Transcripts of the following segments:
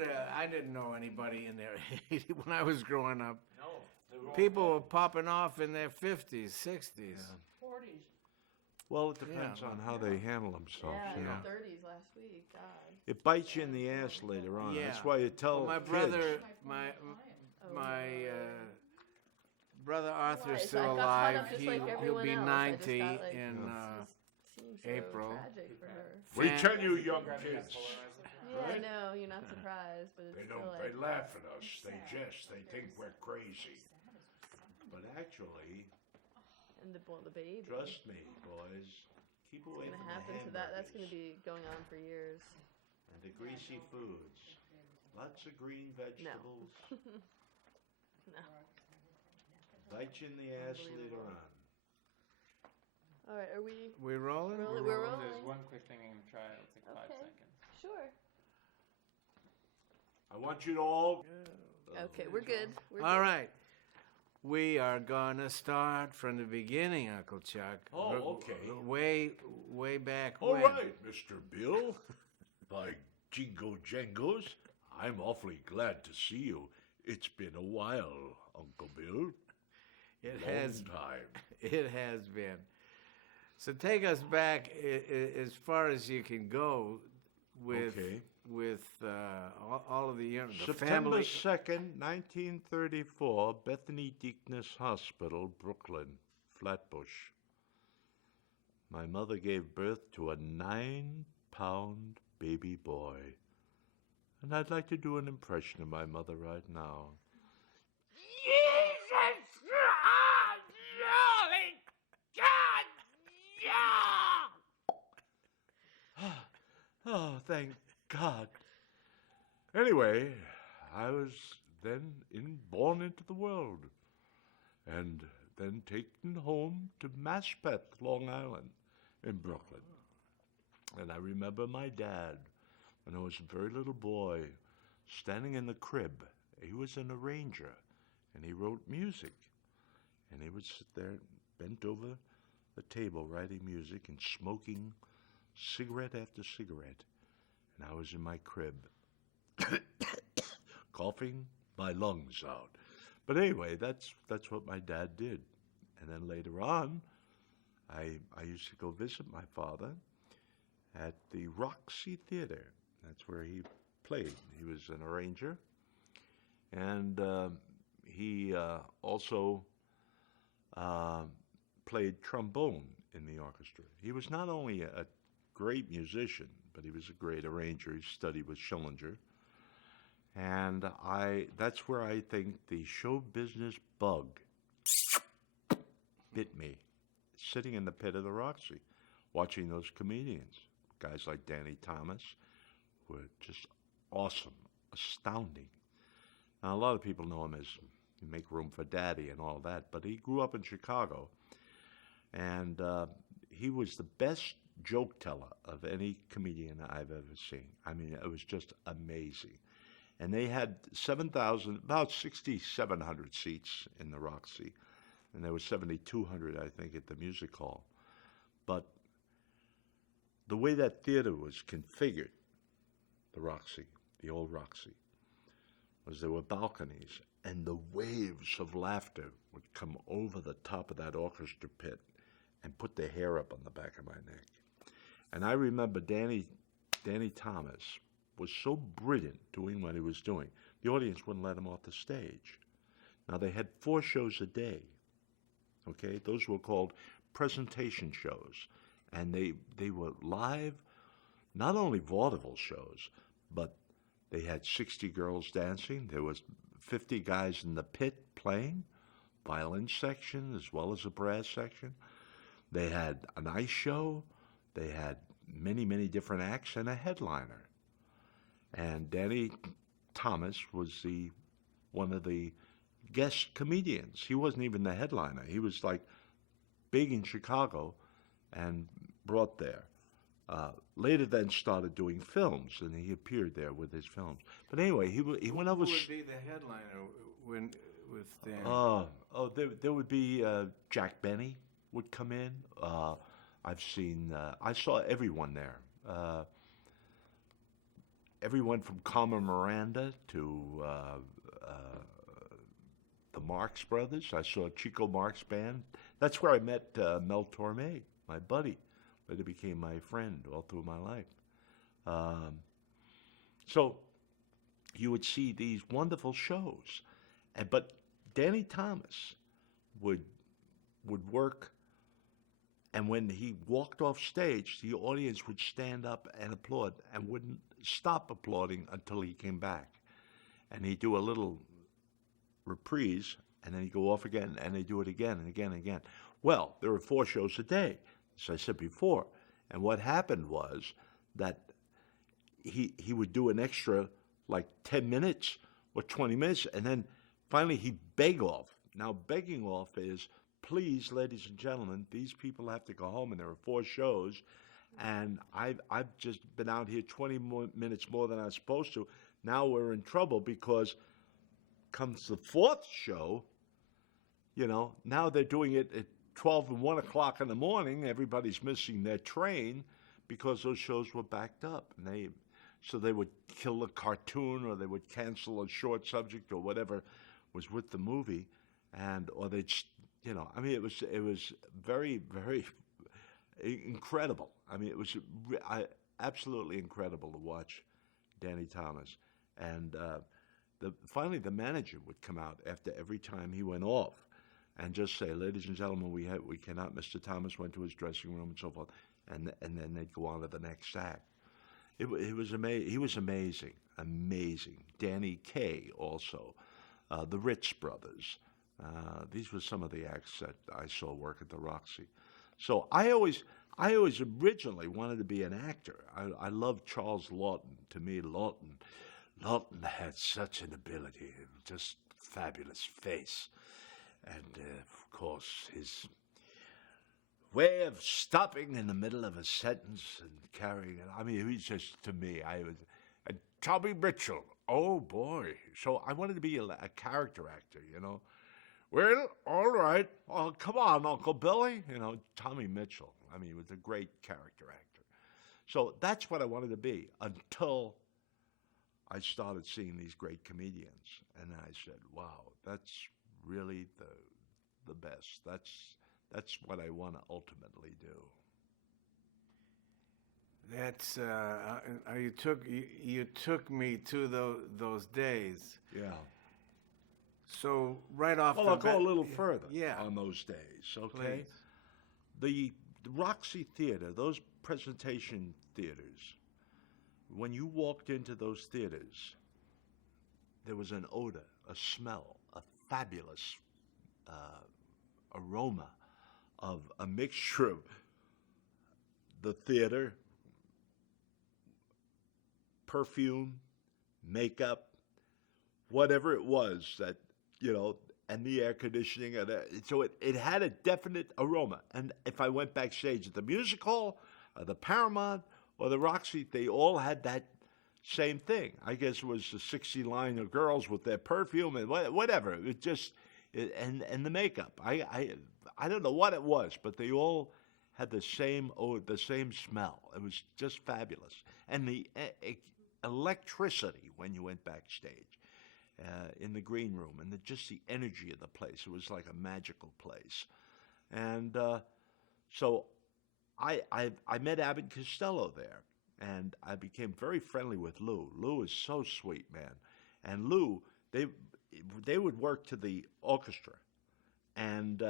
I didn't know anybody in their 80s when I was growing up. No, they were all People were dead. popping off in their 50s, 60s. 40s. Well, it depends Yeah, on how they handle themselves. Yeah, You in know? the 30s last week. God. It bites you in the ass later on. Yeah. That's why you tell Well, my kids. brother, Oh, my no. brother Arthur's Right, so still I got caught alive. up just like He'll everyone be else. I just 90 got, like, in seems so April. tragic for her. We Fan- tell you, young kids. Yeah, I know, you're not surprised, but it's They still don't. like, They laugh at us. They jest. They think we're crazy. But actually, and the baby. trust me, boys. Keep away What's from gonna happen the to that? That's gonna hamburgers be going on for years. and the greasy foods. Lots of green vegetables. No. Bite you in the ass later on. All right, are we? We rolling? We're rolling. There's one quick thing I'm gonna try. It'll take 5 Okay. seconds. Sure. I want you to all. Okay, we're good. We're All good. right. We are going to start from the beginning, Uncle Chuck. Oh, R- okay. Way back All when. right, Mr. Bill. By Jingo Jangos, I'm awfully glad to see you. It's been a while, Uncle Bill. It Long has time. It has been. So take us back as far as you can go with Okay. all of the September family. 2nd, 1934, Bethany Deaconess Hospital, Brooklyn, Flatbush. My mother gave birth to a 9-pound baby boy. And I'd like to do an impression of my mother right now. Jesus Christ, darling! God, yeah! Oh, thank God. Anyway, I was then born into the world, and then taken home to Mashpeth, Long Island, in Brooklyn. And I remember my dad, when I was a very little boy, standing in the crib. He was an arranger, and he wrote music. And he would sit there, bent over the table, writing music and smoking cigarette after cigarette. And I was in my crib, coughing my lungs out. But anyway, that's what my dad did. And then later on, I used to go visit my father at the Roxy Theater. That's where he played. He was an arranger. And he also played trombone in the orchestra. He was not only a great musician, but he was a great arranger. He studied with Schillinger. And that's where I think the show business bug bit me, sitting in the pit of the Roxy, watching those comedians. Guys like Danny Thomas were just awesome, astounding. Now, a lot of people know him as Make Room for Daddy and all that, but he grew up in Chicago, and he was the best joke teller of any comedian I've ever seen. I mean, it was just amazing. And they had 7,000, about 6,700 seats in the Roxy, and there was 7,200, I think, at the music hall. But the way that theater was configured, the Roxy, the old Roxy, was there were balconies, and the waves of laughter would come over the top of that orchestra pit and put their hair up on the back of my neck. And I remember Danny Thomas was so brilliant doing what he was doing, the audience wouldn't let him off the stage. Now, they had 4 shows a day, okay? Those were called presentation shows, and they were live, not only vaudeville shows, but they had 60 girls dancing. There was 50 guys in the pit playing, violin section as well as a brass section. They had an ice show. They had many, many different acts and a headliner. And Danny Thomas was one of the guest comedians. He wasn't even the headliner. He was like big in Chicago and brought there. Later then started doing films, and he appeared there with his films. But anyway, he went over. Who would be the headliner with Danny? There would be Jack Benny would come in. I saw everyone there. everyone from Carmen Miranda to the Marx Brothers. I saw Chico Marx Band. That's where I met Mel Torme, my buddy, later became my friend all through my life. So you would see these wonderful shows, but Danny Thomas would work, and when he walked off stage, the audience would stand up and applaud and wouldn't stop applauding until he came back. And he'd do a little reprise, and then he'd go off again, and they'd do it again and again and again. Well, there were 4 shows a day, as I said before. And what happened was that he would do an extra, like 10 minutes or 20 minutes, and then finally he'd beg off. Now, begging off is, please, ladies and gentlemen, these people have to go home, and there are 4 shows, and I've just been out here 20 minutes more than I was supposed to. Now we're in trouble because comes the 4th show, now they're doing it at 12 and 1 o'clock in the morning. Everybody's missing their train because those shows were backed up. And so they would kill the cartoon, or they would cancel a short subject or whatever was with the movie, or they'd, it was very, very incredible. I mean, it was absolutely incredible to watch Danny Thomas. And finally the manager would come out after every time he went off and just say, ladies and gentlemen, we cannot, Mr. Thomas went to his dressing room and so forth. And then they'd go on to the next act. It was amazing. He was amazing. Danny Kaye also, the Ritz Brothers. These were some of the acts that I saw work at the Roxy. So I always originally wanted to be an actor. I loved Charles Lawton. To me, Lawton had such an ability, just fabulous face. And, of course, his way of stopping in the middle of a sentence and carrying it. I mean, he just, to me, and Tommy Mitchell, oh boy. So I wanted to be a character actor, Well, all right. Oh, come on, Uncle Billy. Tommy Mitchell. I mean, he was a great character actor. So that's what I wanted to be until I started seeing these great comedians. And I said, wow, that's really the best. That's what I want to ultimately do. That's you took me to those days. Yeah. So right off Well, the I'll bat, go a little further yeah. on those days, okay? Please. The Roxy Theater, those presentation theaters, when you walked into those theaters, there was an odor, a smell, a fabulous aroma of a mixture of the theater, perfume, makeup, whatever it was that, and the air conditioning. So it had a definite aroma. And if I went backstage at the Music Hall, or the Paramount, or the Roxy, they all had that same thing. I guess it was the 60 line of girls with their perfume and whatever. It just, and the makeup. I don't know what it was, but they all had the same smell. It was just fabulous. And the electricity when you went backstage. In the green room, and just the energy of the place. It was like a magical place. And so I met Abbott Costello there, and I became very friendly with Lou. Lou is so sweet, man. And Lou, they would work to the orchestra, and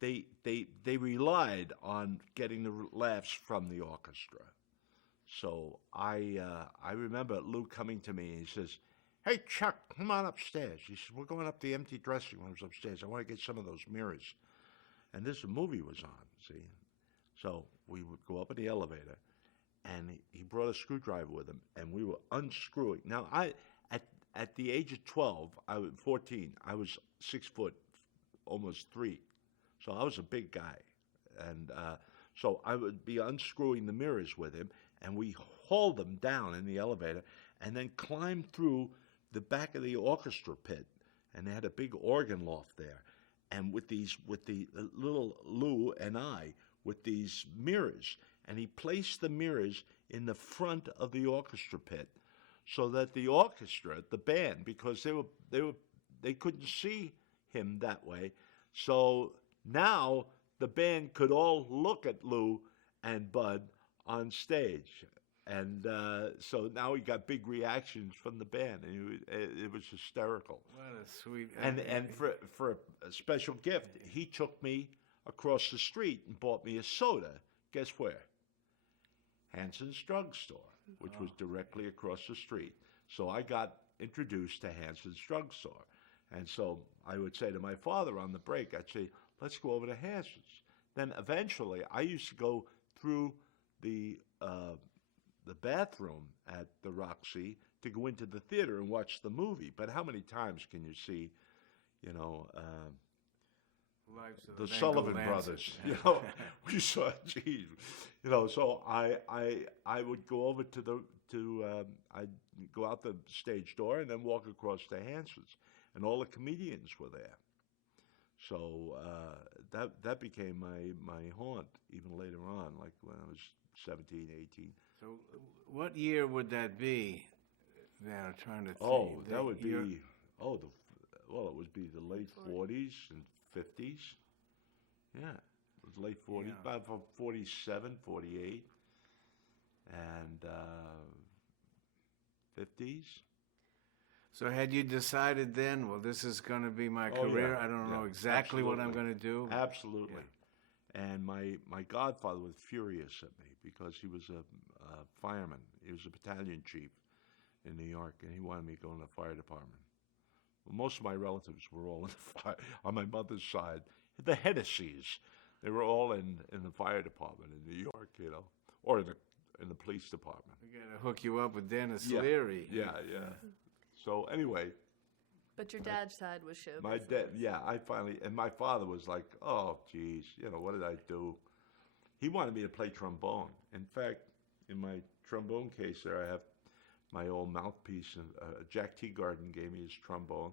they relied on getting the laughs from the orchestra. So I remember Lou coming to me, and he says, "Hey, Chuck, come on upstairs." He said, "We're going up the empty dressing rooms upstairs. I want to get some of those mirrors." And this movie was on, see? So we would go up in the elevator, and he brought a screwdriver with him, and we were unscrewing. Now, at the age of 12, I was 14, I was 6 foot, almost 3. So I was a big guy. And so I would be unscrewing the mirrors with him, and we hauled them down in the elevator, and then climbed through the back of the orchestra pit, and they had a big organ loft there, and with the little Lou and I with these mirrors, and he placed the mirrors in the front of the orchestra pit, so that the orchestra, the band, because they couldn't see him that way. So now the band could all look at Lou and Bud on stage. And so now he got big reactions from the band, and it was hysterical. What a sweet. And for a special gift, he took me across the street and bought me a soda. Guess where? Hanson's Drugstore, which was directly across the street. So I got introduced to Hanson's Drugstore. And so I would say to my father on the break, I'd say, let's go over to Hanson's. Then eventually I used to go through the bathroom at the Roxy to go into the theater and watch the movie. But how many times can you see, Lives of the Bengal Sullivan Lancers. brothers? We saw, geez, so I would go over I'd go out the stage door and then walk across to Hanson's, and all the comedians were there. So that became my haunt even later on, like when I was 17, 18. So what year would that be? Now trying to think. Oh, that would be, year- it would be the late 40s and 50s. Yeah, it was late 40s, Yeah. about 47, 48, and 50s. So had you decided then, well, this is going to be my Oh, career? yeah, I don't know yeah, exactly what I'm absolutely. going to do. Absolutely. And my godfather was furious at me because he was a fireman. He was a battalion chief in New York, and he wanted me to go in the fire department. Well, most of my relatives were all in the fire. On my mother's side, the Hennessy's, they were all in the fire department in New York, or in the police department. We got to hook you up with Dennis Yeah. Leary. Yeah. So anyway, But your dad's side was show my business. dad, and my father was like, oh, geez, what did I do? He wanted me to play trombone. In fact, in my trombone case there, I have my old mouthpiece. And Jack Teagarden gave me his trombone,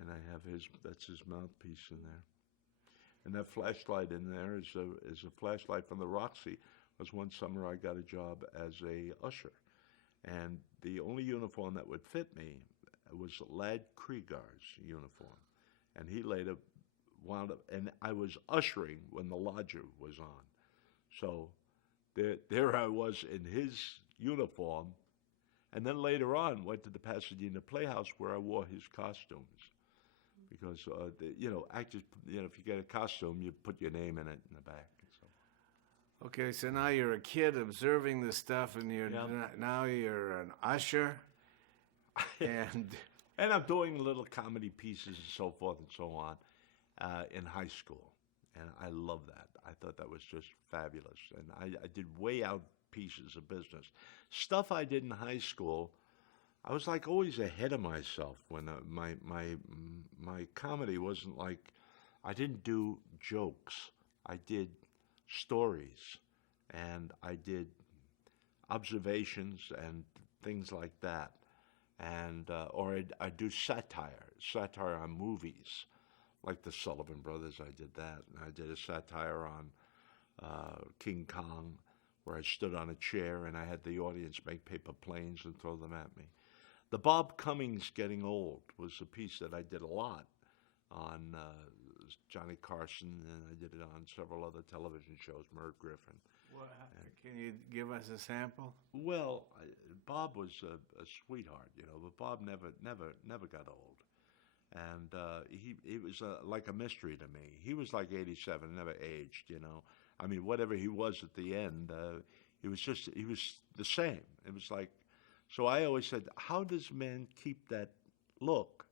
and I have that's his mouthpiece in there. And that flashlight in there is a flashlight from the Roxy. Was one summer I got a job as a usher, and the only uniform that would fit me was Lad Kriegar's uniform, and he later wound up, and I was ushering when the lodger was on, so there I was in his uniform, and then later on went to the Pasadena Playhouse where I wore his costumes, because actors, if you get a costume, you put your name in it in the back. So. Okay, so now you're a kid observing this stuff, and now you're an usher, and And I'm doing little comedy pieces and so forth and so on in high school. And I love that. I thought that was just fabulous. And I did way out pieces of business. Stuff I did in high school, I was like always ahead of myself when my comedy wasn't like, I didn't do jokes. I did stories, and I did observations and things like that. And or I'd do satire on movies, like the Sullivan Brothers. I did that, and I did a satire on King Kong, where I stood on a chair and I had the audience make paper planes and throw them at me. The Bob Cummings Getting Old was a piece that I did a lot on Johnny Carson, and I did it on several other television shows, Merv Griffin. Can you give us a sample? Well, Bob was a sweetheart, but Bob never got old, and he was like a mystery to me. He was like 87, never aged, I mean, whatever he was at the end, he was the same. It was like, so I always said, how does a man keep that look?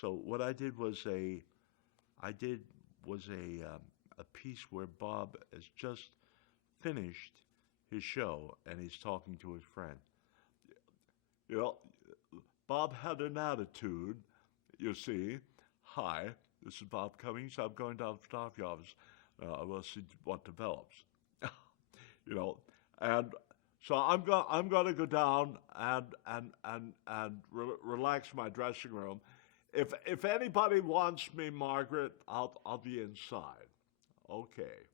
So what I did was a piece where Bob has just finished his show and he's talking to his friend. Bob had an attitude, you see. Hi, this is Bob Cummings. I'm going down to the doctor's office. I will see what develops. And so I'm going to go down and relax my dressing room. If anybody wants me, Margaret, I'll be inside. Okay.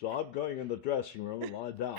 So I'm going in the dressing room and lie down.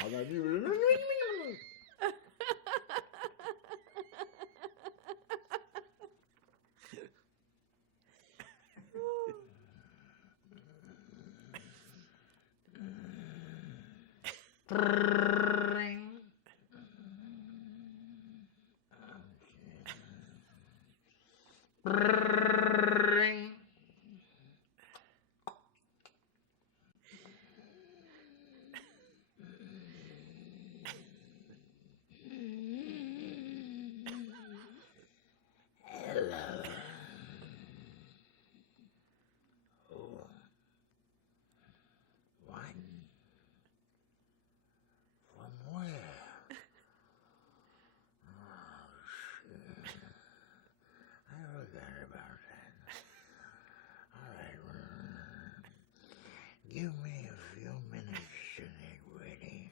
Give me a few minutes to get ready.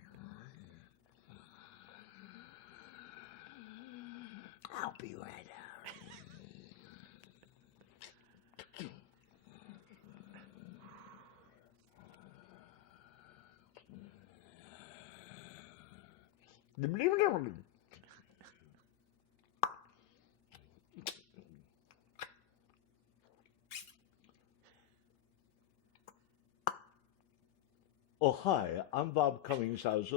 I'll be right out. Oh, hi, I'm Bob Cummings. I was...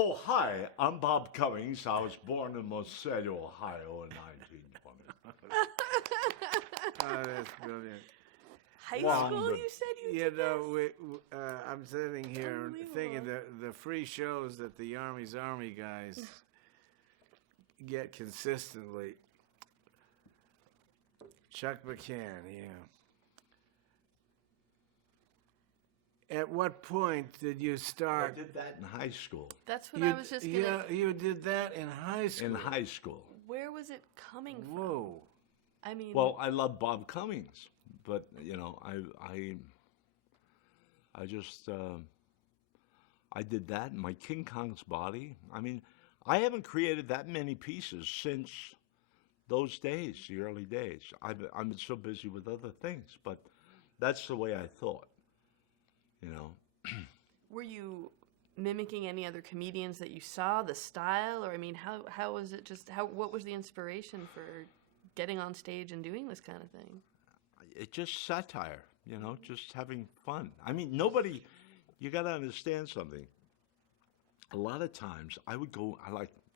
Oh, hi, I'm Bob Cummings. I was born in Marseille, Ohio in 1920. Oh, that's brilliant. High Well, school, but- you said you You did know, this? I'm sitting here thinking Unbelievable. the free shows that the Army's Army guys get consistently. Chuck McCann, yeah. At what point did you I start? did that in high school. That's what I was just gonna. Yeah, you did that in high school. In high school. Where was it coming from? Whoa. I mean, Well, I love Bob Cummings, but you know, I just I did that in my King Kong's Body. I mean, I haven't created that many pieces since those days, the early days. I've been so busy with other things, but that's the way I thought. You know, were you mimicking any other comedians that you saw? The style, or I mean, how was it? Just how? What was the inspiration for getting on stage and doing this kind of thing? it's just satire. You know, just having fun. I mean, nobody. You got to understand something. A lot of times, I would go.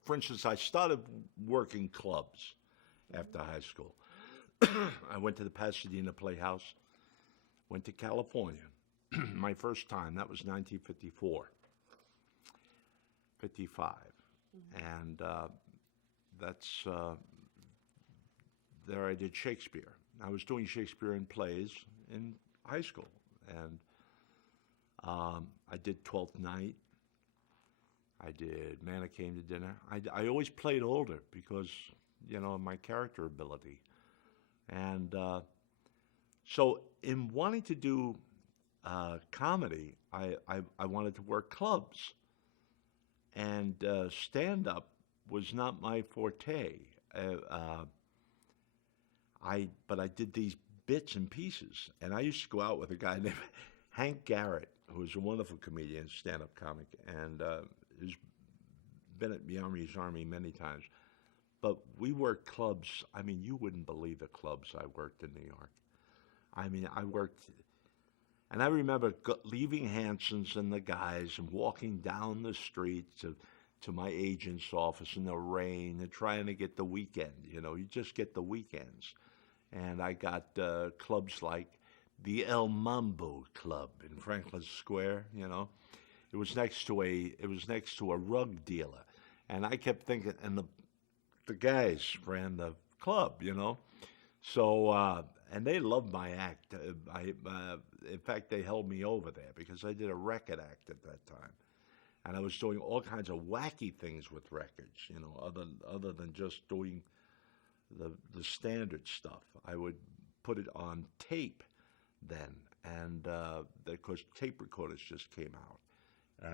For instance, I started working clubs after high school. I went to the Pasadena Playhouse. Went to California. My first time, that was 1954, 55. And that's, there I did Shakespeare. I was doing Shakespearean plays in high school. And I did Twelfth Night. I did Man That Came to Dinner. I always played older because, you know, my character ability. And so in wanting to do comedy, I wanted to work clubs, and stand-up was not my forte. But I did these bits and pieces, and I used to go out with a guy named Hank Garrett, who was a wonderful comedian, stand-up comic, and has been at the Army many times. But we worked clubs. I mean, you wouldn't believe the clubs I worked in New York. I mean, I worked. And I remember leaving Hanson's and the guys and walking down the street to my agent's office in the rain and trying to get the weekend. You know, you just get the weekends. And I got clubs like the El Mambo Club in Franklin Square. You know, it was next to a rug dealer, and I kept thinking, and the guys ran the club. You know, so. And they loved my act. In fact, they held me over there because I did a record act at that time, and I was doing all kinds of wacky things with records. You know, other than just doing the standard stuff. I would put it on tape then, and of course tape recorders just came out,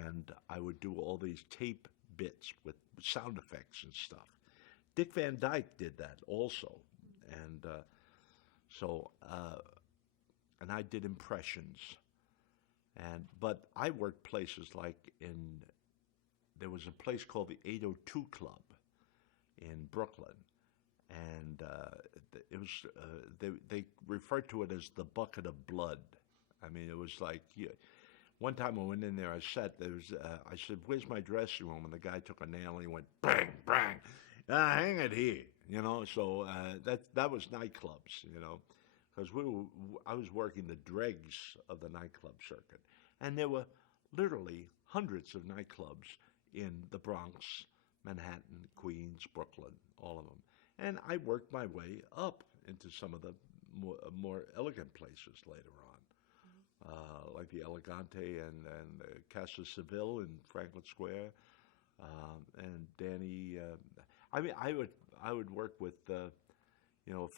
and I would do all these tape bits with sound effects and stuff. Dick Van Dyke did that also, and. So, and I did impressions, but I worked places like there was a place called the 802 Club in Brooklyn, and it was, they referred to it as the bucket of blood. I mean, it was like, one time I went in there, I said, where's my dressing room? And the guy took a nail and he went, bang, bang. Hang it here, you know. So that was nightclubs, you know, because I was working the dregs of the nightclub circuit, and there were literally hundreds of nightclubs in the Bronx, Manhattan, Queens, Brooklyn, all of them, and I worked my way up into some of the more elegant places later on, like the Elegante and Casa Seville in Franklin Square, and Danny. I mean, I would work with,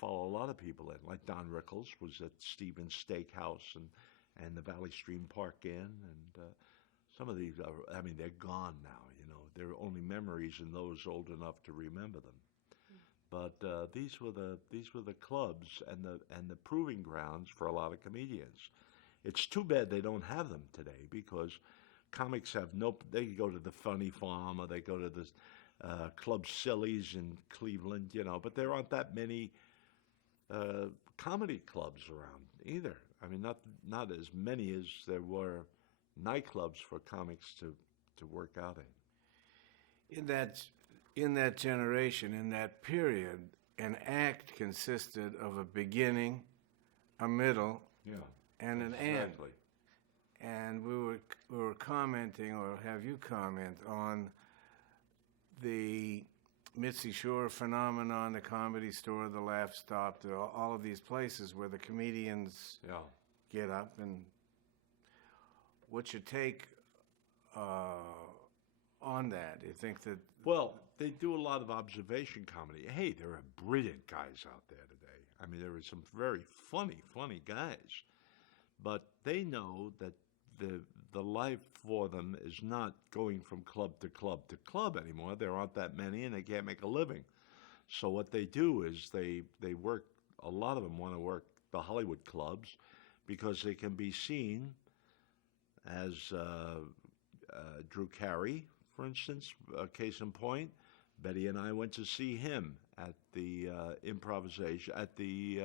follow a lot of people in, like Don Rickles was at Stevens Steakhouse and the Valley Stream Park Inn, and some of these, I mean, they're gone now, you know. There are only memories and those old enough to remember them. But these were the clubs and the proving grounds for a lot of comedians. It's too bad they don't have them today because comics have they go to the Funny Farm or they go to the Club Sillies in Cleveland, you know, but there aren't that many comedy clubs around either. I mean, not as many as there were nightclubs for comics to work out in. in that generation, in that period, an act consisted of a beginning, a middle, Yeah. and an end. Exactly. And we were commenting, or have you comment on the Mitzi Shore phenomenon, the Comedy Store, the Laugh Stop, all of these places where the comedians Yeah. get up, and what's your take on that? Do you think that Well, they do a lot of observation comedy. Hey, there are brilliant guys out there today. I mean, there are some very funny guys. But they know that the life for them is not going from club to club to club anymore. There aren't that many, and they can't make a living. So what they do is they work. A lot of them want to work the Hollywood clubs because they can be seen as Drew Carey, for instance, case in point. Betty and I went to see him at the improvisation at the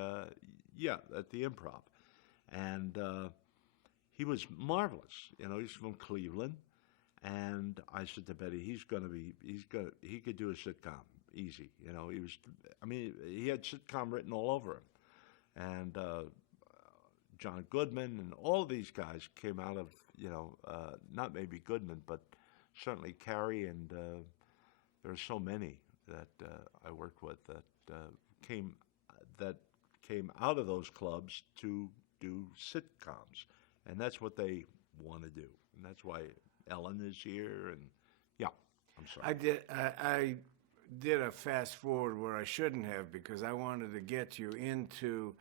improv, and he was marvelous. You know, he's from Cleveland, and I said to Betty, he could do a sitcom easy. You know, he had sitcom written all over him, and John Goodman and all of these guys came out of, not maybe Goodman, but certainly Carey, and there are so many that I worked with that came out of those clubs to do sitcoms, and that's what they want to do, and that's why Ellen is here. And yeah, I'm sorry. I did a fast forward where I shouldn't have, because I wanted to get you into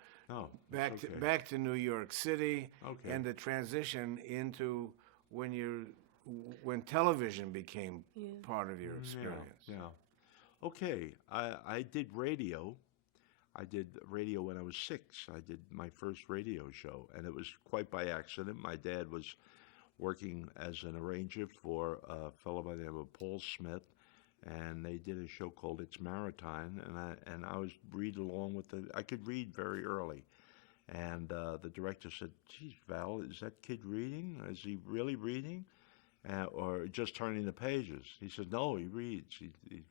back to New York City, and the transition into when television became part of your experience. Yeah. Okay. I did radio. I did radio when I was 6. I did my first radio show, and it was quite by accident. My dad was working as an arranger for a fellow by the name of Paul Smith, and they did a show called It's Maritime, and I was read along with I could read very early. And the director said, "Geez, Val, is that kid reading? Is he really reading? Or just turning the pages?" He said, "No, he reads. He's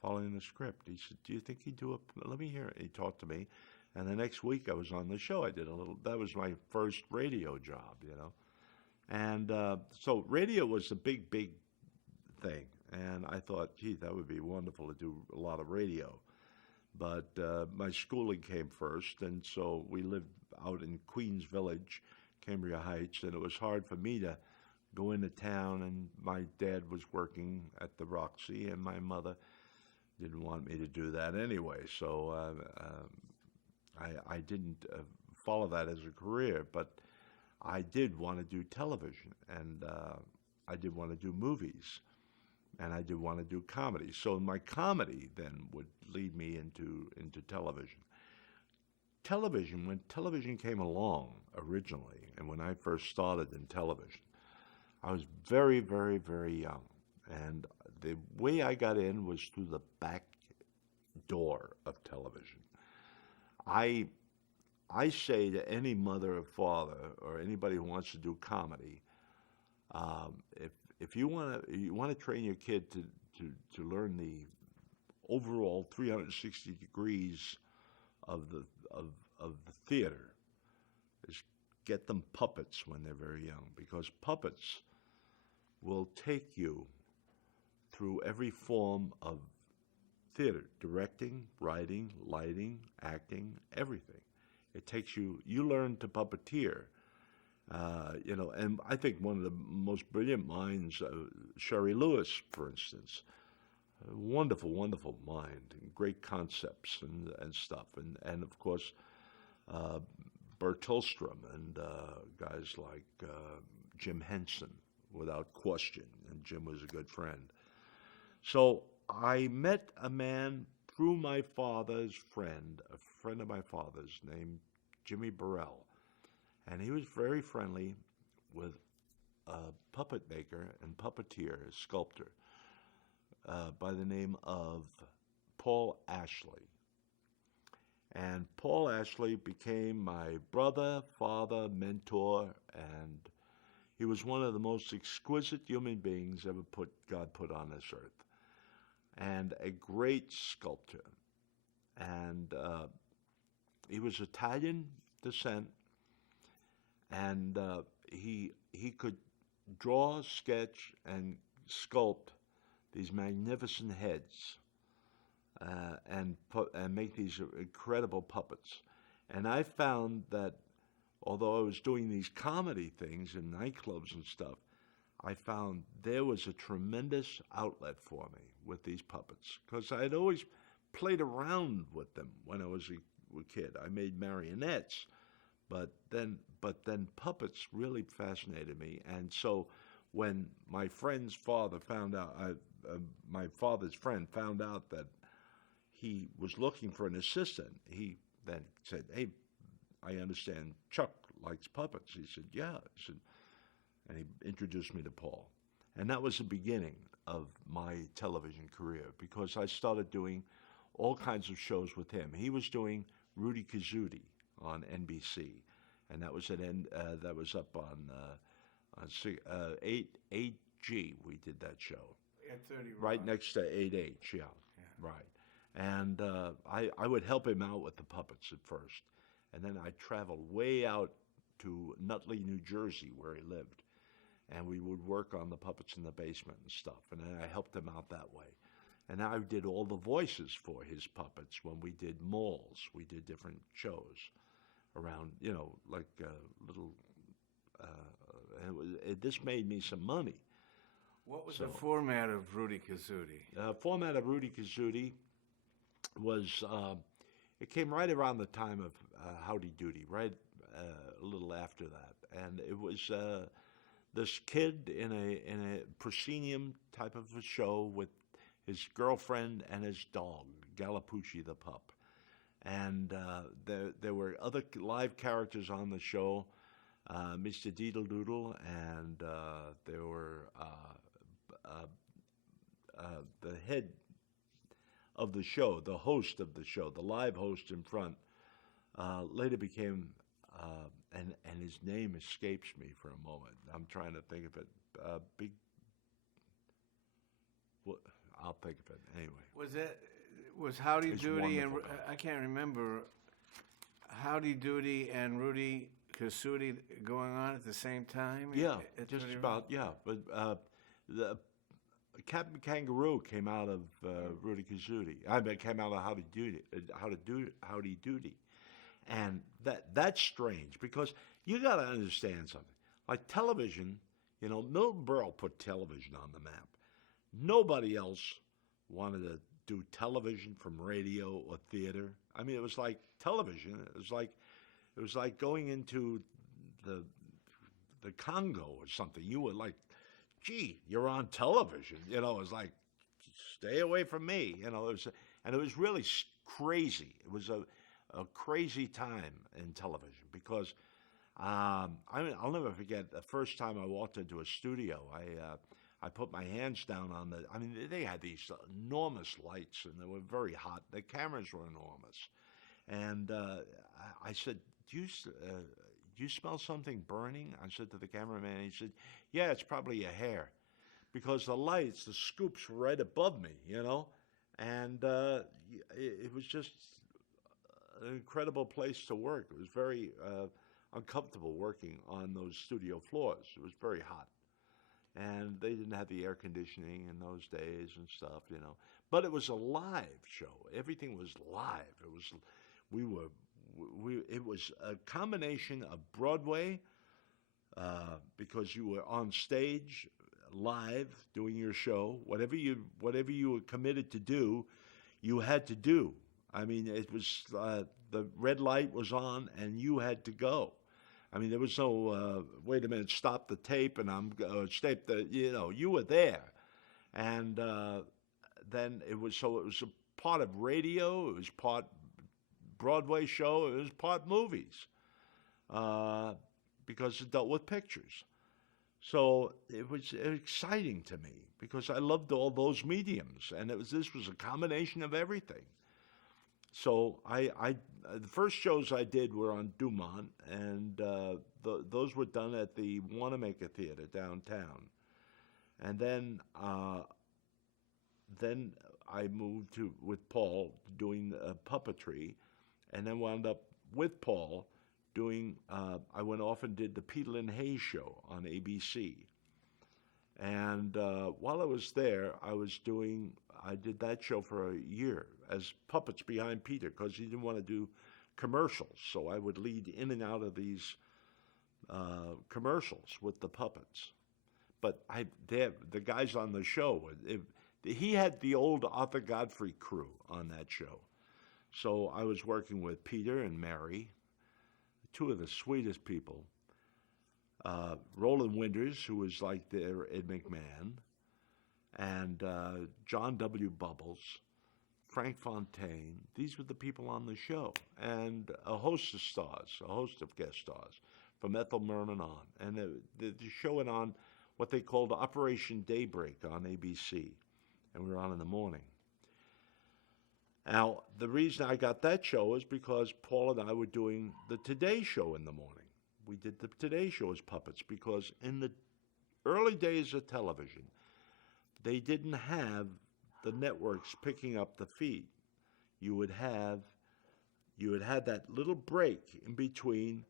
following the script." He said, "Do you think he'd do let me hear it." He talked to me, and the next week I was on the show. I did that was my first radio job, And so radio was a big thing, and I thought, gee, that would be wonderful to do a lot of radio. But my schooling came first, and so we lived out in Queens Village, Cambria Heights, and it was hard for me to go into town, and my dad was working at the Roxy, and my mother didn't want me to do that anyway, so I didn't follow that as a career, but I did want to do television, and I did want to do movies, and I did want to do comedy. So my comedy then would lead me into television. When television came along originally, and when I first started in television, I was very, very, very young, and the way I got in was through the back door of television. I say to any mother or father or anybody who wants to do comedy, if you want to train your kid to learn the overall 360 degrees of the theater, is get them puppets when they're very young, because puppets will take you through every form of theater: directing, writing, lighting, acting, everything. It takes you learn to puppeteer, and I think one of the most brilliant minds, Sherry Lewis, for instance, a wonderful, wonderful mind, and great concepts and stuff, and of course, Bert Tillstrom and guys like Jim Henson, without question, and Jim was a good friend. So I met a man through my father's friend, a friend of my father's named Jimmy Burrell, and he was very friendly with a puppet maker and puppeteer, sculptor, by the name of Paul Ashley. And Paul Ashley became my brother, father, mentor, and He was one of the most exquisite human beings God put on this earth, and a great sculptor. And he was Italian descent, and he could draw, sketch, and sculpt these magnificent heads, and make these incredible puppets. And I found that although I was doing these comedy things in nightclubs and stuff, I found there was a tremendous outlet for me with these puppets, because I had always played around with them when I was a kid. I made marionettes, but then puppets really fascinated me. And so when my friend's father found out, my father's friend found out that he was looking for an assistant, he then said, "Hey, I understand Chuck likes puppets." He said, "Yeah." He said, and he introduced me to Paul. And that was the beginning of my television career, because I started doing all kinds of shows with him. He was doing Rudy Kazudi on NBC, and that was that was up on 8G. We did that show. At 30 Right Rock. next to 8H, yeah. Right. And I would help him out with the puppets at first. And then I traveled way out to Nutley, New Jersey, where he lived. And we would work on the puppets in the basement and stuff. And then I helped him out that way. And I did all the voices for his puppets when we did malls. We did different shows around, like little... this made me some money. What was the format of Rudy Kazudi? Format of Rudy Kazudi was, it came right around the time of Howdy Doody, right a little after that. And it was this kid in a proscenium type of a show with his girlfriend and his dog, Galapucci the pup. And there were other live characters on the show, Mr. Deedle Doodle, and there were the head of the show, the host of the show, the live host in front, later became, and his name escapes me for a moment. I'm trying to think of it. I'll think of it anyway. Was Howdy It's Doody and wonderful. I can't remember, Howdy Doody and Rudy Kazudi going on at the same time? Yeah, at just 30 Rock? about, yeah. But the Captain Kangaroo came out of Rudy Kazudi. I mean, it came out of Howdy Doody. And that's strange, because you got to understand something. Like television, Milton Berle put television on the map. Nobody else wanted to do television from radio or theater. I mean, it was like television. It was like going into the Congo or something. You were like, gee, you're on television. It was like, stay away from me. It was really crazy. It was a crazy time in television, because I'll never forget the first time I walked into a studio. I put my hands down on they had these enormous lights, and they were very hot. The cameras were enormous. And I said, do you smell something burning? I said to the cameraman, and he said, yeah, it's probably a hair. Because the lights, the scoops were right above me, and it was just an incredible place to work. It was very uncomfortable working on those studio floors. It was very hot. And they didn't have the air conditioning in those days and stuff, But it was a live show. Everything was live. It was a combination of Broadway, because you were on stage live doing your show. Whatever you were committed to do, you had to do. I mean, it was the red light was on, and you had to go. I mean, there was no wait a minute, stop the tape, and tape the. You were there, and then it was a part of radio. It was part Broadway show. It was part movies, because it dealt with pictures. So it was exciting to me, because I loved all those mediums, and this was a combination of everything. So I the first shows I did were on Dumont, and those were done at the Wanamaker Theater downtown. And then I moved with Paul doing puppetry, and then wound up with Paul doing. I went off and did the Peter and Hayes show on ABC. And while I was there, I did that show for a year as puppets behind Peter because he didn't want to do commercials. So I would lead in and out of these commercials with the puppets. But the guys on the show, he had the old Arthur Godfrey crew on that show. So I was working with Peter and Mary, two of the sweetest people. Roland Winters, who was like their Ed McMahon, and John W. Bubbles, Frank Fontaine. These were the people on the show, and a host of stars, a host of guest stars, from Ethel Merman on. And the show went on what they called Operation Daybreak on ABC, and we were on in the morning. Now, the reason I got that show is because Paul and I were doing the Today Show in the morning. We did the Today Show as puppets because in the early days of television, they didn't have the networks picking up the feed. You had that little break in between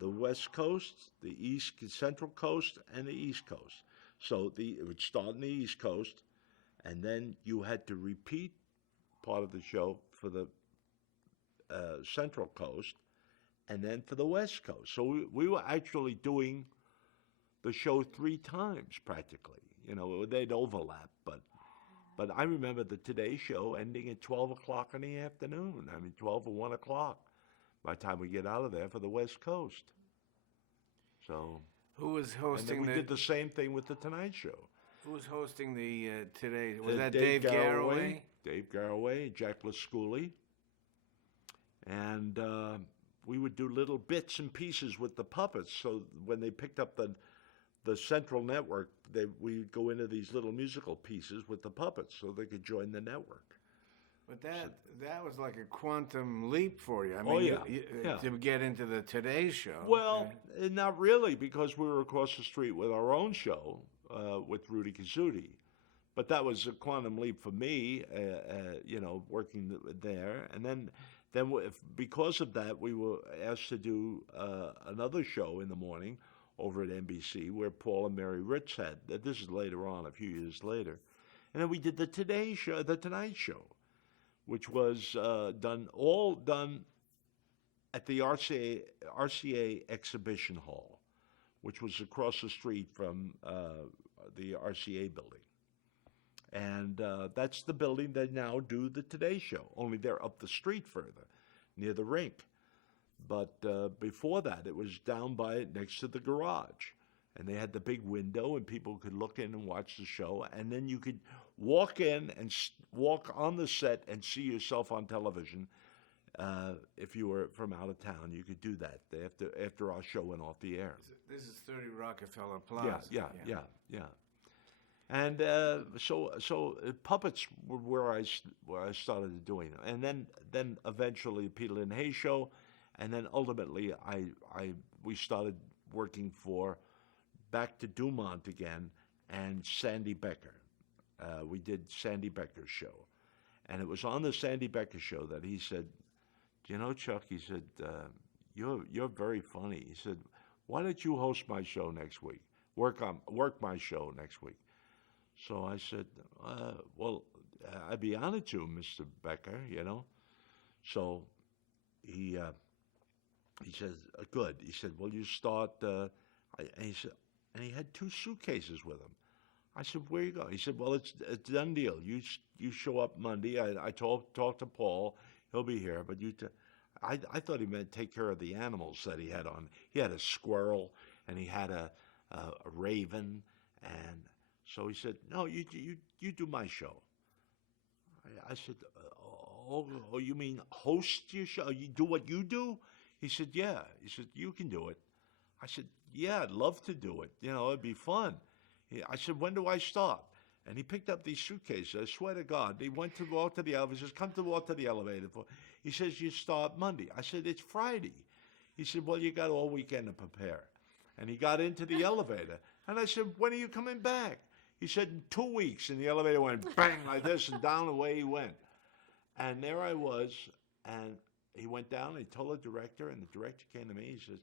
the West Coast, the Central Coast, and the East Coast. So it would start in the East Coast, and then you had to repeat part of the show for the Central Coast, and then for the West Coast. So we were actually doing the show 3 times practically. You know, they'd overlap, but I remember the Today Show ending at 12 o'clock in the afternoon. I mean, 12 or 1 o'clock by the time we get out of there for the West Coast. So who was hosting? And then we did the same thing with the Tonight Show. Who was hosting the Today? Was that Dave Garroway? Dave Garroway, Jack Lasculi, and we would do little bits and pieces with the puppets. So when they picked up the Central Network, we would go into these little musical pieces with the puppets so they could join the network. But that was like a quantum leap for you. I mean, to get into the Today Show. Well, not really, because we were across the street with our own show with Rudy Kazudi. But that was a quantum leap for me, working there. And then because of that, we were asked to do another show in the morning over at NBC where Paul and Mary Ritz had. This is later on, a few years later. And then we did the Tonight Show, which was done at the RCA Exhibition Hall, which was across the street from the RCA building. And that's the building they now do the Today Show, only they're up the street further, near the rink. But before that, it was down by next to the garage. And they had the big window, and people could look in and watch the show. And then you could walk in and walk on the set and see yourself on television. If you were from out of town, you could do that after our show went off the air. This is 30 Rockefeller Plaza. Yeah. And so puppets were where I started doing it, and then eventually Peter and Hayes show, and then ultimately we started working back to Dumont again and Sandy Becker. We did Sandy Becker's show, and it was on the Sandy Becker show that he said, "You know, Chuck," he said, "you're very funny." He said, "Why don't you host my show next week? Work my show next week." So I said, well, I'd be honored to, Mr. Becker, you know. So he says, good. He said, well, you start, and he had 2 suitcases with him. I said, where you go? He said, well, it's a done deal. You show up Monday. I talked to Paul. He'll be here. But I thought he meant take care of the animals that he had on. He had a squirrel, and he had a raven, and so he said, no, you do my show. I said, oh, you mean host your show? You do what you do? He said, yeah. He said, you can do it. I said, yeah, I'd love to do it. You know, it'd be fun. I said, when do I start? And he picked up these suitcases. I swear to God. He went to walk to the elevator. He says, come to walk to the elevator. He says, you start Monday. I said, it's Friday. He said, well, you got all weekend to prepare. And he got into the elevator. And I said, when are you coming back? He said, in 2 weeks. And the elevator went bang like this and down the way he went. And there I was. And he went down. He told the director. And the director came to me. He says,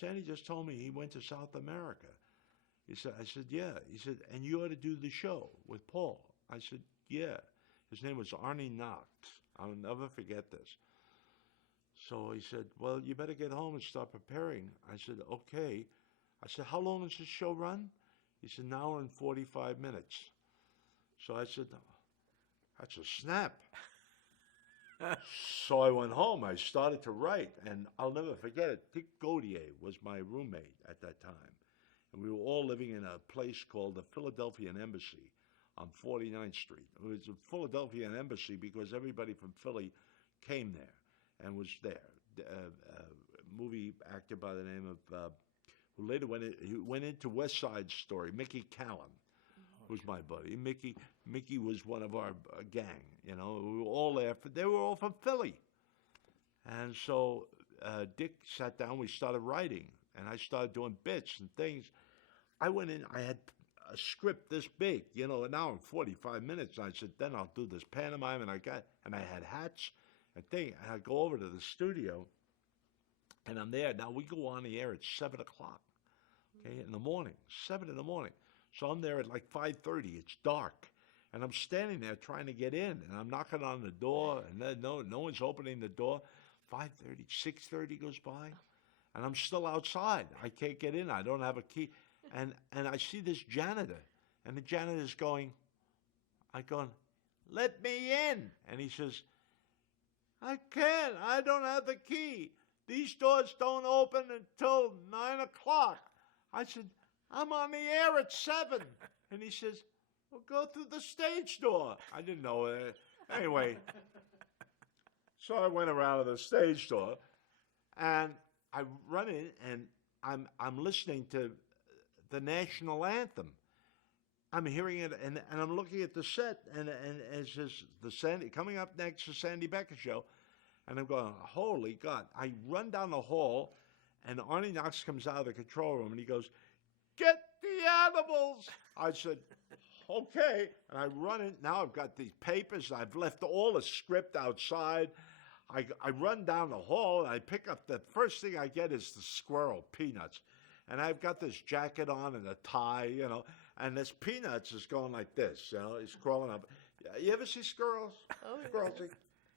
Sandy just told me he went to South America. I said, yeah. He said, and you ought to do the show with Paul. I said, yeah. His name was Arnie Knox. I'll never forget this. So he said, well, you better get home and start preparing. I said, okay. I said, how long does this show run? He said, an hour and 45 minutes. So I said, that's a snap. So I went home. I started to write, and I'll never forget it. Dick Gaudier was my roommate at that time. And we were all living in a place called the Philadelphian Embassy on 49th Street. It was a Philadelphian Embassy because everybody from Philly came there and was there. A movie actor by the name of, who later went into West Side Story, Mickey Callan, was my buddy. Mickey was one of our gang, you know. We were all there. They were all from Philly. And so Dick sat down, we started writing, and I started doing bits and things. I went in, I had a script this big, you know, an hour and 45 minutes. And I said, then I'll do this pantomime, and I had hats and thing. And I go over to the studio, and I'm there. Now, we go on the air at 7 o'clock, okay, in the morning, 7 in the morning. So I'm there at like 5:30. It's dark. And I'm standing there trying to get in, and I'm knocking on the door, and then no one's opening the door. 5:30, 6:30 goes by, and I'm still outside. I can't get in. I don't have a key. And I see this janitor, and the janitor's going, let me in. And he says, I can't. I don't have the key. These doors don't open until 9 o'clock. I said, I'm on the air at 7. And he says, well, go through the stage door. I didn't know it. Anyway, so I went around to the stage door, and I run in, and I'm listening to the national anthem. I'm hearing it, and I'm looking at the set, and it says coming up next, the Sandy Becker Show, and I'm going, holy God! I run down the hall, and Arnie Knox comes out of the control room, and he goes, get the animals. I said, okay. And I run in. Now I've got these papers. I've left all the script outside. I run down the hall, and I pick up the first thing I get is the squirrel, Peanuts. And I've got this jacket on and a tie, you know, and this Peanuts is going like this, you know, he's crawling up. You ever see squirrels? Oh, yeah. Squirrels,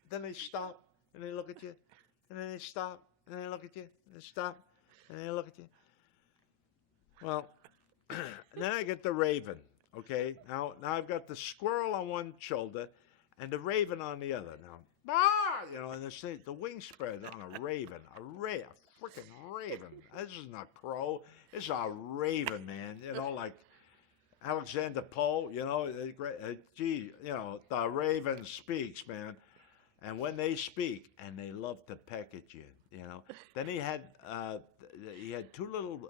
then they stop, and they look at you, and then they stop, and they look at you, and they stop, and they look at you. Well, and then I get the raven, okay? Now I've got the squirrel on one shoulder and the raven on the other. Now, you know, and the wing spread on a raven, a freaking raven. This is not crow. This is a raven, man. You know, like Alexander Poe, you know, gee, you know, the raven speaks, man. And when they speak, and they love to peck at you, you know. Then he had two little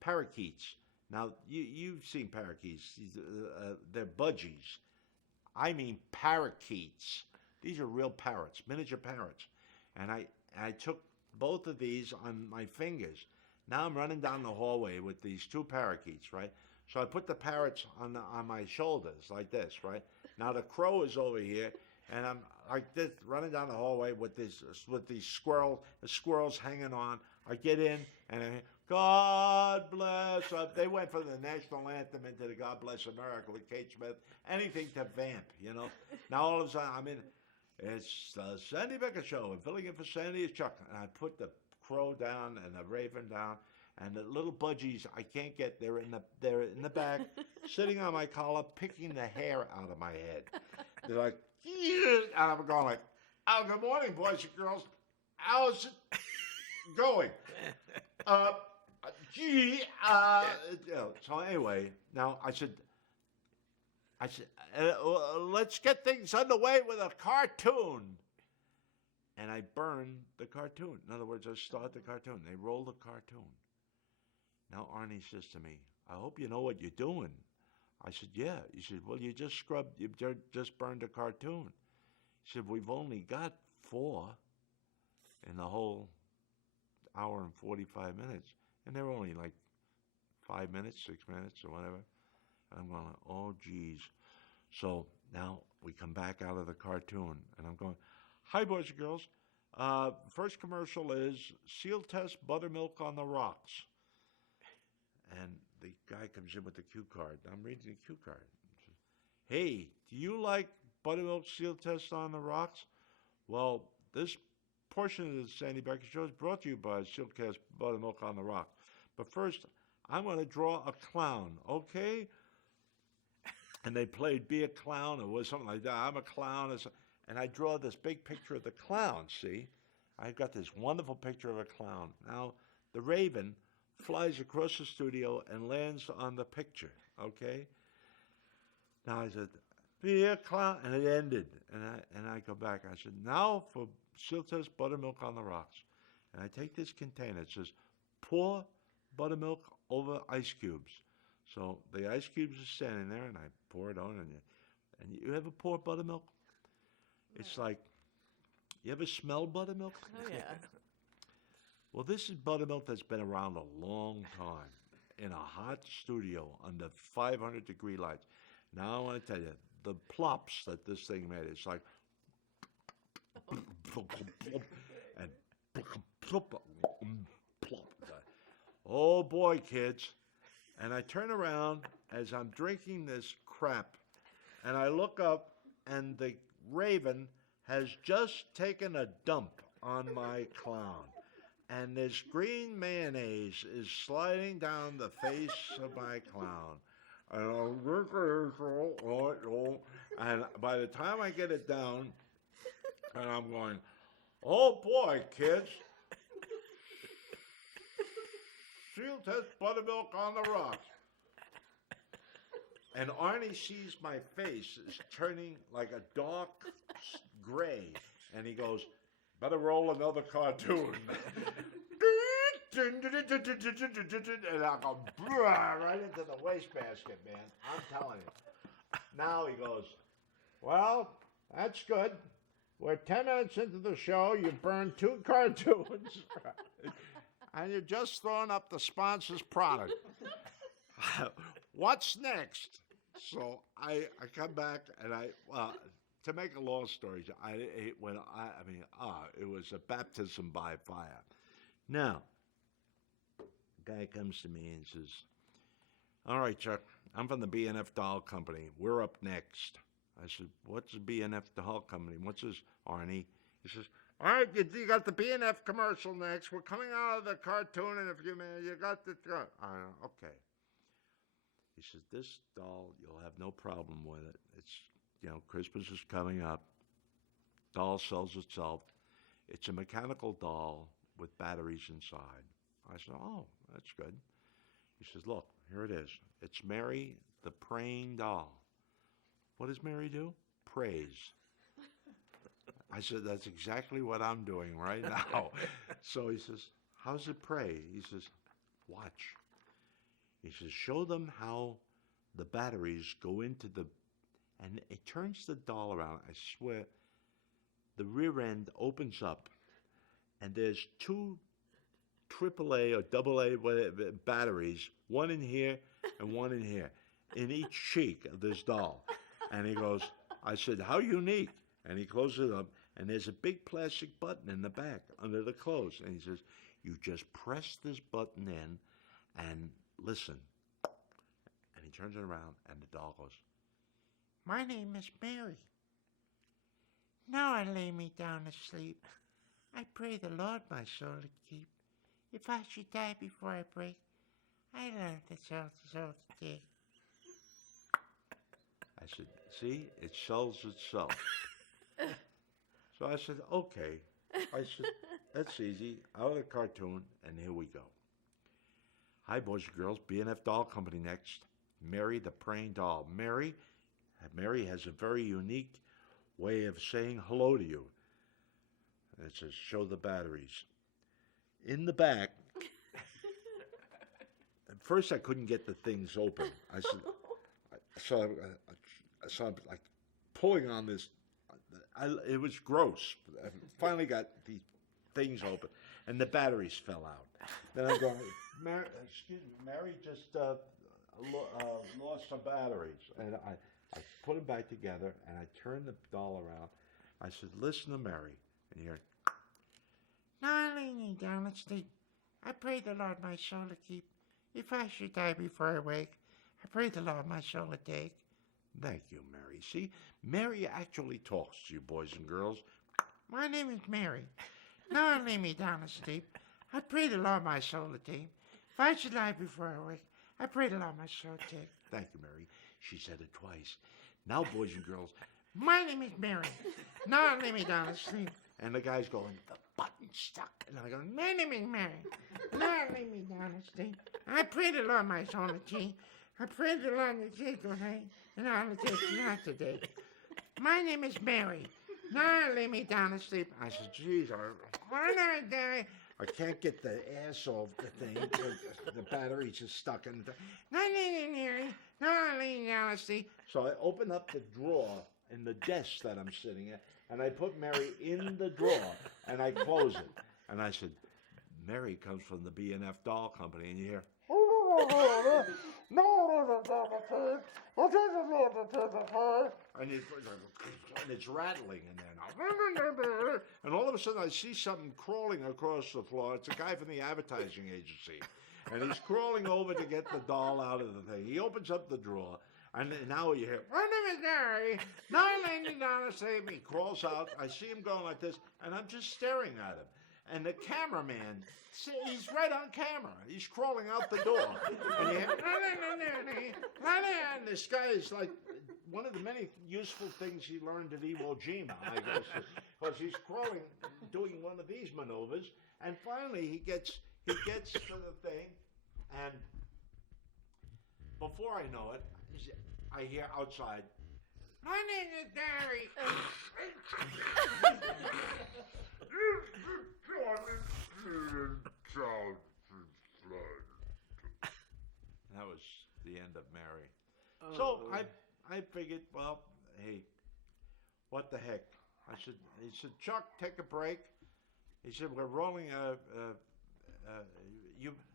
parakeets. Now, you've seen parakeets. They're budgies. I mean parakeets. These are real parrots, miniature parrots. And I took both of these on my fingers. Now I'm running down the hallway with these two parakeets, right? So I put the parrots on my shoulders like this, right? Now the crow is over here, and I'm like this, running down the hallway with these squirrels, the squirrels hanging on. I get in, and I, God bless. They went from the national anthem into the God Bless America with Kate Smith, anything to vamp, you know. Now all of a sudden I'm in. It's the Sandy Becker Show, and filling in for Sandy is Chuck. And I put the crow down and the raven down, and the little budgies I can't get. They're in the back, sitting on my collar, picking the hair out of my head. They're like, and I'm going like, oh, good morning, boys and girls. How's it going? You know, so anyway, now I said, let's get things underway with a cartoon. And I burned the cartoon. In other words, I start the cartoon. They roll the cartoon. Now Arnie says to me, I hope you know what you're doing. I said, yeah. He said, well, you just burned a cartoon. He said, we've only got 4 in the whole hour and 45 minutes. And they're only like 5 minutes, 6 minutes, or whatever. And I'm going, oh, geez. So now we come back out of the cartoon, and I'm going, hi, boys and girls. First commercial is Seal Test Buttermilk on the Rocks. And the guy comes in with the cue card. I'm reading the cue card. Hey, do you like Buttermilk Seal Test on the Rocks? Well, this portion of the Sandy Becker Show is brought to you by Seal Test Buttermilk on the Rocks. But first, I'm going to draw a clown, okay? And they played Be a Clown, or was something like that. I'm a clown. And I draw this big picture of the clown, see? I've got this wonderful picture of a clown. Now, the raven flies across the studio and lands on the picture, okay? Now I said, be a clown, and it ended. And I go back, I said, now for Seal Test Buttermilk on the Rocks. And I take this container, it says, pour buttermilk over ice cubes. So the ice cubes are standing there, and I pour it on, and you ever pour buttermilk? It's like, you ever smell buttermilk? Oh, yeah. Well, this is buttermilk that's been around a long time in a hot studio under 500-degree lights. Now I want to tell you, the plops that this thing made, it's like, and plop. Oh, boy, kids. And I turn around as I'm drinking this crap, and I look up, and the raven has just taken a dump on my clown. And this green mayonnaise is sliding down the face of my clown. And by the time I get it down, and I'm going, oh boy, kids. Seal Test Buttermilk on the Rocks. And Arnie sees my face is turning like a dark gray. And he goes, better roll another cartoon. And I go right into the wastebasket, man. I'm telling you. Now he goes, well, that's good. We're 10 minutes into the show. You burned 2 cartoons. And you're just throwing up the sponsor's product. What's next? So I come back, and to make a long story, it was a baptism by fire. Now, a guy comes to me and says, all right, Chuck, I'm from the B&F Doll Company. We're up next. I said, what's the B&F Doll Company? What's this, Arnie? He says, all right, you got the B&F commercial next. We're coming out of the cartoon in a few minutes. You got the... okay. He says, this doll, you'll have no problem with it. It's, Christmas is coming up. Doll sells itself. It's a mechanical doll with batteries inside. I said, oh, that's good. He says, look, here it is. It's Mary, the praying doll. What does Mary do? Prays. I said, that's exactly what I'm doing right now. So he says, how's it pray? He says, watch. He says, show them how the batteries go into and it turns the doll around. I swear, the rear end opens up, and there's 2 AAA or AA batteries, one in here and one in here, in each cheek of this doll. And he goes, I said, how unique. And he closes it up, and there's a big plastic button in the back under the clothes. And he says, you just press this button in and listen. And he turns it around, and the doll goes, my name is Mary. Now I lay me down to sleep. I pray the Lord my soul to keep. If I should die before I break, I learned the soul to take. I said, see, it sells itself. So I said, okay. I said, that's easy. Out of the cartoon, and here we go. Hi, boys and girls. B&F Doll Company next. Mary, the praying doll. Mary has a very unique way of saying hello to you. And it says, show the batteries. In the back, at first I couldn't get the things open. I said, so I'm like pulling on this. It was gross. I finally got the things open, and the batteries fell out. Then I'm going, excuse me, Mary just lost some batteries. And I put them back together, and I turned the doll around. I said, listen to Mary. And you hear, now lay me down and sleep. I pray the Lord my soul to keep. If I should die before I wake, I pray the Lord my soul to take. thank you, Mary. See, Mary actually talks to you, boys and girls. My name is Mary. Now lay me down and sleep. I pray the Lord my soul to take. If I should die before I wake, I pray the Lord my soul to take. Thank you, Mary. She said it twice. Now, boys and girls, My name is Mary. Now lay me down and sleep. and the guy's going, the button's stuck. And I go, My name is Mary. Now lay me down and sleep. I pray the Lord my soul to take. I pray the Lord to take away, and I'll take you not today. My name is Mary. Now lay me down and sleep. I said, geez, Why not I die? I can't get the ass off the thing. The battery's just stuck in the thing. Now lay me, Mary. Now lay me down and sleep. So I open up the drawer in the desk that I'm sitting at, and I put Mary in the drawer, and I close it. And I said, Mary comes from the B&F Doll Company, and you hear, and it's rattling in there. And all of a sudden, I see something crawling across the floor. It's a guy from the advertising agency. And he's crawling over to get the doll out of the thing. He opens up the drawer, and now you hear, My name is Mary. Now lay me down and sleep. he crawls out. I see him going like this, and I'm just staring at him. And the cameraman, he's right on camera. He's crawling out the door. And you hear, and this guy is like one of the many useful things he learned at Iwo Jima, I guess, because he's crawling, doing one of these maneuvers, and finally he gets to the thing, and before I know it, I hear outside, My name is Mary. That was the end of Mary. So I figured, well, hey, what the heck? He said, Chuck, take a break. He said, we're rolling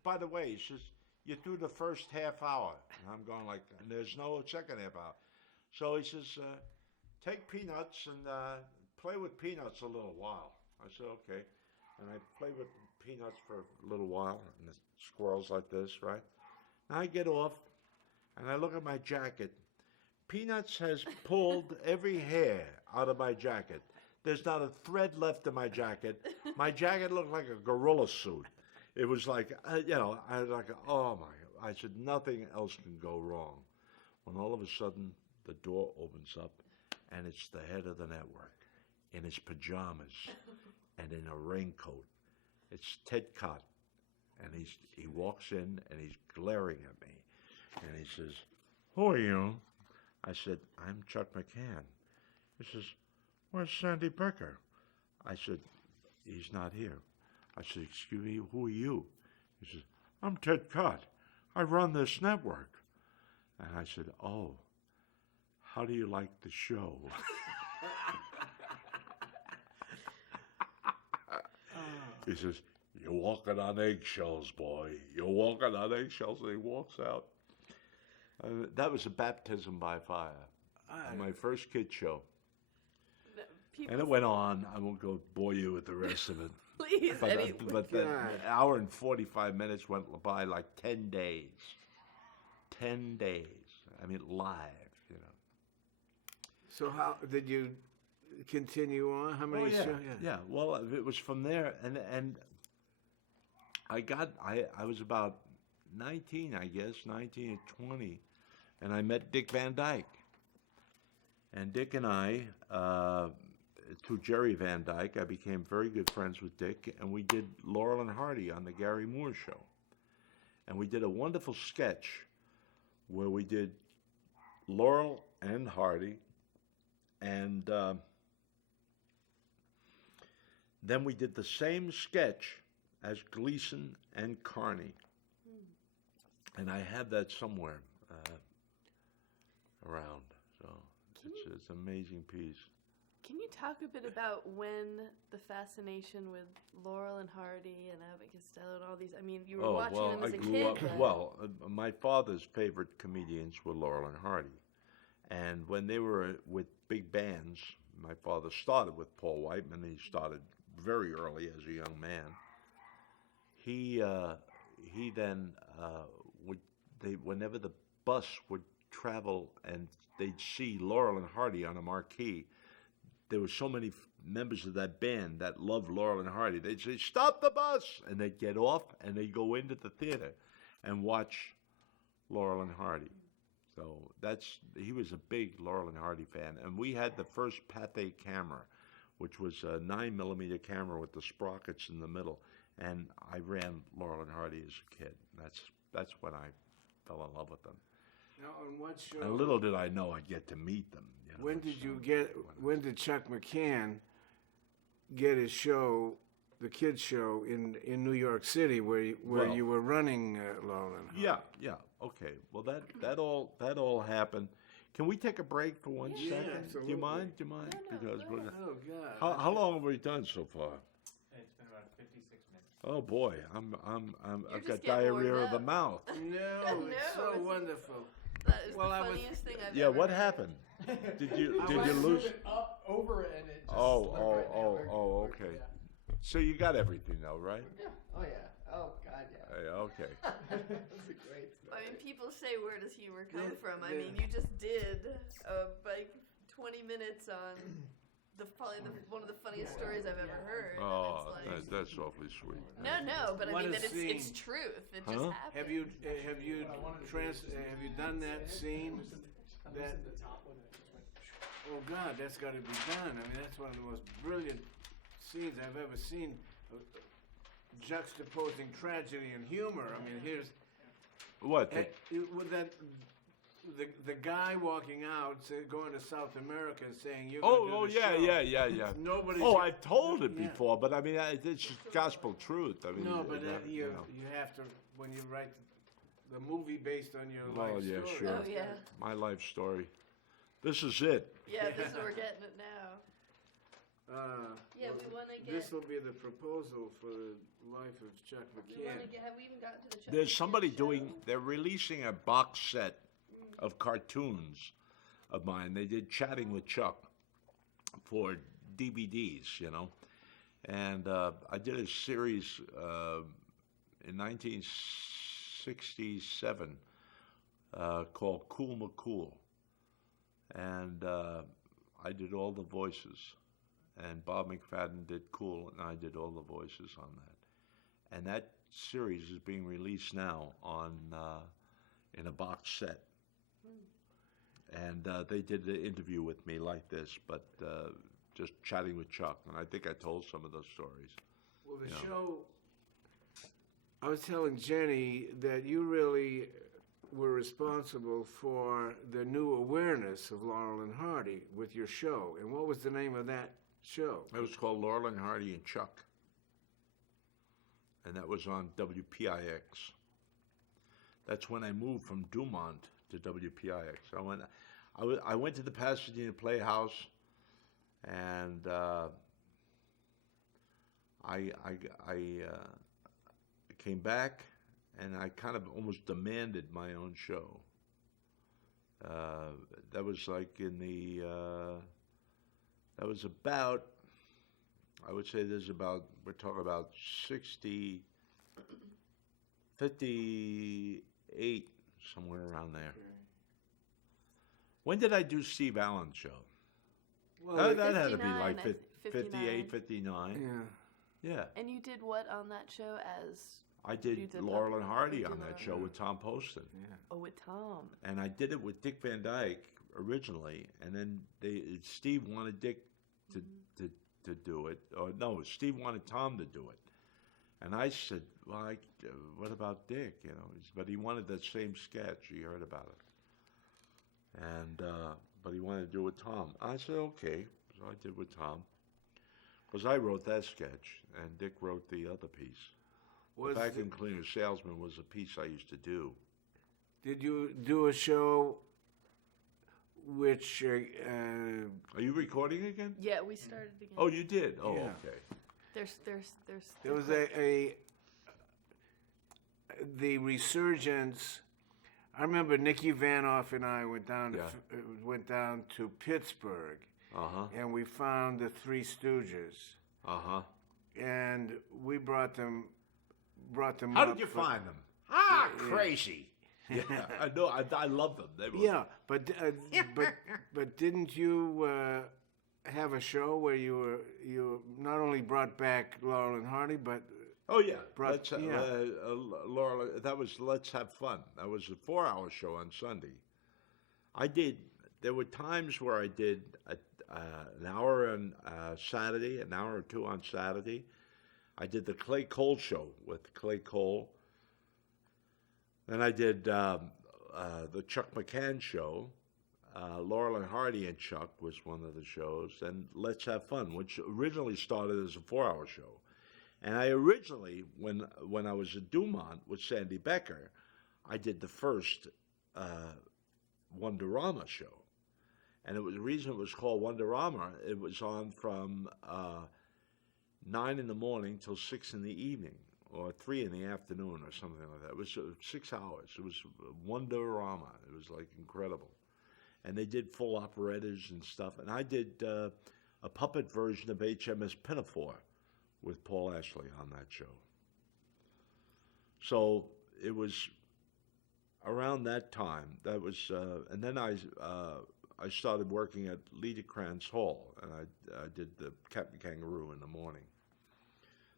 by the way, he says, you do the first half hour. And I'm going like, and there's no second half hour. So he says, take Peanuts and play with Peanuts a little while. I said, okay. And I play with Peanuts for a little while, and the squirrel's like this, right? And I get off, and I look at my jacket. Peanuts has pulled every hair out of my jacket. There's not a thread left in my jacket. My jacket looked like a gorilla suit. It was like, I was like, oh my, I said, nothing else can go wrong. When all of a sudden, the door opens up, and it's the head of the network in his pajamas and in a raincoat. It's Ted Cott, and he walks in, and he's glaring at me, and he says, who are you? I said, I'm Chuck McCann. He says, where's Sandy Becker? I said, he's not here. I said, excuse me, who are you? He says, I'm Ted Cott. I run this network. And I said, oh, how do you like the show? He says, you're walking on eggshells, boy. You're walking on eggshells. And he walks out. That was a baptism by fire. My first kid show. And it went on. I won't go bore you with the rest of it. Please, But that hour and 45 minutes went by like 10 days. 10 days. I mean, live, So how did you continue on? How many shows? Yeah. Well, it was from there, and I was about 19, I guess, 19 or 20, and I met Dick Van Dyke. And Dick and I, through Jerry Van Dyke, I became very good friends with Dick, and we did Laurel and Hardy on the Gary Moore Show. And we did a wonderful sketch where we did Laurel and Hardy, and then we did the same sketch as Gleason and Carney. And I have that somewhere. around. So it's an amazing piece. Can you talk a bit about when the fascination with Laurel and Hardy and Abbott Costello and all these? I mean, you were watching them as a kid. My father's favorite comedians were Laurel and Hardy, and when they were with big bands, my father started with Paul Whiteman. He started very early as a young man. He then whenever the bus would travel and they'd see Laurel and Hardy on a marquee, there were so many members of that band that loved Laurel and Hardy. They'd say, "Stop the bus!" And they'd get off and they'd go into the theater and watch Laurel and Hardy. So he was a big Laurel and Hardy fan. And we had the first Pathé camera, which was a 9mm camera with the sprockets in the middle. And I ran Laurel and Hardy as a kid. That's when I fell in love with them. Now, on what show? And little did I know I'd get to meet them. When did Chuck McCann get his show, the kids show in New York City, where you were running Laurel and Hardy? Yeah. Okay. Well, that all happened. Can we take a break for 1 second? Absolutely. Do you mind? No. Because Oh God. how long have we done so far? It's been about 56 minutes. Oh boy, I've got just getting diarrhea warmed of the up. mouth. No, it's so it's- wonderful. That is Well, the I was- funniest thing I've Yeah, ever what heard. happened? Did you was lose? Up over it and it just Oh, slipped right now. okay. So you got everything though, right? Yeah. Oh yeah. Oh God, yeah. Yeah, okay. That's a great story. I mean, people say, where does humor come Yeah, from? I yeah. mean, you just did like 20 minutes on probably one of the funniest stories I've ever heard. and Oh, it's like, that's awfully sweet. no, but I What mean a that it's scene. truth. It Huh? just happened. Have you done that scene? That oh God, that's got to be done. I mean, that's one of the most brilliant scenes I've ever seen, juxtaposing tragedy and humor. I mean, here's What? with that. The guy walking out, going to South America, saying, "You're Oh, gonna do the yeah. show." Nobody. Oh, I've told it Yeah. before, but I mean, it's just gospel truth. I mean, No, but you know. have to when you write the movie based on your Well, life yeah, story. sure. Oh yeah, My life story. This is it. yeah. This is we're getting it now. Yeah, we want to get. This will be the proposal for the life of Chuck We want to McCann. get. Have we even gotten to the? Chuck There's McCann somebody show? they're releasing a box set of cartoons of mine. They did Chatting with Chuck for DVDs, you know. And I did a series in 1967 called Cool McCool. And I did all the voices. And Bob McFadden did Cool, and I did all the voices on that. And that series is being released now on in a box set. And they did the interview with me like this, but just chatting with Chuck. And I think I told some of those stories. Well, the Yeah. show. I was telling Jenny that you really were responsible for the new awareness of Laurel and Hardy with your show. And what was the name of that show? It was called Laurel and Hardy and Chuck. And that was on WPIX. That's when I moved from Dumont to WPIX. I went to the Pasadena Playhouse, and I came back, and I kind of almost demanded my own show. That was like that was about, I would say we're talking about 58, somewhere around there. When did I do Steve Allen's show? Well, That had to be 59, like I think, 58, 59. yeah. Yeah. And you did what on that show as? I You did did Laurel and Hardy you on did that Laurel show and with Tom Poston. Oh, with Tom. And I did it with Dick Van Dyke originally, and then Steve wanted Dick to do it. Or no, Steve wanted Tom to do it. And I said, well, what about Dick? You know, but he wanted that same sketch. He heard about it. And but he wanted to do it with Tom. I said, okay. So I did with Tom. Because I wrote that sketch, and Dick wrote the other piece. The Vacuum Cleaner Salesman was a piece I used to do. Did you do a show which Are you recording again? Yeah, we started again. Oh, you did? Oh, Yeah. okay. there was the resurgence. I remember Nicky Vanoff and I went down to Pittsburgh, and we found the Three Stooges, and we brought them. How up did you for- find them? Crazy. Yeah, I know. I love them. They were, Yeah, but didn't you have a show where you not only brought back Laurel and Hardy, but Oh yeah, Brought- Laura. That was Let's Have Fun. That was a 4-hour show on Sunday. I did. There were times where I did an hour on Saturday, an hour or two on Saturday. I did the Clay Cole show with Clay Cole. Then I did the Chuck McCann show. Laurel and Hardy and Chuck was one of the shows, and Let's Have Fun, which originally started as a 4-hour show. And I originally, when I was at Dumont with Sandy Becker, I did the first Wonderama show. And the reason it was called Wonderama, it was on from 9 in the morning till 6 in the evening, or 3 in the afternoon, or something like that. It was 6 hours. It was Wonderama. It was like incredible. And they did full operettas and stuff. And I did a puppet version of HMS Pinafore with Paul Ashley on that show. So it was around that time. That was, and then I started working at Liederkranz Hall, and I did the Captain Kangaroo in the morning.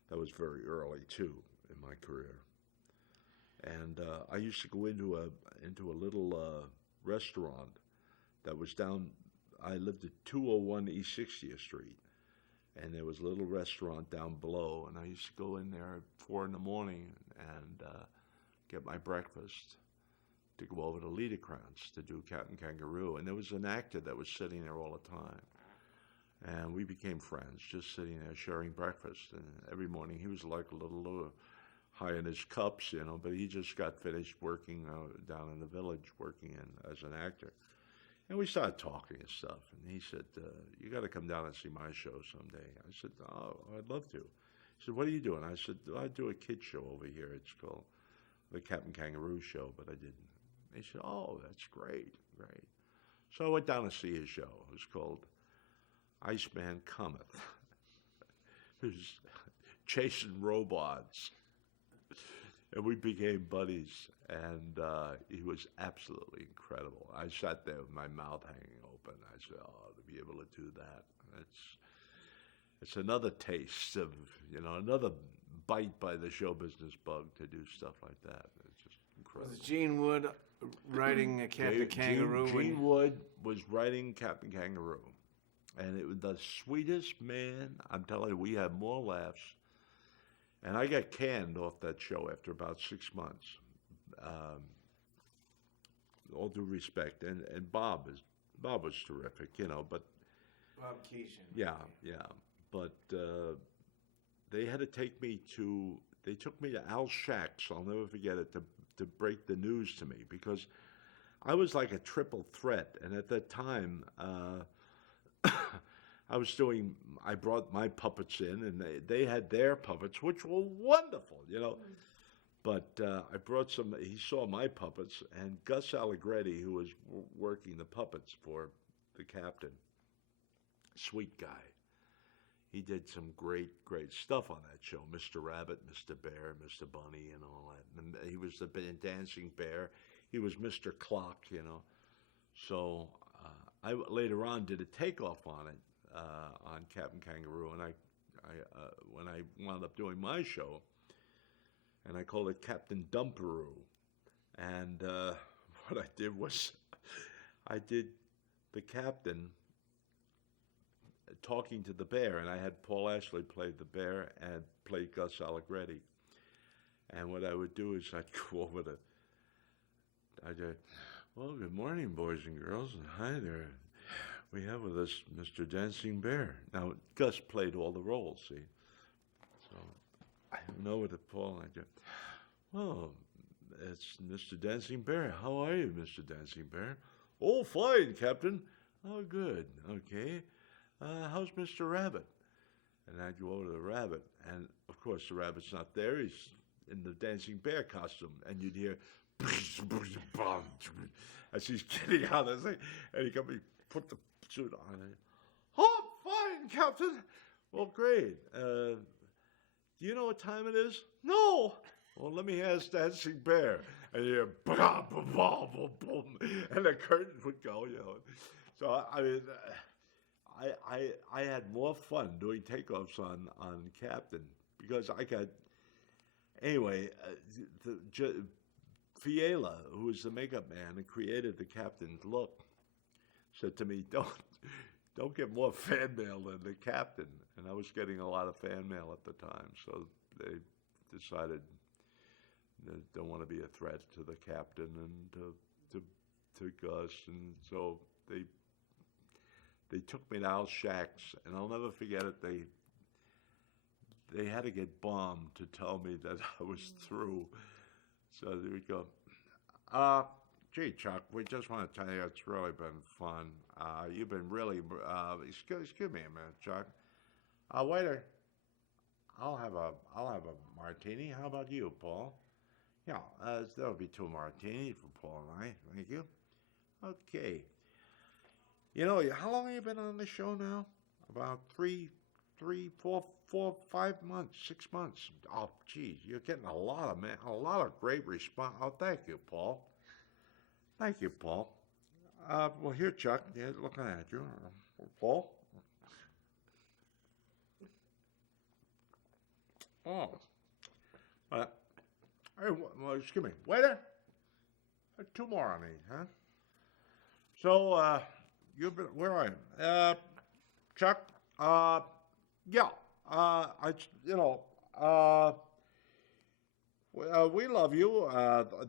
That was very early too in my career. And I used to go into a little restaurant that was down. I lived at 201 East 60th Street. And there was a little restaurant down below, and I used to go in there at 4 in the morning and get my breakfast to go over to Liederkranz to do Captain Kangaroo. And there was an actor that was sitting there all the time. And we became friends, just sitting there sharing breakfast. And every morning he was like a little high in his cups, but he just got finished working down in the village, working as an actor. And we started talking and stuff, and he said, you got to come down and see my show someday. I said, oh, I'd love to. He said, what are you doing? I said, I do a kid show over here. It's called the Captain Kangaroo Show, but I didn't. He said, oh, that's great. So I went down to see his show. It was called Iceman Cometh. It was chasing robots. And we became buddies, and he was absolutely incredible. I sat there with my mouth hanging open. I said, oh, to be able to do that, it's another taste of, another bite by the show business bug to do stuff like that. It's just incredible. Was Gene Wood writing Captain Kangaroo? Gene Wood was writing Captain Kangaroo, and it was the sweetest man. I'm telling you, we had more laughs. And I got canned off that show after about 6 months. All due respect, and Bob was terrific, but Bob Keeshan. yeah. But they had to take me to. They took me to Al Shack's. I'll never forget it, to break the news to me, because I was like a triple threat, and at that time. I brought my puppets in, and they had their puppets, which were wonderful, But I brought some, he saw my puppets, and Gus Allegretti, who was working the puppets for the captain, sweet guy. He did some great stuff on that show, Mr. Rabbit, Mr. Bear, Mr. Bunny, and all that. And he was the dancing bear. He was Mr. Clock, So I later on did a takeoff on it. On Captain Kangaroo, and I when I wound up doing my show, and I called it Captain Dumperoo, and what I did was, I did the captain talking to the bear, and I had Paul Ashley play the bear and play Gus Allegretti, and what I would do is I'd go over I'd go, well, good morning, boys and girls, and hi there. We have with us Mr. Dancing Bear. Now, Gus played all the roles, see? So I went over to Paul and I go, well, it's Mr. Dancing Bear. How are you, Mr. Dancing Bear? Oh, fine, Captain. Oh, good. Okay. How's Mr. Rabbit? And I'd go over to the rabbit, and of course the rabbit's not there. He's in the dancing bear costume, and you'd hear as he's getting out of the thing, and he put the suit on. And, oh, fine, Captain. Well, great. Do you know what time it is? No. Well, let me ask Dancing Bear. And you hear boom, boom, boom, boom, and the curtain would go, you know. So I mean, I had more fun doing takeoffs on Captain because I got anyway. Fiala, who was the makeup man and created the Captain's look, said to me, "Don't get more fan mail than the Captain." And I was getting a lot of fan mail at the time, so they decided they don't want to be a threat to the Captain and to Gus, and so they took me to Al Shack's, and I'll never forget it. They had to get bombed to tell me that I was through. So they would go, gee, Chuck, we just want to tell you it's really been fun. You've been really, excuse me a minute, Chuck. Waiter, I'll have a martini. How about you, Paul? Yeah, there'll be 2 martinis for Paul and I. Thank you. Okay. You know, how long have you been on the show now? About 3, 4, 5 months, 6 months. Oh, geez, you're getting a lot of great response. Oh, thank you, Paul. Thank you, Paul. Well, here, Chuck, yeah, looking at you, Paul. Oh, hey, well, excuse me, waiter. 2 more on these, huh? So, you've been, where are you? Chuck, yeah, we love you.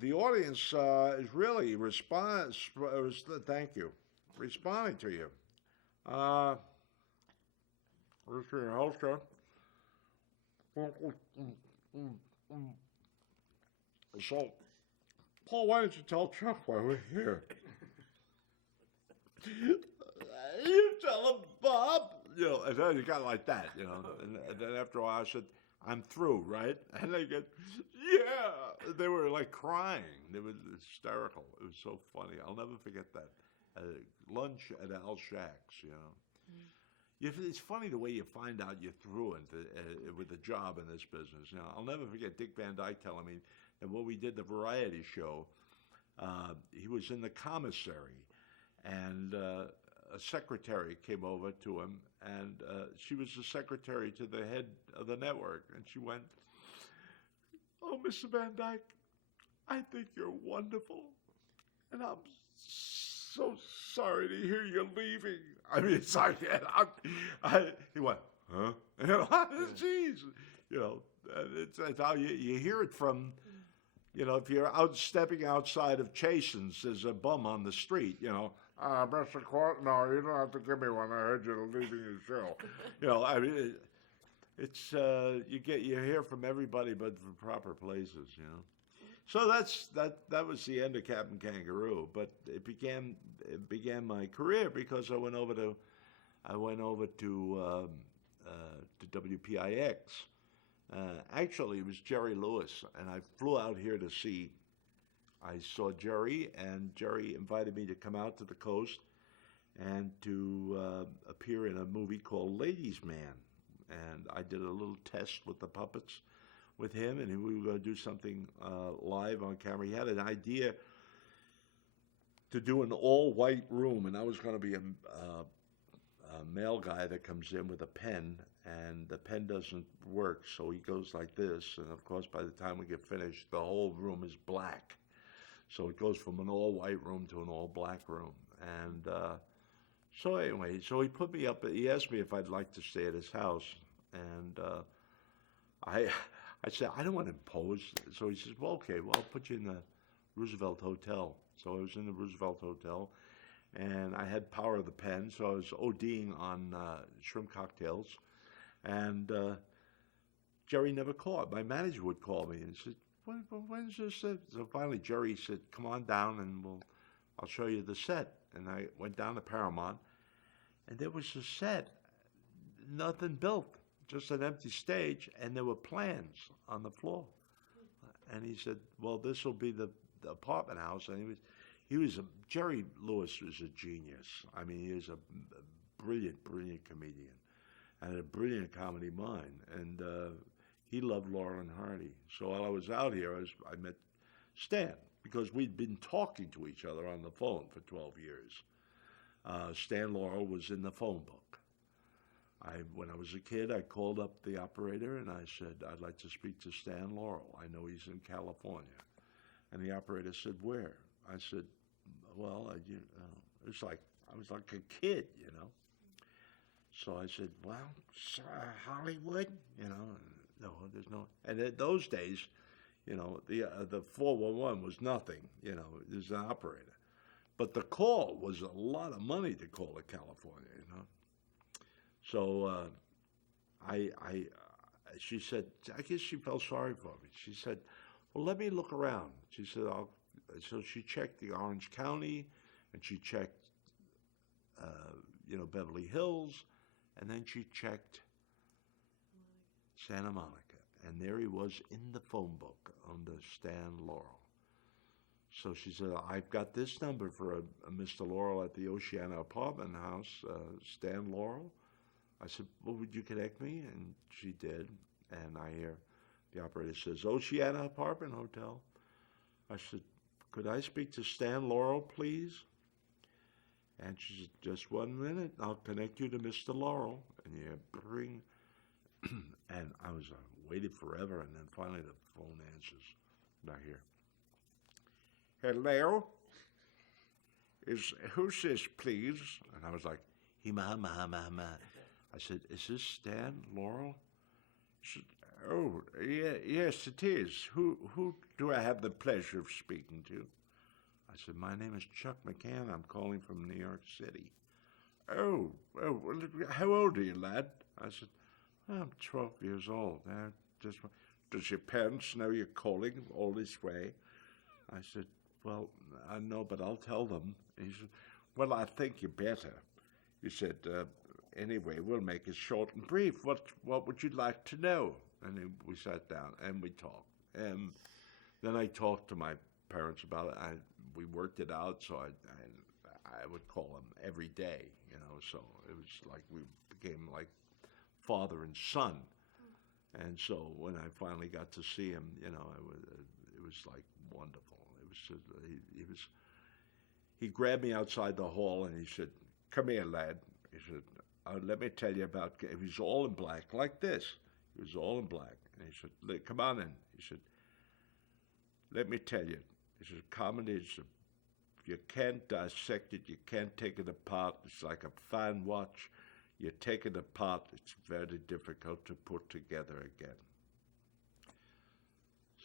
The audience is really thank you, responding to you. Where's your host, Chuck? So, Paul, why don't you tell Chuck why we're here? You tell him, Bob. You know, and then you got like that, you know. And then after a while, I said, I'm through, right? And they get, yeah. They were like crying. They were hysterical. It was so funny. I'll never forget that. Lunch at Al Shack's, you know. It's funny the way you find out you're through with the job in this business. You know, I'll never forget Dick Van Dyke telling me that when we did the variety show, he was in the commissary, and a secretary came over to him, and she was the secretary to the head of the network, and she went, "Oh, Mr. Van Dyke, I think you're wonderful, and I'm so sorry to hear you're leaving." I mean, it's like, he went, huh? You know, geez, you know, it's how you hear it from, you know, if you're out stepping outside of Chasen's, there's a bum on the street, you know. Mr. Court, no, you don't have to give me one. I heard you're leaving your show. You know, I mean, it's you hear from everybody, but from proper places, you know. So that was the end of Captain Kangaroo, but it began my career because I went over to WPIX. Actually, it was Jerry Lewis, and I flew out here to see. I saw Jerry, and Jerry invited me to come out to the coast and to appear in a movie called Ladies' Man. And I did a little test with the puppets with him, and we were going to do something live on camera. He had an idea to do an all-white room, and I was going to be a male guy that comes in with a pen, and the pen doesn't work, so he goes like this, and of course by the time we get finished, the whole room is black. So it goes from an all-white room to an all-black room. And so anyway, so he put me up, he asked me if I'd like to stay at his house, and I said, I don't want to impose. So he says, well, okay, well, I'll put you in the Roosevelt Hotel. So I was in the Roosevelt Hotel, and I had power of the pen, so I was ODing on shrimp cocktails. And Jerry never called. My manager would call me and said, when's this? So finally Jerry said, come on down and I'll show you the set. and I went down to Paramount, and there was a set, nothing built, just an empty stage, and there were plans on the floor. And he said, "Well, this will be the apartment house." And Jerry Lewis was a genius. I mean, he was a brilliant comedian and a brilliant comedy mind. And he loved Laurel and Hardy. So while I was out here, I met Stan, because we'd been talking to each other on the phone for 12 years. Stan Laurel was in the phone book. When I was a kid, I called up the operator and I said, "I'd like to speak to Stan Laurel. I know he's in California." And the operator said, "Where?" I said, "Well, it's like I was like a kid, you know." So I said, "Well, Hollywood, you know." No, there's no. And in those days, you know, the 411 was nothing. You know, there's an operator, but the call was a lot of money to call to California. You know. So she said, I guess she felt sorry for me. She said, "Well, let me look around." She said, so she checked the Orange County, and she checked, Beverly Hills, and then she checked Santa Monica. And there he was in the phone book under Stan Laurel. So she said, "I've got this number for a Mr. Laurel at the Oceana apartment house, Stan Laurel." I said, "Well, would you connect me?" And she did. And I hear the operator says, "Oceana Apartment Hotel." I said, "Could I speak to Stan Laurel, please?" And she said, "Just 1 minute. I'll connect you to Mr. Laurel." And bring. And I was waited forever, and then finally the phone answers. And I hear, "Hello? Who's this, please?" And I was like, "Hima, ma, ma, ma." I said, "Is this Stan Laurel?" She said, "Oh, yeah, yes, it is. Who do I have the pleasure of speaking to?" I said, "My name is Chuck McCann. I'm calling from New York City." Oh, well, how old are you, lad?" I said, "I'm 12 years old. Does your parents know you're calling all this way?" I said, "Well, I know, but I'll tell them." He said, "Well, I think you better." He said, "Anyway, we'll make it short and brief. What would you like to know?" And then we sat down and we talked. And then I talked to my parents about it. We worked it out, so I would call him every day, you know. So it was like we became like father and son. And so when I finally got to see him, you know, it was like wonderful. It was just, he grabbed me outside the hall and he said, "Come here, lad." He said, "Let me tell you about." He was all in black, like this. He was all in black, and he said, "Come on in." He said, "Let me tell you." He said, "Comedy is you can't dissect it, you can't take it apart. It's like a fine watch. You take it apart, it's very difficult to put together again."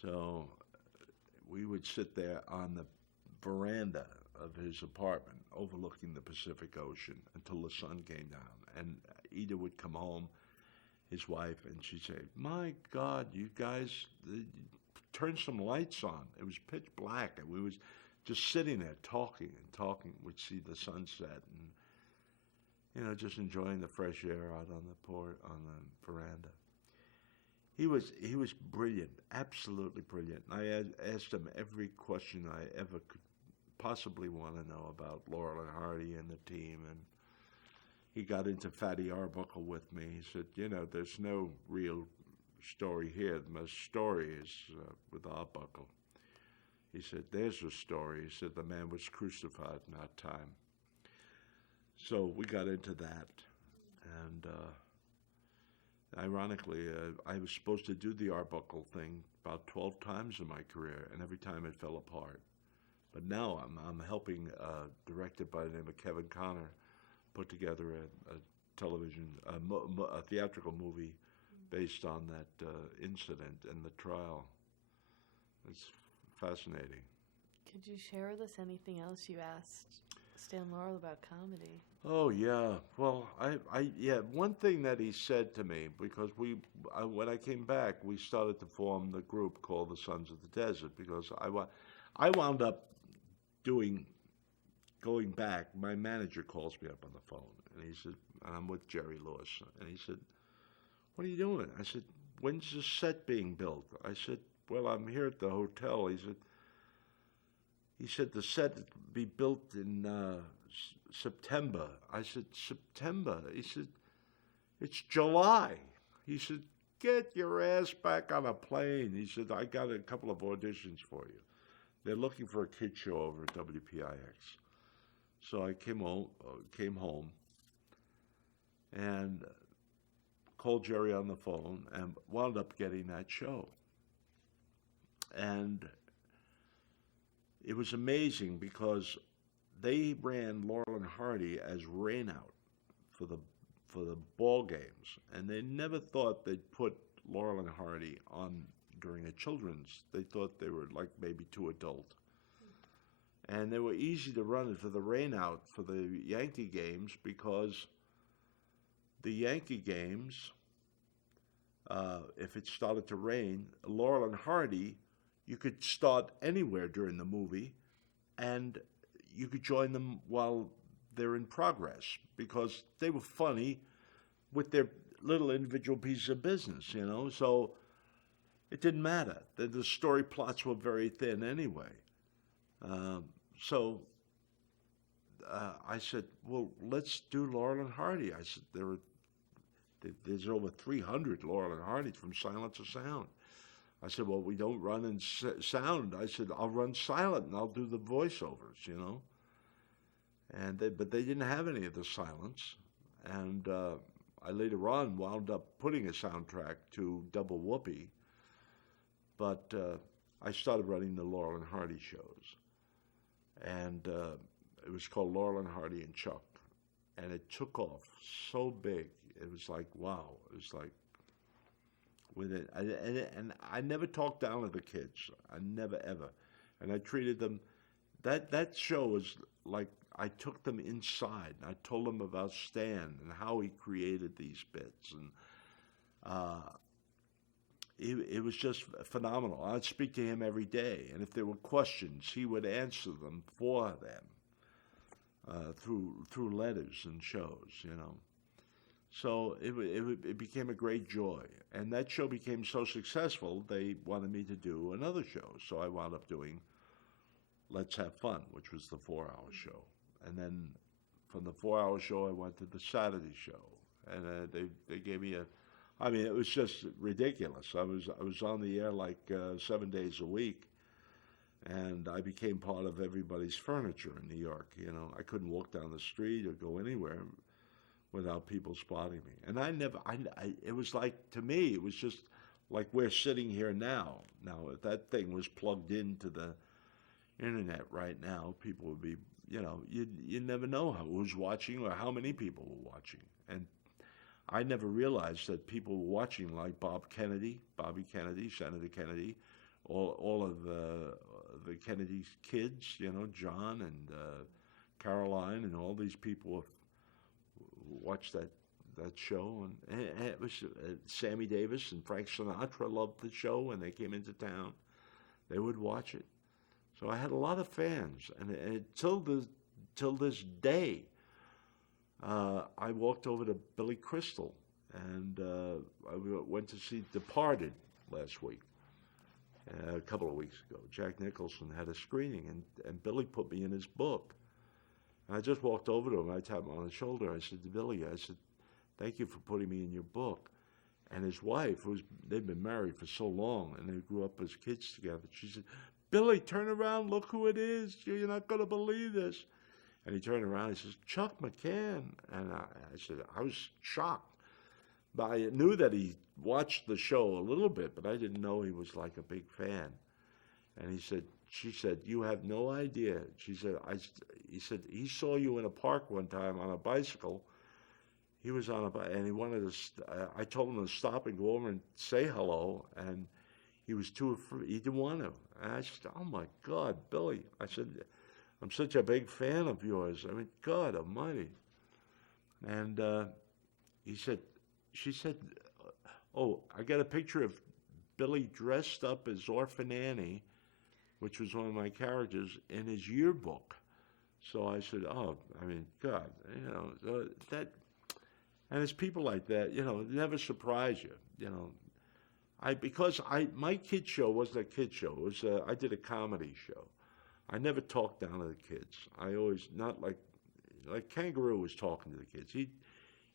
So we would sit there on the veranda of his apartment overlooking the Pacific Ocean until the sun came down. And Ida would come home, his wife, and she'd say, "My God, you guys, turn some lights on." It was pitch black, and we was just sitting there talking and talking. We'd see the sunset and, you know, just enjoying the fresh air out on the veranda. He was brilliant, absolutely brilliant. I asked him every question I ever could possibly want to know about Laurel and Hardy and the team, and he got into Fatty Arbuckle with me. He said, "You know, there's no real story here. My story is with Arbuckle." He said, "There's a story." He said, "The man was crucified in our time." So we got into that, and ironically, I was supposed to do the Arbuckle thing about 12 times in my career, and every time it fell apart. But now I'm helping a director by the name of Kevin Connor put together a television, a theatrical movie based on that incident and the trial. It's fascinating. Could you share with us anything else you asked Stan Laurel about comedy? Oh yeah. Well, one thing that he said to me, because when I came back, we started to form the group called the Sons of the Desert, because I wound up going back, my manager calls me up on the phone, and he said, and I'm with Jerry Lewis, and he said, "What are you doing?" I said, "When's the set being built?" I said, "Well, I'm here at the hotel." He said the set would be built in September. I said, "September?" He said, "It's July." He said, "Get your ass back on a plane." He said, "I got a couple of auditions for you. They're looking for a kid show over at WPIX." So I came home and called Jerry on the phone and wound up getting that show. And it was amazing because they ran Laurel and Hardy as rainout for the ball games, and they never thought they'd put Laurel and Hardy on during a children's. They thought they were like maybe too adult. And they were easy to run for the rainout for the Yankee games because the Yankee games, if it started to rain, Laurel and Hardy, you could start anywhere during the movie, and you could join them while they're in progress because they were funny with their little individual pieces of business, So it didn't matter. The story plots were very thin anyway. So I said, "Well, let's do Laurel and Hardy." I said, there's over 300 Laurel and Hardys from silent to sound. I said, "Well, we don't run in sound." I said, "I'll run silent and I'll do the voiceovers, But they didn't have any of the silence. And I later on wound up putting a soundtrack to Double Whoopee. But I started running the Laurel and Hardy shows. And it was called Laurel and Hardy and Chuck. And it took off so big. It was like, wow. It was like, with it. And I never talked down to the kids. I never, ever. And I treated them, that show was like, I took them inside. And I told them about Stan and how he created these bits. And it was just phenomenal. I'd speak to him every day. And if there were questions, he would answer them for them through letters and shows, So it became a great joy. And that show became so successful, they wanted me to do another show. So I wound up doing Let's Have Fun, which was the 4-hour show. And then from the 4-hour show, I went to the Saturday show. And they gave me it was just ridiculous. I was on the air like 7 days a week. And I became part of everybody's furniture in New York. I couldn't walk down the street or go anywhere without people spotting me. And it was like, to me, it was just like we're sitting here now. Now, if that thing was plugged into the internet right now, people would be, you never know who's watching or how many people were watching. And I never realized that people were watching like Bobby Kennedy, Senator Kennedy, all of the Kennedy kids, John and Caroline and all these people watched that show, and it was Sammy Davis and Frank Sinatra loved the show when they came into town. They would watch it. So I had a lot of fans, and till this day, I walked over to Billy Crystal, and I went to see Departed last week, a couple of weeks ago. Jack Nicholson had a screening, and Billy put me in his book. And I just walked over to him. I tapped him on the shoulder. I said, "Billy," I said, "thank you for putting me in your book." And his wife, they'd been married for so long, and they grew up as kids together. She said, "Billy, turn around, look who it is. You're not going to believe this." And he turned around and he says, "Chuck McCann." And I said, I was shocked. But I knew that he watched the show a little bit, but I didn't know he was like a big fan. And she said, "You have no idea." She said, he said, "He saw you in a park one time on a bicycle." He was on a bike, and he wanted to, I told him to stop and go over and say hello, and he was too afraid. He didn't want to. And I said, "Oh my God, Billy." I said, "I'm such a big fan of yours. I mean, God almighty." And she said, "Oh, I got a picture of Billy dressed up as Orphan Annie," which was one of my characters, in his yearbook. So I said, oh, I mean, God, that, and it's people like that, never surprise you, because my kid show wasn't a kid show. It was I did a comedy show. I never talked down to the kids. I always, not like Kangaroo was talking to the kids.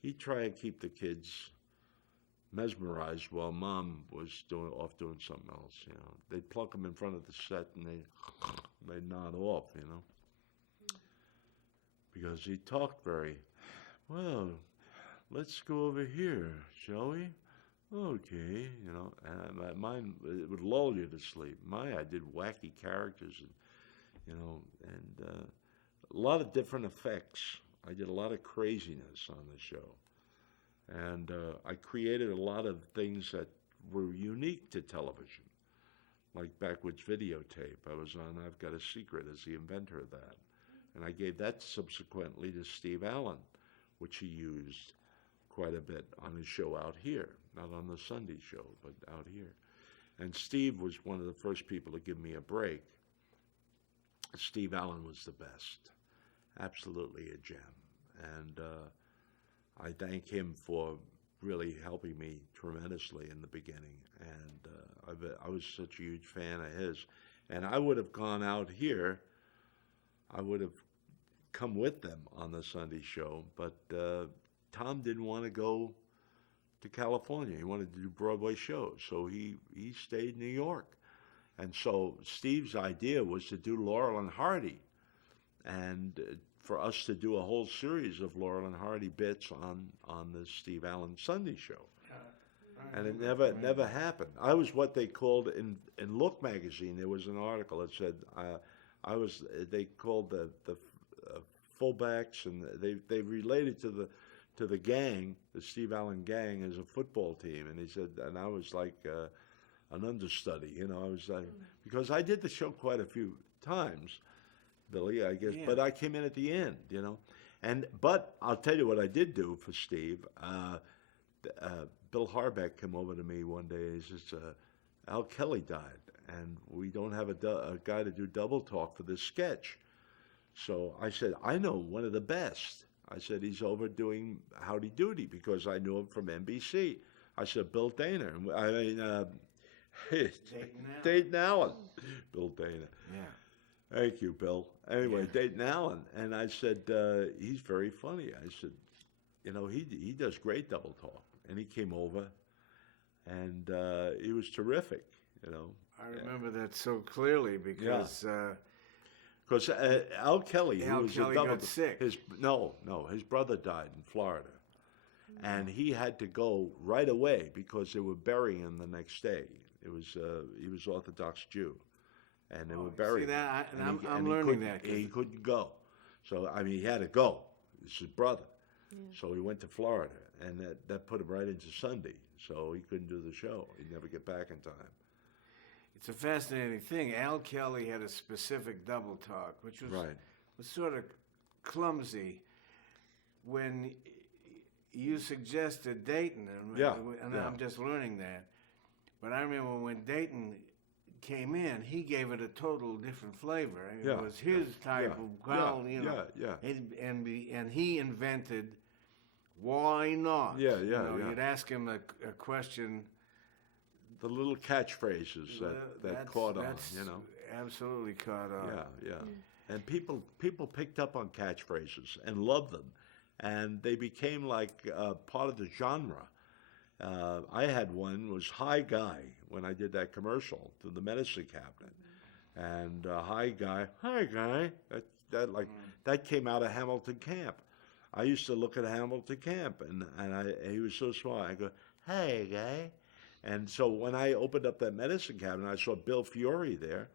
He'd try and keep the kids mesmerized while Mom was off doing something else. They'd plunk them in front of the set and they'd nod off. Because he talked very well. Let's go over here, shall we? Okay, and mine, it would lull you to sleep. I did wacky characters and a lot of different effects. I did a lot of craziness on the show. And I created a lot of things that were unique to television, like Backwoods Videotape. I was on I've Got a Secret as the inventor of that. And I gave that subsequently to Steve Allen, which he used quite a bit on his show out here, not on the Sunday show, but out here. And Steve was one of the first people to give me a break. Steve Allen was the best, absolutely a gem. And I thank him for really helping me tremendously in the beginning. And I was such a huge fan of his. And I would have gone out here, I would have come with them on the Sunday show, but Tom didn't want to go to California. He wanted to do Broadway shows, so he stayed in New York. And so Steve's idea was to do Laurel and Hardy, and for us to do a whole series of Laurel and Hardy bits on the Steve Allen Sunday show. And it never happened. I was what they called in Look magazine. There was an article that said they called the fullbacks, and they related to the gang, the Steve Allen gang, as a football team. And he said, and I was like an understudy, I was like, because I did the show quite a few times, Billy, I guess, but I came in at the end, but I'll tell you what I did do for Steve. Bill Harbeck came over to me one day. He says, Al Kelly died, and we don't have a guy to do double talk for this sketch. So I said, I know one of the best. I said, he's over doing Howdy Doody, because I knew him from NBC. I said, Bill Dana. Dayton Allen. Bill Dana. Yeah. Thank you, Bill. Anyway, Dayton Allen. And I said, he's very funny. I said, he does great double talk. And he came over, and he was terrific, I remember that so clearly because... Because Al Kelly, who was Kelly got sick. His brother died in Florida, and he had to go right away because they were burying him the next day. It was he was Orthodox Jew, and they were burying him. I'm learning that. He couldn't go, so he had to go. It's his brother, so he went to Florida, and that put him right into Sunday. So he couldn't do the show. He'd never get back in time. It's a fascinating thing. Al Kelly had a specific double talk, which was sort of clumsy when you suggested Dayton, and I'm just learning that. But I remember when Dayton came in, he gave it a total different flavor. It was his type of growl, and he invented why not. You'd ask him a question. The little catchphrases that caught on, Absolutely caught on. Yeah. And people picked up on catchphrases and loved them, and they became like part of the genre. I had one was "Hi Guy" when I did that commercial to the medicine cabinet, and "Hi Guy," that came out of Hamilton Camp. I used to look at Hamilton Camp, and he was so smart. I go, "Hey Guy." And so when I opened up that medicine cabinet, I saw Bill Fiore there.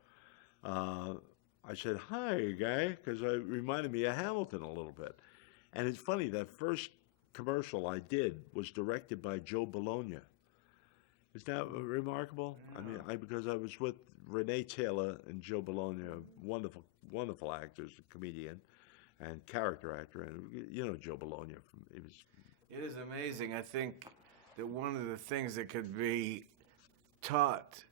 I said, "Hi, Guy," because it reminded me of Hamilton a little bit. And it's funny, that first commercial I did was directed by Joe Bologna. Isn't that remarkable? Yeah. Because I was with Renee Taylor and Joe Bologna, wonderful, wonderful actors, comedian, and character actor. And Joe Bologna. It is amazing. I think that one of the things that could be taught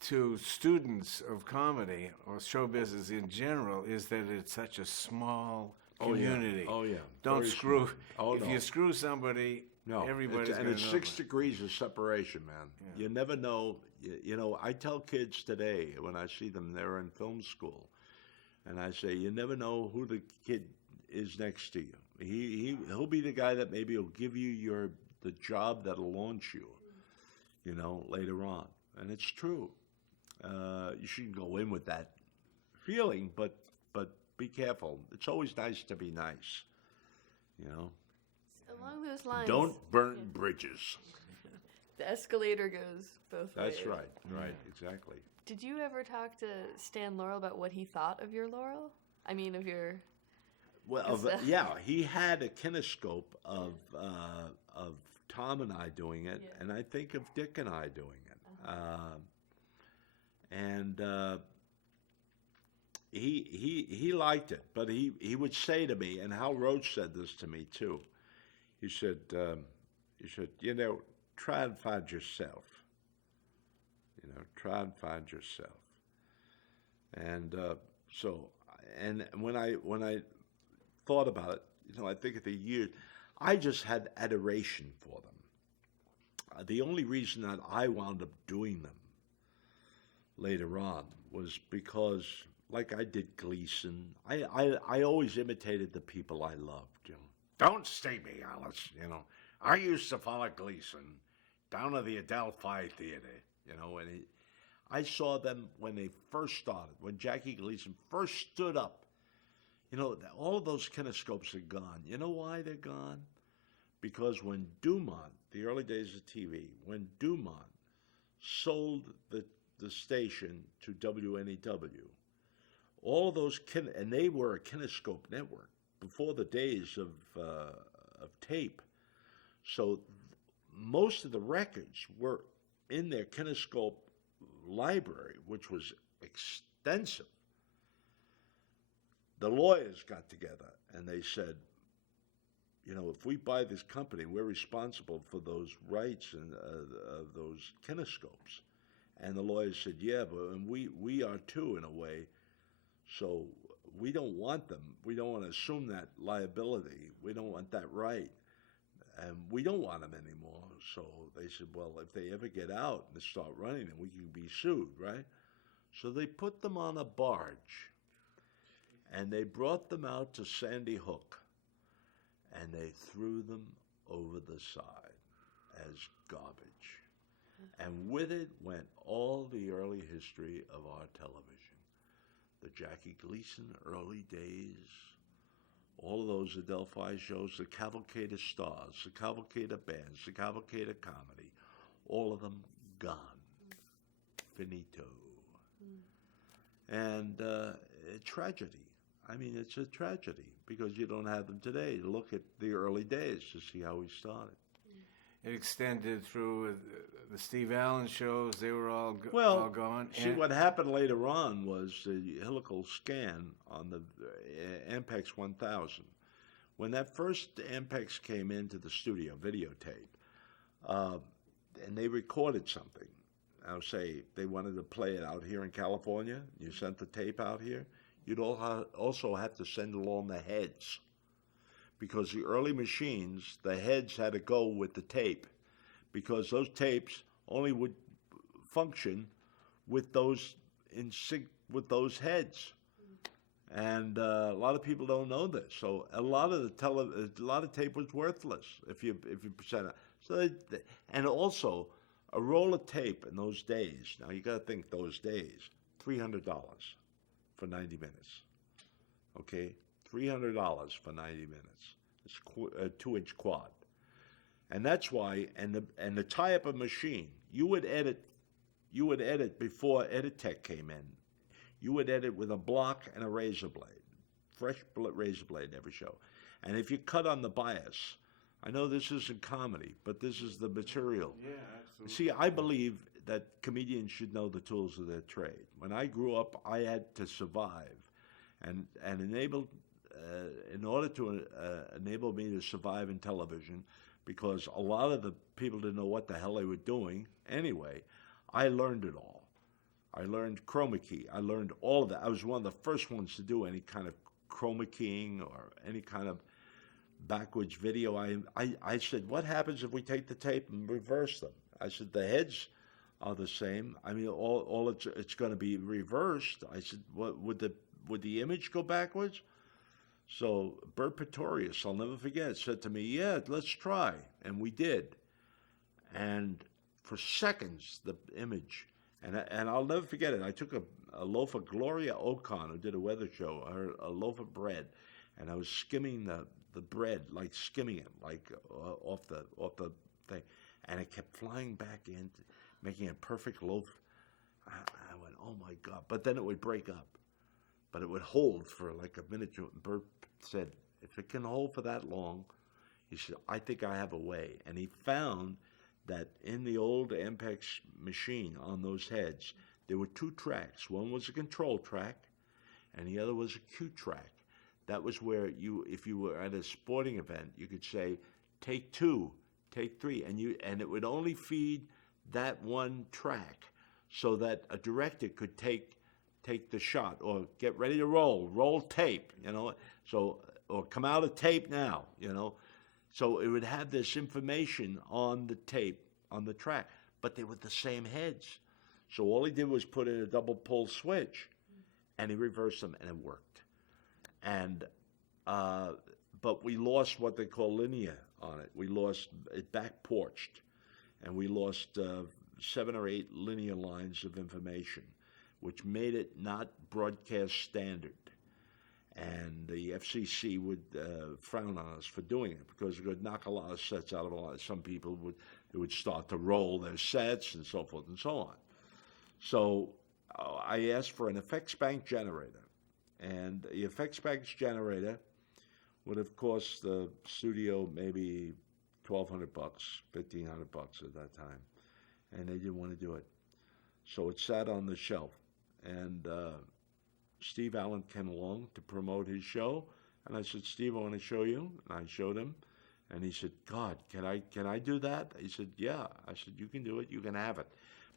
to students of comedy or show business in general is that it's such a small community. Oh yeah. Don't Very screw. small. Oh, if no. you screw somebody, No, everybody's and gonna it's know 6 about it. degrees of separation, man. You never know. You know, I tell kids today when I see them, they're in film school, and I say, you never know who the kid is next to you. He'll be the guy that maybe will give you the job that'll launch you, you know, later on. And it's true. You shouldn't go in with that feeling, but be careful. It's always nice to be nice, you know. Along those lines, Don't burn bridges. the escalator goes both ways. That's right. Right. Exactly. Did you ever talk to Stan Laurel about what he thought of your Laurel? I mean, of your. Well, yeah, he had a kinescope of Tom and I doing it, and I think of Dick and I doing it. He liked it, but he would say to me, and Hal Roach said this to me too. He said, you know, try and find yourself. You know, try and find yourself. And and when I thought about it, you know, I think of the years, I just had adoration for them. The only reason that I wound up doing them later on was because, like I did Gleason, I always imitated the people I loved, you know. Don't sting me, Alice, you know. I used to follow Gleason down to the Adelphi Theater, you know, and I saw them when they first started, when Jackie Gleason first stood up. You know, all of those kinescopes are gone. You know why they're gone? Because when Dumont, the early days of TV, when Dumont sold the station to WNEW, all of those and they were a kinescope network before the days of tape. So most of the records were in their kinescope library, which was extensive. The lawyers got together and they said, you know, if we buy this company, we're responsible for those rights and those kinescopes. And the lawyers said, yeah, but we are too, in a way. So we don't want them. We don't want to assume that liability. We don't want that right. And we don't want them anymore. So they said, well, if they ever get out and start running them, we can be sued, right? So they put them on a barge. And they brought them out to Sandy Hook, and they threw them over the side as garbage. And with it went all the early history of our television. The Jackie Gleason early days, all of those Adelphi shows, the Cavalcade of Stars, the Cavalcade of Bands, the Cavalcade of Comedy, all of them gone. Finito. And a tragedy. I mean, it's a tragedy because you don't have them today. Look at the early days to see how we started. It extended through the Steve Allen shows. They were all gone. See, what happened later on was the helical scan on the Ampex 1000. When that first Ampex came into the studio, videotape, and they recorded something. I'll say they wanted to play it out here in California. You sent the tape out here. You'd also have to send along the heads, because the early machines, the heads had to go with the tape, because those tapes only would function with those in sync with those heads. And a lot of people don't know this. So a lot of tape was worthless if you present it. So and also a roll of tape in those days. Now you got to think those days, $300 for 90 minutes. Okay, $300 for 90 minutes. It's a 2-inch quad, and that's why. And the tie-up a machine, you would edit before Editech came in. You would edit with a block and a razor blade, fresh razor blade every show. And if you cut on the bias, I know this isn't comedy, but this is the material. Yeah, absolutely. See, I believe that comedians should know the tools of their trade. When I grew up, I had to survive, and in order to enable me to survive in television, because a lot of the people didn't know what the hell they were doing anyway, I learned it all. I learned chroma key. I learned all of that. I was one of the first ones to do any kind of chroma keying or any kind of backwards video. I said, what happens if we take the tape and reverse them? I said, the heads are the same. I mean, all it's going to be reversed. I said, what would the image go backwards? So Bert Pretorius, I'll never forget, said to me, yeah, let's try. And we did. And for seconds, the image, and I'll never forget it. I took a loaf of Gloria Ocon, who did a weather show, a loaf of bread, and I was skimming the bread, like skimming it, like off the thing, and it kept flying back in, making a perfect loaf. I went, oh my God! But then it would break up, but it would hold for like a minute. Bert said, if it can hold for that long, he said, I think I have a way. And he found that in the old Ampex machine on those heads, there were two tracks. One was a control track, and the other was a cue track. That was where if you were at a sporting event, you could say, take 2, take 3, and it would only feed that one track so that a director could take the shot or get ready to roll tape, so, or come out of tape now, So it would have this information on the tape, on the track, but they were the same heads. So all he did was put in a double pull switch, and he reversed them, and it worked. And but we lost what they call linear on it. We lost it back porched, and we lost 7 or 8 linear lines of information, which made it not broadcast standard. And the FCC would frown on us for doing it because it would knock a lot of sets out of a lot. Some people would start to roll their sets and so forth and so on. So I asked for an effects bank generator, and the effects bank generator would have cost the studio maybe $1,200, $1,500 at that time, and they didn't want to do it. So it sat on the shelf, and Steve Allen came along to promote his show, and I said, Steve, I want to show you. And I showed him, and he said, God, can I do that? He said, yeah. I said, you can do it, you can have it,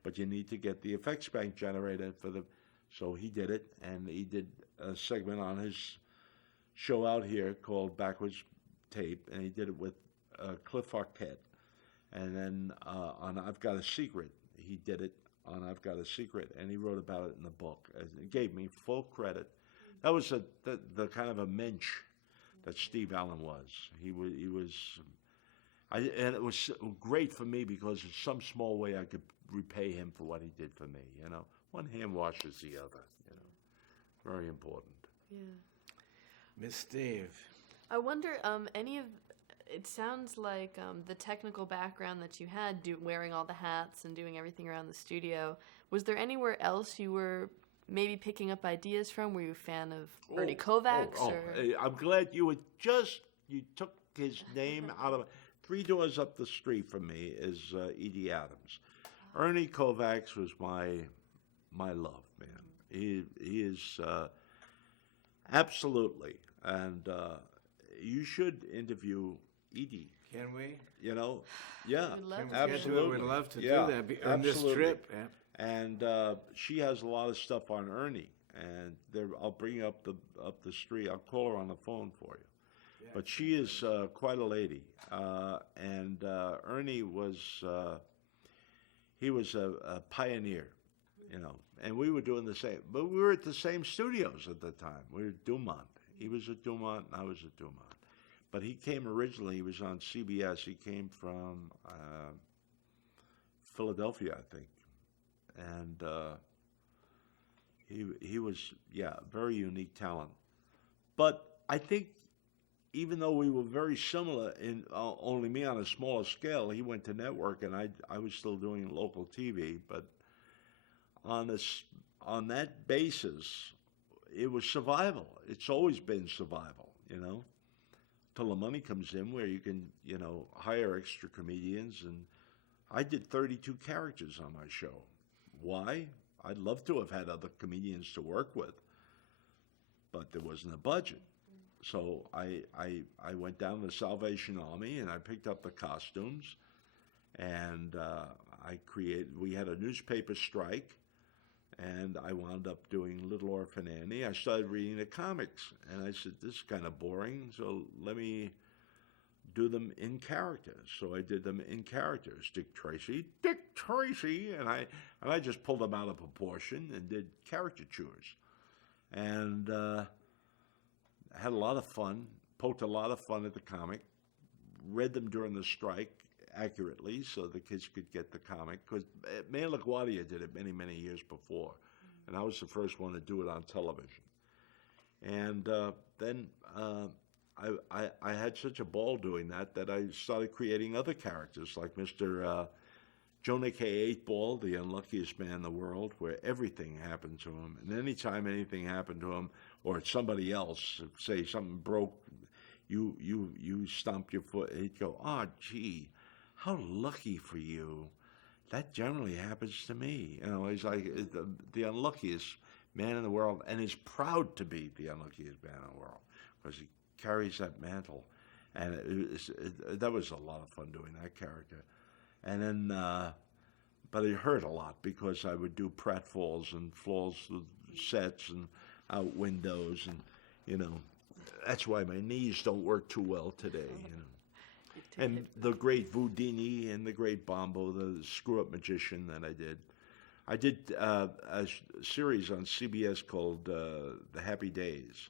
but you need to get the effects bank generator for the. So he did it, and he did a segment on his show out here called Backwards Tape, and he did it with Cliff Arquette. And then on I've Got a Secret, he did it on I've Got a Secret, and he wrote about it in the book. It gave me full credit. That was the kind of a mensch that Steve Allen was. He was, and it was great for me because in some small way I could repay him for what he did for me. One hand washes the other. Very important. Yeah. Miss Steve. I wonder, it sounds like the technical background that you had, wearing all the hats and doing everything around the studio, was there anywhere else you were maybe picking up ideas from? Were you a fan of Ernie Kovacs? Or? I'm glad you took his name out of it. 3 doors up the street from me is Edie Adams. Ernie Kovacs was my love, man. He is absolutely, and you should interview Edie. Can we? Yeah, Absolutely. We'd love to do that on this trip. Yeah. And she has a lot of stuff on Ernie, and I'll bring you up the street. I'll call her on the phone for you. Yeah, but she is quite a lady, and Ernie was he was a pioneer, and we were doing the same. But we were at the same studios at the time. We were at Dumont. He was at Dumont, and I was at Dumont. But he came originally, he was on CBS. He came from Philadelphia, I think. And he was, very unique talent. But I think even though we were very similar, in only me on a smaller scale, he went to network, and I was still doing local TV. But on that basis, it was survival. It's always been survival, till the money comes in where you can, hire extra comedians. And I did 32 characters on my show. Why? I'd love to have had other comedians to work with, but there wasn't a budget. So I went down to the Salvation Army, and I picked up the costumes, and we had a newspaper strike, And I wound up doing Little Orphan Annie. I started reading the comics, and I said, this is kind of boring, so let me do them in character. So I did them in characters. Dick Tracy, and I just pulled them out of proportion and did caricatures. And had a lot of fun, poked a lot of fun at the comic, read them during the strike accurately so the kids could get the comic, because Mayor LaGuardia did it many, many years before, and I was the first one to do it on television. And then I had such a ball doing that I started creating other characters, like Mr. Jonah K. 8-Ball, the unluckiest man in the world, where everything happened to him, and anytime anything happened to him, or somebody else, say something broke, you stomped your foot, he'd go, oh, gee, how lucky for you. That generally happens to me. You know, he's like the unluckiest man in the world, and is proud to be the unluckiest man in the world, because he carries that mantle. And that was a lot of fun doing that character. And then, but it hurt a lot, because I would do pratfalls and falls with sets and out windows, and, you know, that's why my knees don't work too well today, you know. And the great Houdini and the great Bombo, the screw-up magician that I did. I did a series on CBS called The Happy Days,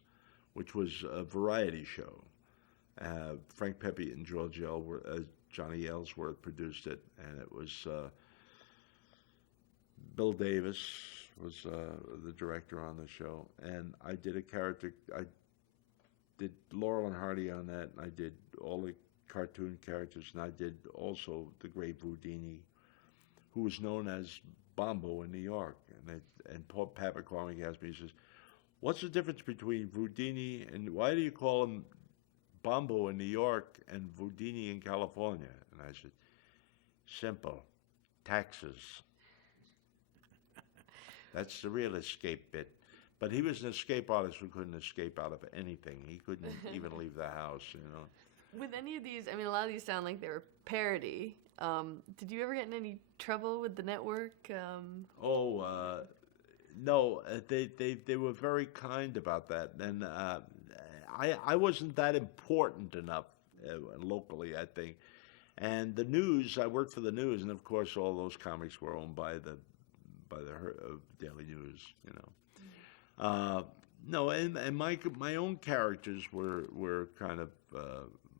which was a variety show. Frank Pepe and Johnny Ellsworth produced it, and it was Bill Davis was the director on the show. And I did a character, I did Laurel and Hardy on that, and I did all the cartoon characters, and I did also the great Houdini, who was known as Bombo in New York. And Pat McCormick asked me, he says, what's the difference between Houdini and why do you call him Bombo in New York and Houdini in California? And I said, simple, taxes. That's the real escape bit. But he was an escape artist who couldn't escape out of anything. He couldn't even leave the house, you know. With any of these, I mean, a lot of these sound like they were parody. Did you ever get in any trouble with the network? No, they were very kind about that. And I wasn't that important enough locally, I think. And the news, I worked for the news, and of course all those comics were owned by the Daily News, you know. No, and my own characters were kind of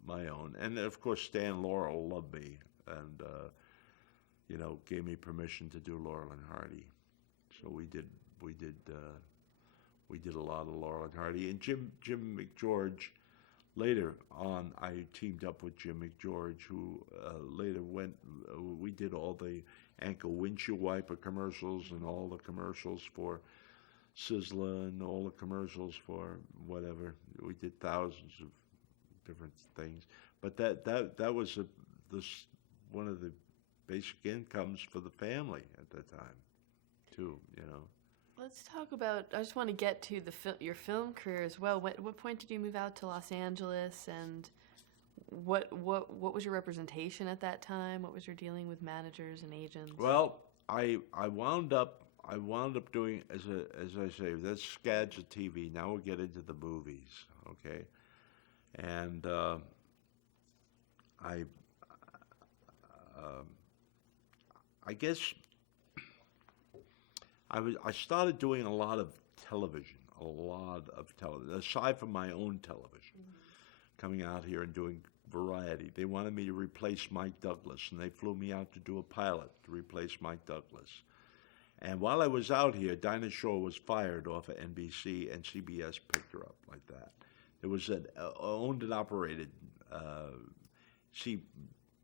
my own, and of course Stan Laurel loved me, and you know, gave me permission to do Laurel and Hardy. So we did a lot of Laurel and Hardy, and Jim McGeorge. Later on, I teamed up with Jim McGeorge, who later went. We did all the ankle windshield wiper commercials and all the commercials for Sizzler and all the commercials for whatever. We did thousands of different things, but that was one of the basic incomes for the family at that time, too. You know. Let's talk about. I just want to get to your film career as well. What point did you move out to Los Angeles, and what was your representation at that time? What was your dealing with managers and agents? Well, I wound up doing, as I say, that's scads of TV. Now we'll get into the movies, okay? And I guess I started doing a lot of television, aside from my own television, coming out here and doing variety. They wanted me to replace Mike Douglas, and they flew me out to do a pilot to replace Mike Douglas. And while I was out here, Dinah Shore was fired off of NBC, and CBS picked her up like that. It was an owned and operated.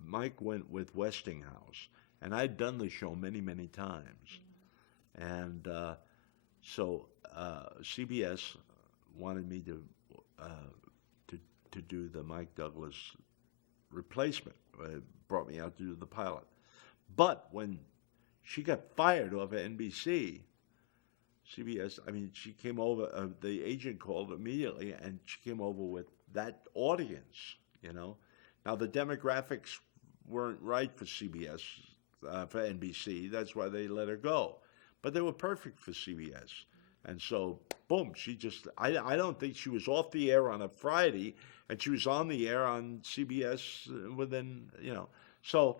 Mike went with Westinghouse, and I'd done the show many, many times. And so CBS wanted me to do the Mike Douglas replacement. Brought me out to do the pilot. But when she got fired off of NBC, CBS, she came over, the agent called immediately, and she came over with that audience, you know. Now, the demographics weren't right for CBS, for NBC. That's why they let her go. but they were perfect for CBS. And so, boom, I don't think she was off the air on a Friday, and she was on the air on CBS within, So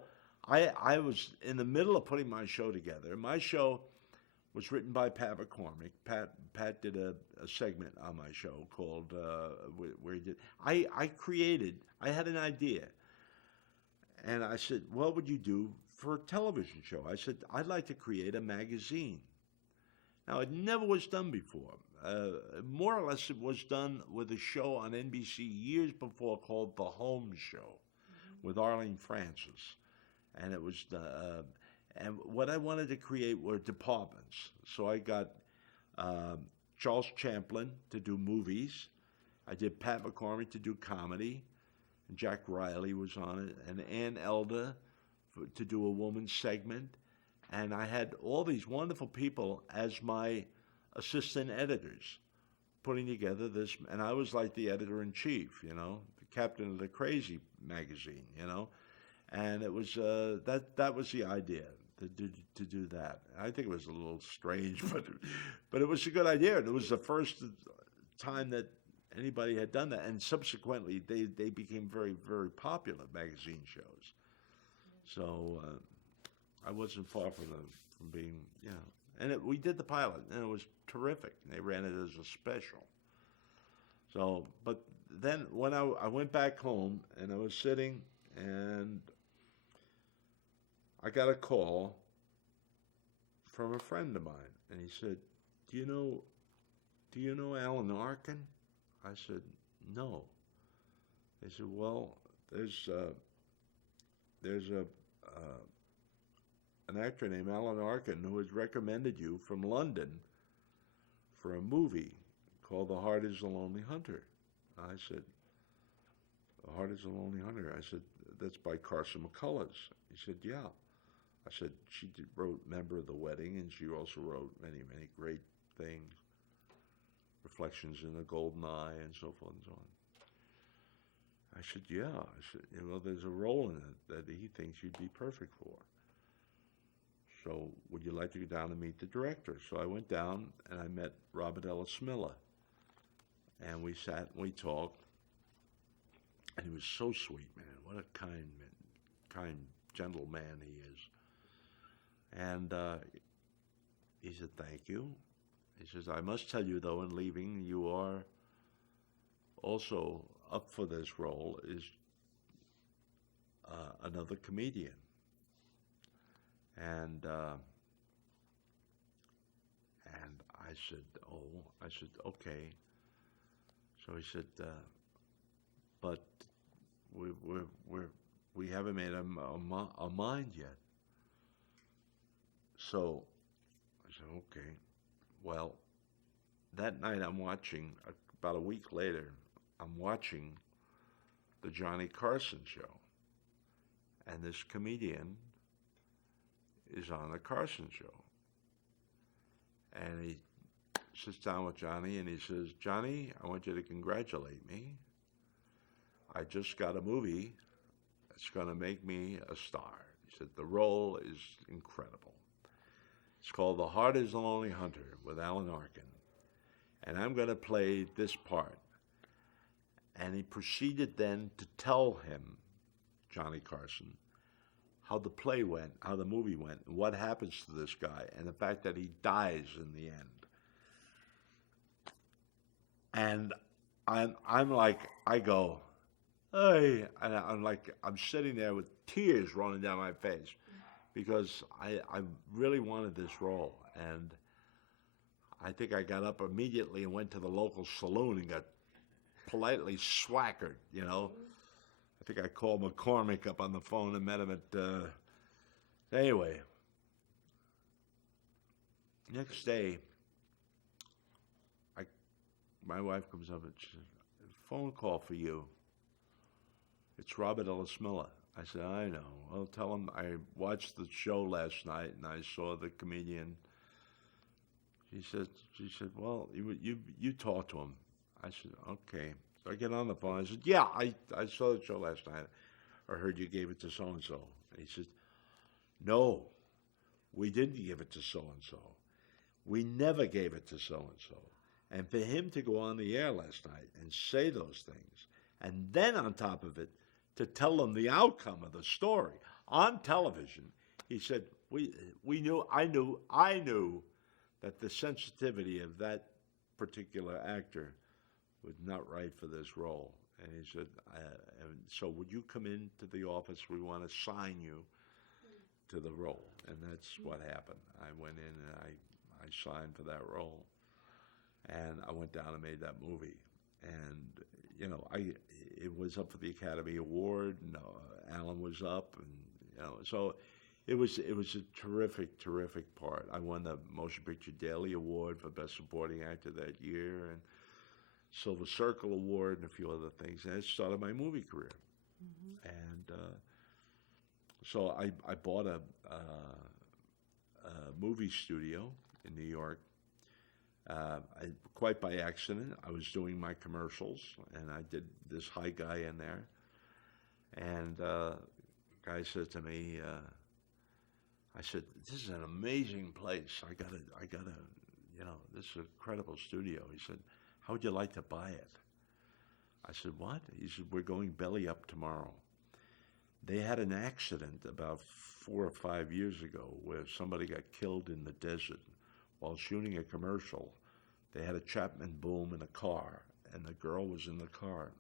I was in the middle of putting my show together. My show was written by Pat McCormick. Pat did a segment on my show called, where he did, I had an idea. And I said, what would you do for a television show? I said, I'd like to create a magazine. Now, it never was done before. More or less, it was done with a show on NBC years before called The Home Show with Arlene Francis. And it was, and what I wanted to create were departments. So I got Charles Champlin to do movies. I did Pat McCormick to do comedy. And Jack Riley was on it. And Ann Elder to do a woman's segment. And I had all these wonderful people as my assistant editors putting together this. And I was like the editor-in-chief, the captain of the Crazy magazine, And it was that was the idea, to do that. I think it was a little strange, but it was a good idea. And it was the first time that anybody had done that. And subsequently, they became very, very popular magazine shows. So I wasn't far from being, And we did the pilot, and it was terrific. They ran it as a special. So, but then when I went back home, and I was sitting, and I got a call from a friend of mine, and he said, do you know Alan Arkin? I said, no. He said, well, there's an actor named Alan Arkin who has recommended you from London for a movie called The Heart is the Lonely Hunter. I said, The Heart is the Lonely Hunter. I said, that's by Carson McCullers. He said, yeah. I said, she wrote Member of the Wedding, and she also wrote many, many great things. Reflections in the Golden Eye, and so forth and so on. I said, yeah. I said, there's a role in it that he thinks you'd be perfect for. So would you like to go down and meet the director? So I went down, and I met Robert Ellis Miller. And we sat and we talked. And he was so sweet, man. What a kind, gentle man he is. And he said, thank you. He says, I must tell you, though, in leaving, you are also up for this role is another comedian. And I said, okay. So he said, but we haven't made a mind yet. So I said, okay. Well, that night I'm watching, about a week later, I'm watching the Johnny Carson show. And this comedian is on the Carson show. And he sits down with Johnny and he says, Johnny, I want you to congratulate me. I just got a movie that's going to make me a star. He said, the role is incredible. It's called The Heart is the Lonely Hunter with Alan Arkin. And I'm going to play this part. And he proceeded then to tell him, Johnny Carson, how the play went, how the movie went, and what happens to this guy, and the fact that he dies in the end. And I'm like, I go, hey, and I'm sitting there with tears rolling down my face because I really wanted this role. And I think I got up immediately and went to the local saloon and got politely swackered, I think I called McCormick up on the phone and met him at, anyway. Next day, my wife comes up and she says, phone call for you. It's Robert Ellis Miller. I said, I know. Well, tell him I watched the show last night and I saw the comedian. She said, well, you talk to him. I said, okay. So I get on the phone. I said, yeah, I saw the show last night. I heard you gave it to so-and-so. And he said, no, we didn't give it to so-and-so. We never gave it to so-and-so. And for him to go on the air last night and say those things, and then on top of it, to tell them the outcome of the story on television, he said, I knew that the sensitivity of that particular actor was not right for this role. And he said, so would you come into the office? We want to sign you to the role. And that's what happened. I went in and I signed for that role. And I went down and made that movie. And, you know, it was up for the Academy Award, and Alan was up, and, you know, so it was a terrific part. I won the Motion Picture Daily Award for Best Supporting Actor that year, and Silver Circle Award, and a few other things. And it started my movie career. And so I bought a movie studio in New York. Quite by accident, I was doing my commercials, and I did this high guy in there. And guy said to me, I said, "This is an amazing place. I gotta, you know, this is an incredible studio." He said, "How would you like to buy it?" I said, "What?" He said, "We're going belly up tomorrow." They had an accident about 4 or 5 years ago where somebody got killed in the desert while shooting a commercial. They had a Chapman boom in a car, and the girl was in the car.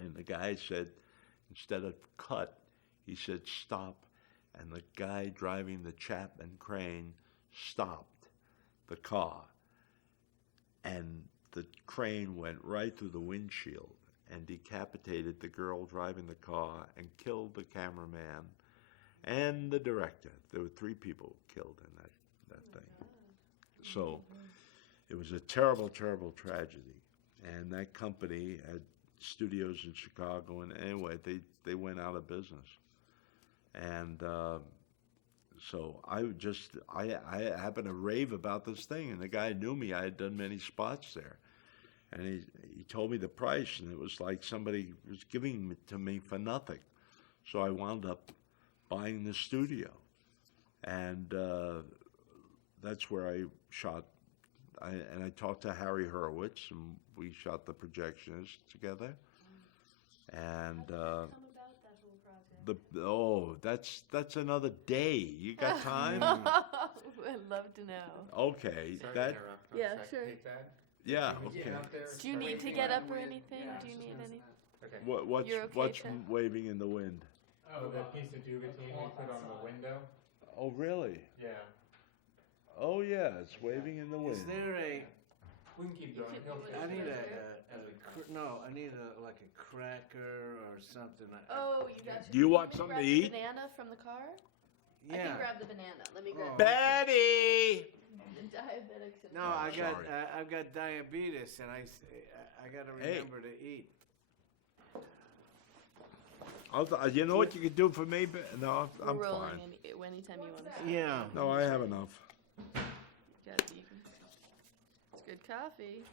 And the guy said, instead of cut, he said stop. And the guy driving the Chapman crane stopped the car. And the crane went right through the windshield and decapitated the girl driving the car and killed the cameraman and the director. There were 3 people killed in that thing. So it was a terrible tragedy. And that company had studios in Chicago, and anyway, they went out of business. And so I happened to rave about this thing, and the guy knew me. I had done many spots there. And he told me the price, and it was like somebody was giving it to me for nothing. So I wound up buying the studio. And that's where I shot. And I talked to Harry Hurwitz, and we shot The Projectionist together. And that's another day. You got time? I'd love to know. Okay, Sorry that. to interrupt. Yeah, Can I sure. take that? Yeah, Can we okay. get up there? Do you need to get up or anything? Do you need any? Okay. What's You're okay what's to- waving in the wind? Oh, the piece of duvetine we put on the window? Oh, really? Yeah. Oh, yeah, it's waving in the wind. Is there a? We can keep going. He'll I need as we come. no. I need like a cracker or something. Oh, you got. Do you want me something grab to the eat? Banana from the car. I Yeah. can grab the banana. Let me grab Oh. Betty! the diabetics. No, Oh, I got sorry. I've got diabetes, and I got to remember to eat. You know what you could do for me? No, We're I'm rolling fine. anytime you want to. Yeah. No, I have enough. It's good coffee.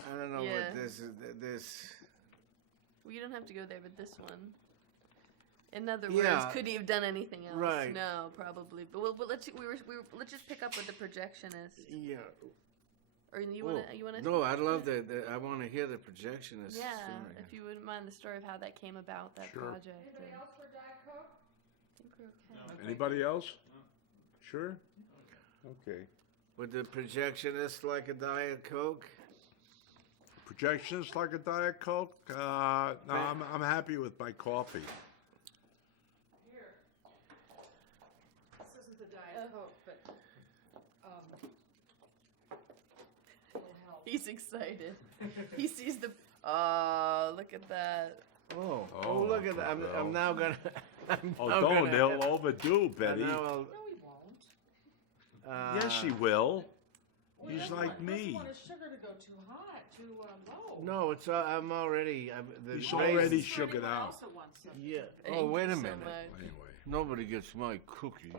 I don't know Yeah. what this is. This. Well, you don't have to go there, but this one. In other Yeah. words, could he have done anything else? Right. No, probably. But let's let's just pick up with the projectionist. Yeah. Or you wanna? No, I'd love that. I want to hear the projectionist Yeah, story. if you wouldn't mind the story of how that came about, that Sure. project. Anybody else for Diet Coke? I think we're okay. Anybody else? Sure? Okay. Would the projectionist like a Diet Coke? Projections like a Diet Coke? No, I'm happy with my coffee. Here. This isn't the Diet Coke, but it'll help. He's excited. He sees the. Oh, look at that. Oh, Oh, look at that. I'm now gonna. I'm Oh, now don't. gonna They'll have- overdo, Betty. now No, he won't. Yes, she will. Well, He's he like doesn't me. want his sugar to go too high, too low. No, it's. I'm already. The He's raisins- already This is for sugared anyone out. else that wants some. Yeah. Thank Oh, wait you a so minute. much. Anyway. Nobody gets my cookies.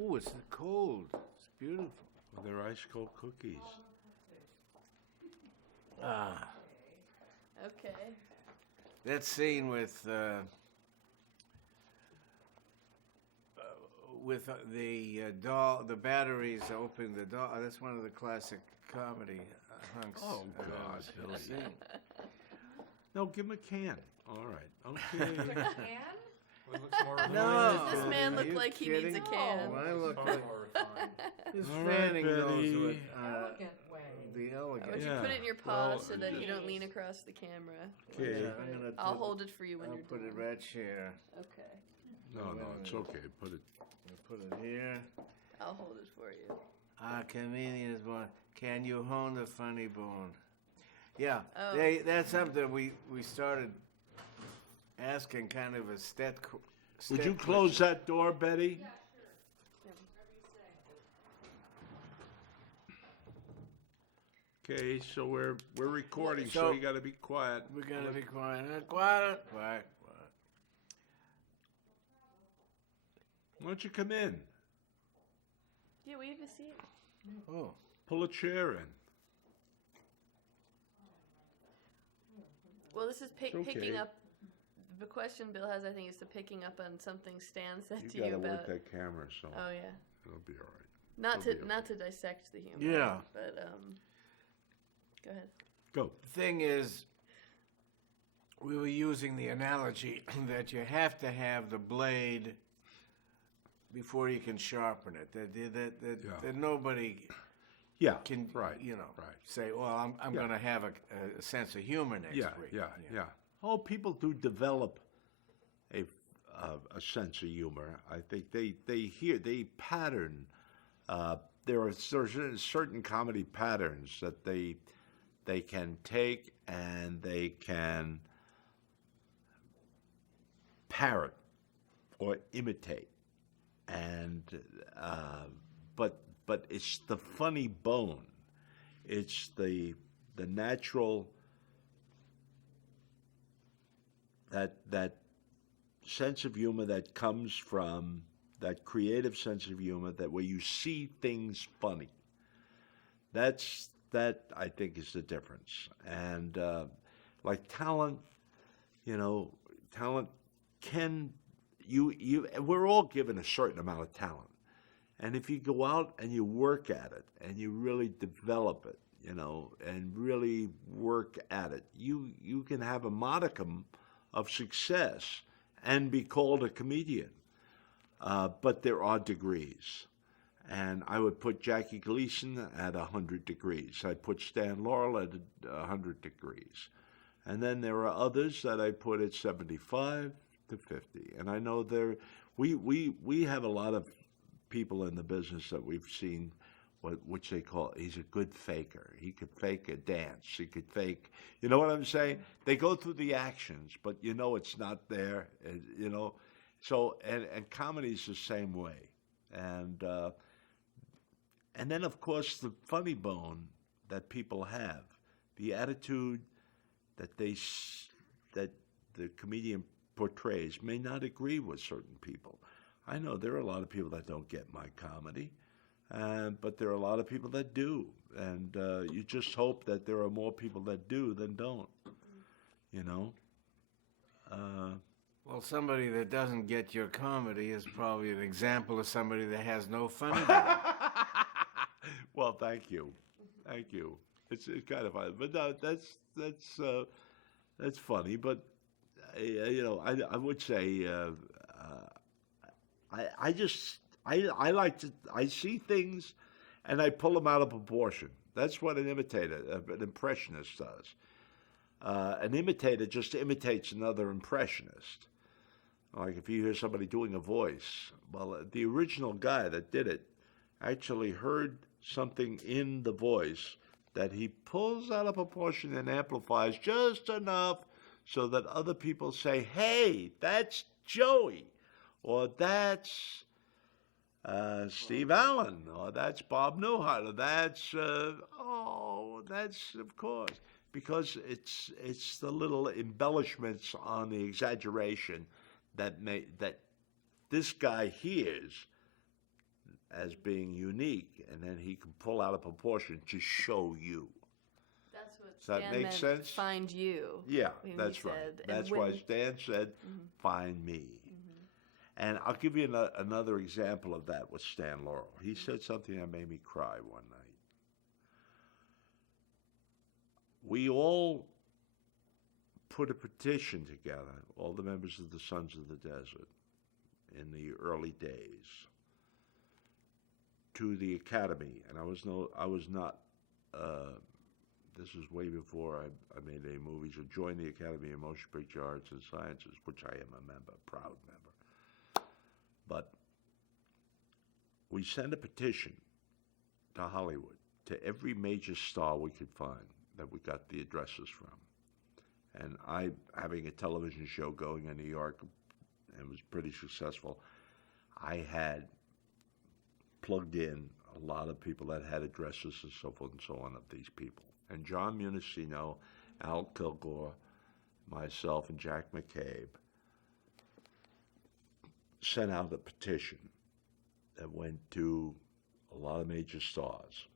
Oh, it's cold. It's beautiful. Well, they're ice cold cookies. Ah, Okay. that scene with with the doll, the batteries opening the doll. That's one of the classic comedy hunks. Oh, God, I've Billy. seen. No, give him a can. All right. Okay. It looks more No. refined. Does this man Are look you like he kidding? needs a can? When I look Far at more refined. this All right, fanning goes Betty. with Elegant way. the Would elegant. you Yeah. put it in your paw Well, so that you don't Yes. lean across the camera? Okay. Yeah, I'm gonna I'll put- hold it for you when I'll you're put it done. right here. Okay. No, it's okay. Put it. I'll put it here. I'll hold it for you. Comedian is born. Can you hone the funny bone? Yeah, Oh. that's something we started asking, kind of a Would you close that door, Betty? Okay, so we're recording, so So- you got to be quiet. We're gonna be quiet, quiet. Why don't you come in? Yeah, we have a seat. Oh, Pull a chair in. Well, this is It's okay. picking up. The question Bill has, I think, is to picking up on something Stan said You to got you to work about. that camera, so Oh yeah. it'll be all right. Not It'll to be not to dissect the humor. Yeah. But go ahead. Go. thing is, we were using the analogy that you have to have the blade before you can sharpen it. That nobody Yeah. can, Right. Right. say, well, I'm Yeah. going to have a sense of humor next Yeah, week. yeah. Oh, people do develop a sense of humor. I think they pattern. There are certain comedy patterns that they can take and they can parrot or imitate, and but it's the funny bone. It's the natural. That sense of humor that comes from that creative sense of humor, that where you see things funny. That I think is the difference. And like talent, talent can we're all given a certain amount of talent. And if you go out and you work at it and you really develop it, and really work at it, you can have a modicum of success and be called a comedian. But there are degrees. And I would put Jackie Gleason at 100 degrees. I'd put Stan Laurel at 100 degrees. And then there are others that I put at 75 to 50. And I know we have a lot of people in the business that we've seen which they call, he's a good faker. He could fake a dance. He could fake, you know what I'm saying? They go through the actions, but it's not there, So, and comedy's the same way. And then, of course, the funny bone that people have, the attitude that that the comedian portrays may not agree with certain people. I know there are a lot of people that don't get my comedy. But there are a lot of people that do, and you just hope that there are more people that do than don't, Well, somebody that doesn't get your comedy is probably an example of somebody that has no funny bone. Well, thank you. It's kind of funny, but no, that's funny. But I would say I like to. I see things, and I pull them out of proportion. That's what an impressionist does. An imitator just imitates another impressionist. Like if you hear somebody doing a voice, well, the original guy that did it actually heard something in the voice that he pulls out of proportion and amplifies just enough so that other people say, "Hey, that's Joey," or "That's Steve Allen," or "That's Bob Newhart," or "That's that's of course," because it's the little embellishments on the exaggeration that this guy hears as being unique, and then he can pull out of proportion to show you. That's what Does that Stan make meant, sense? Find you. Yeah, when he that's right. said. And That's when- why Stan said, "Find me." And I'll give you another example of that with Stan Laurel. He said something that made me cry one night. We all put a petition together, all the members of the Sons of the Desert, in the early days, to the Academy. And I was not. This was way before I made any movies, or joined the Academy of Motion Picture Arts and Sciences, which I am a member, proud member. But we sent a petition to Hollywood, to every major star we could find that we got the addresses from. And I, having a television show going in New York, and was pretty successful, I had plugged in a lot of people that had addresses and so forth and so on of these people. And John Municino, Al Kilgore, myself, and Jack McCabe sent out a petition that went to a lot of major stars.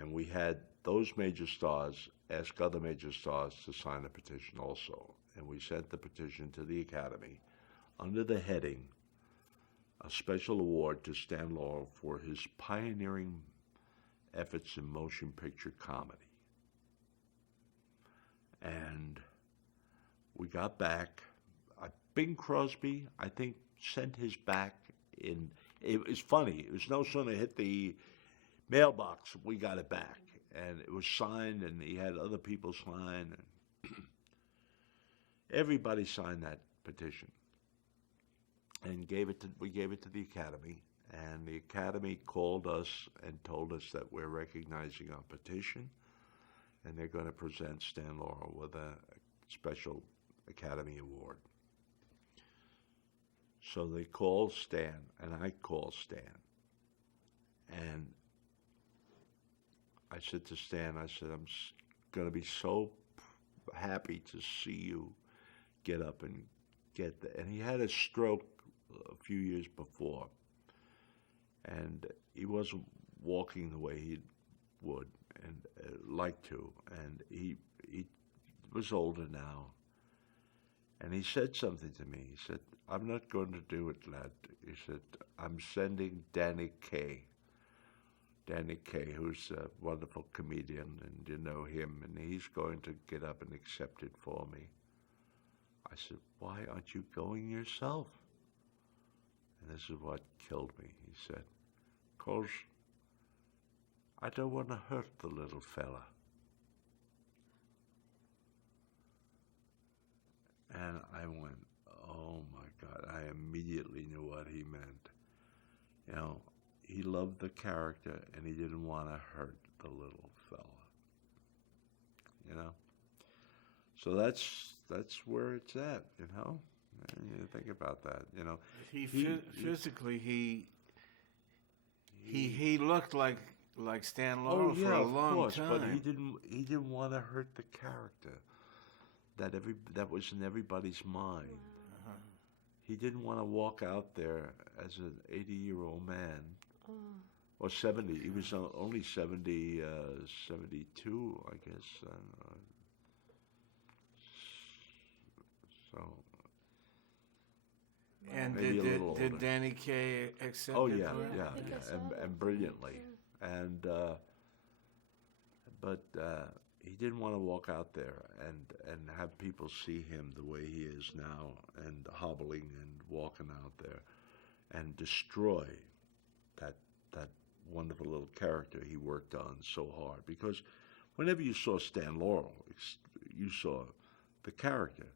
And we had those major stars ask other major stars to sign the petition also. And we sent the petition to the Academy under the heading, a special award to Stan Laurel for his pioneering efforts in motion picture comedy. And we got back. Bing Crosby, I think, sent his back in. It was funny. It was no sooner hit the mailbox, we got it back. And it was signed, and he had other people sign. And everybody signed that petition. And we gave it to the Academy. And the Academy called us and told us that we're recognizing our petition, and they're going to present Stan Laurel with a special Academy Award. So they called Stan, and I called Stan. And I said to Stan, I'm going to be so happy to see you get up and get there. And he had a stroke a few years before, and he wasn't walking the way he would and like to, and he was older now. And he said something to me. He said, "I'm not going to do it, lad." He said, "I'm sending Danny Kaye, who's a wonderful comedian, and you know him, and he's going to get up and accept it for me." I said, "Why aren't you going yourself?" And this is what killed me. He said, "'Cause I don't want to hurt the little fella." And I went, oh my God, I immediately knew what he meant. You know, he loved the character and he didn't want to hurt the little fella. You know? So that's where it's at, you know? And you think about that, you know. Physically, he looked like Stan Laurel for a long time. But he didn't want to hurt the character that was in everybody's mind. Uh-huh. He didn't want to walk out there as an 80-year-old man, or 70. He was only 70, 72, I guess. So. And did Danny Kaye accept it? Oh yeah, and brilliantly, and but he didn't want to walk out there and have people see him the way he is now, and hobbling and walking out there, and destroy that wonderful little character he worked on so hard. Because whenever you saw Stan Laurel, you saw the character,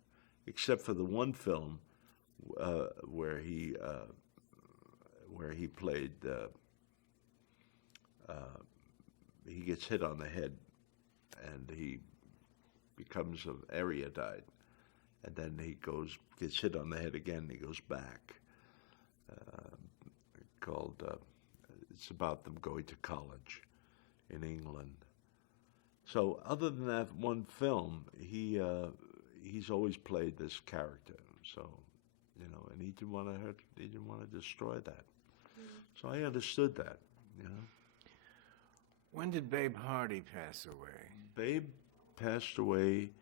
except for the one film where he played. He gets hit on the head, and he becomes erudite, and then he gets hit on the head again, and he goes back. It's about them going to college in England. So other than that one film, he's always played this character. So, you know, and he didn't want to destroy that. So I understood that, you know. When did Babe Hardy pass away? Babe passed away,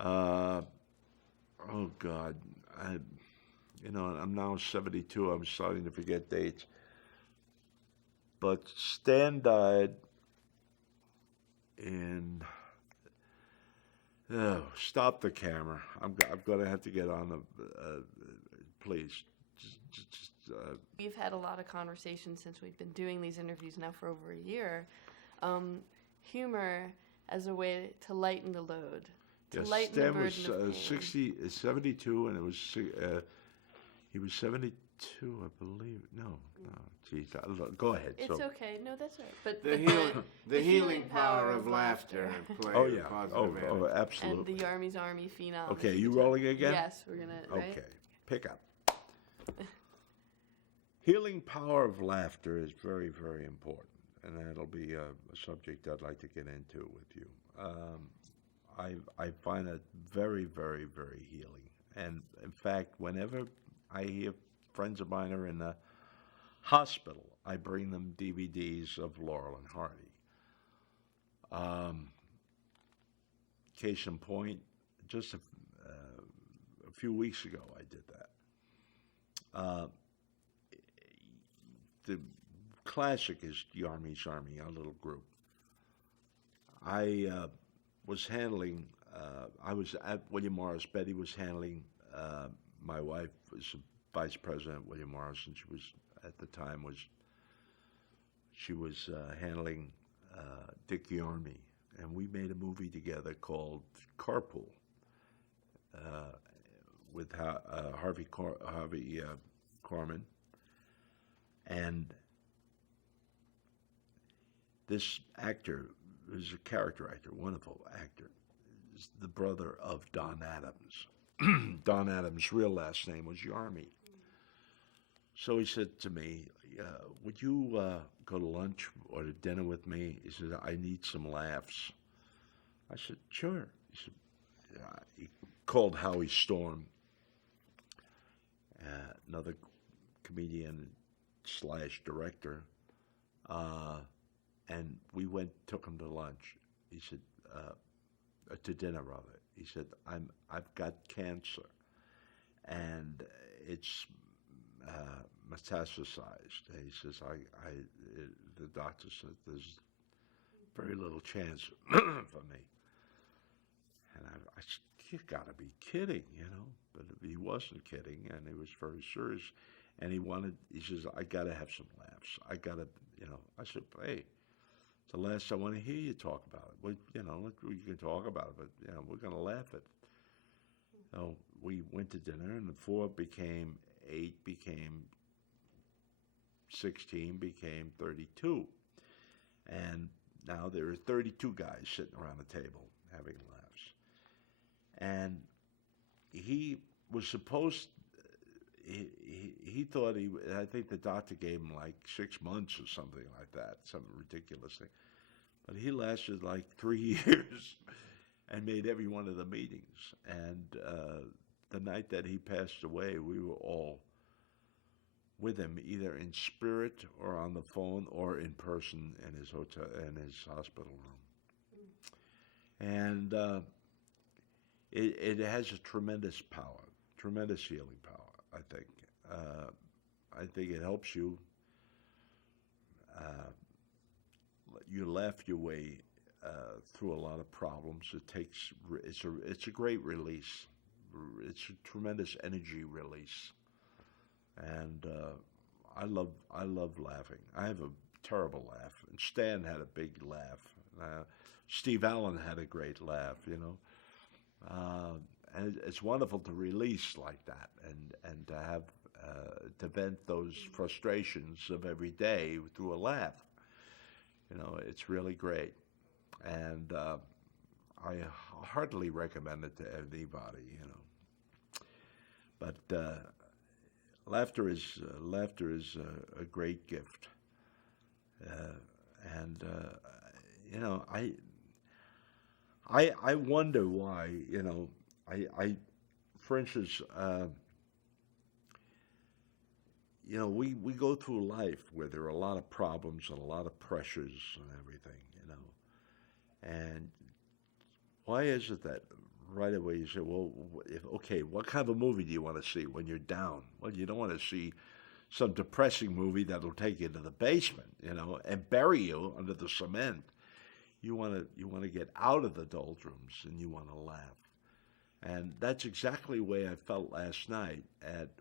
oh God, I'm now 72. I'm starting to forget dates. But Stan died in. Oh, stop the camera. I'm going to have to get on the. Please. We've had a lot of conversations since we've been doing these interviews now for over a year. Humor as a way to lighten the load. To lighten Stan the burden was of pain. 72, and it was he was 72, I believe. No, geez, go ahead. It's okay. No, that's all right. But The healing power of laughter. Play Oh a yeah. positive Oh, And absolutely. the Army's Army phenom. Okay, you rolling again? Yes, we're gonna. Right? Okay, pick up. Healing power of laughter is very, very important, and that'll be a subject I'd like to get into with you. I find it very, very, very healing, and in fact, whenever I hear friends of mine are in the hospital, I bring them DVDs of Laurel and Hardy. Case in point, just a few weeks ago, I did that. The classic is the Army's Army, our little group. I was handling, I was at William Morris. Betty was handling, my wife was Vice President William Morris, and she was, at the time, she was handling Dick the Army. And we made a movie together called Carpool with Harvey Korman. And this actor, who's a character actor, wonderful actor, is the brother of Don Adams. Don Adams' real last name was Yarmy. So he said to me, would you go to lunch or to dinner with me? He said, I need some laughs. I said, sure. He said, he called Howie Storm, another comedian / director, and we took him to lunch. He said, to dinner rather. He said, I've got cancer, and it's metastasized. And he says, the doctor said there's very little chance for me. And I said, you gotta be kidding, But he wasn't kidding, and he was very serious. And he says, I gotta have some laughs. I gotta, I said, hey, it's the last I want to hear you talk about it. We can talk about it, but, we're gonna laugh at it. So we went to dinner, and the 4 became 8, became 16, became 32. And now there are 32 guys sitting around the table having laughs. And he was supposed, he thought I think the doctor gave him like 6 months or something like that, some ridiculous thing. But he lasted like 3 years and made every one of the meetings. And the night that he passed away, we were all with him, either in spirit or on the phone or in person in his hospital room. And it has a tremendous power, tremendous healing power, I think. I think it helps you. You laugh your way through a lot of problems. It's a great release. It's a tremendous energy release. And I love laughing. I have a terrible laugh, and Stan had a big laugh. Steve Allen had a great laugh, and it's wonderful to release like that, and to have to vent those frustrations of every day through a laugh. It's really great, and I heartily recommend it to anybody. But laughter is a great gift, and I wonder why. I for instance, we go through life where there are a lot of problems and a lot of pressures and everything, and why is it that right away you say, well, okay, what kind of a movie do you want to see when you're down? Well, you don't want to see some depressing movie that'll take you to the basement, and bury you under the cement. You want to get out of the doldrums, and you want to laugh. And that's exactly the way I felt last night.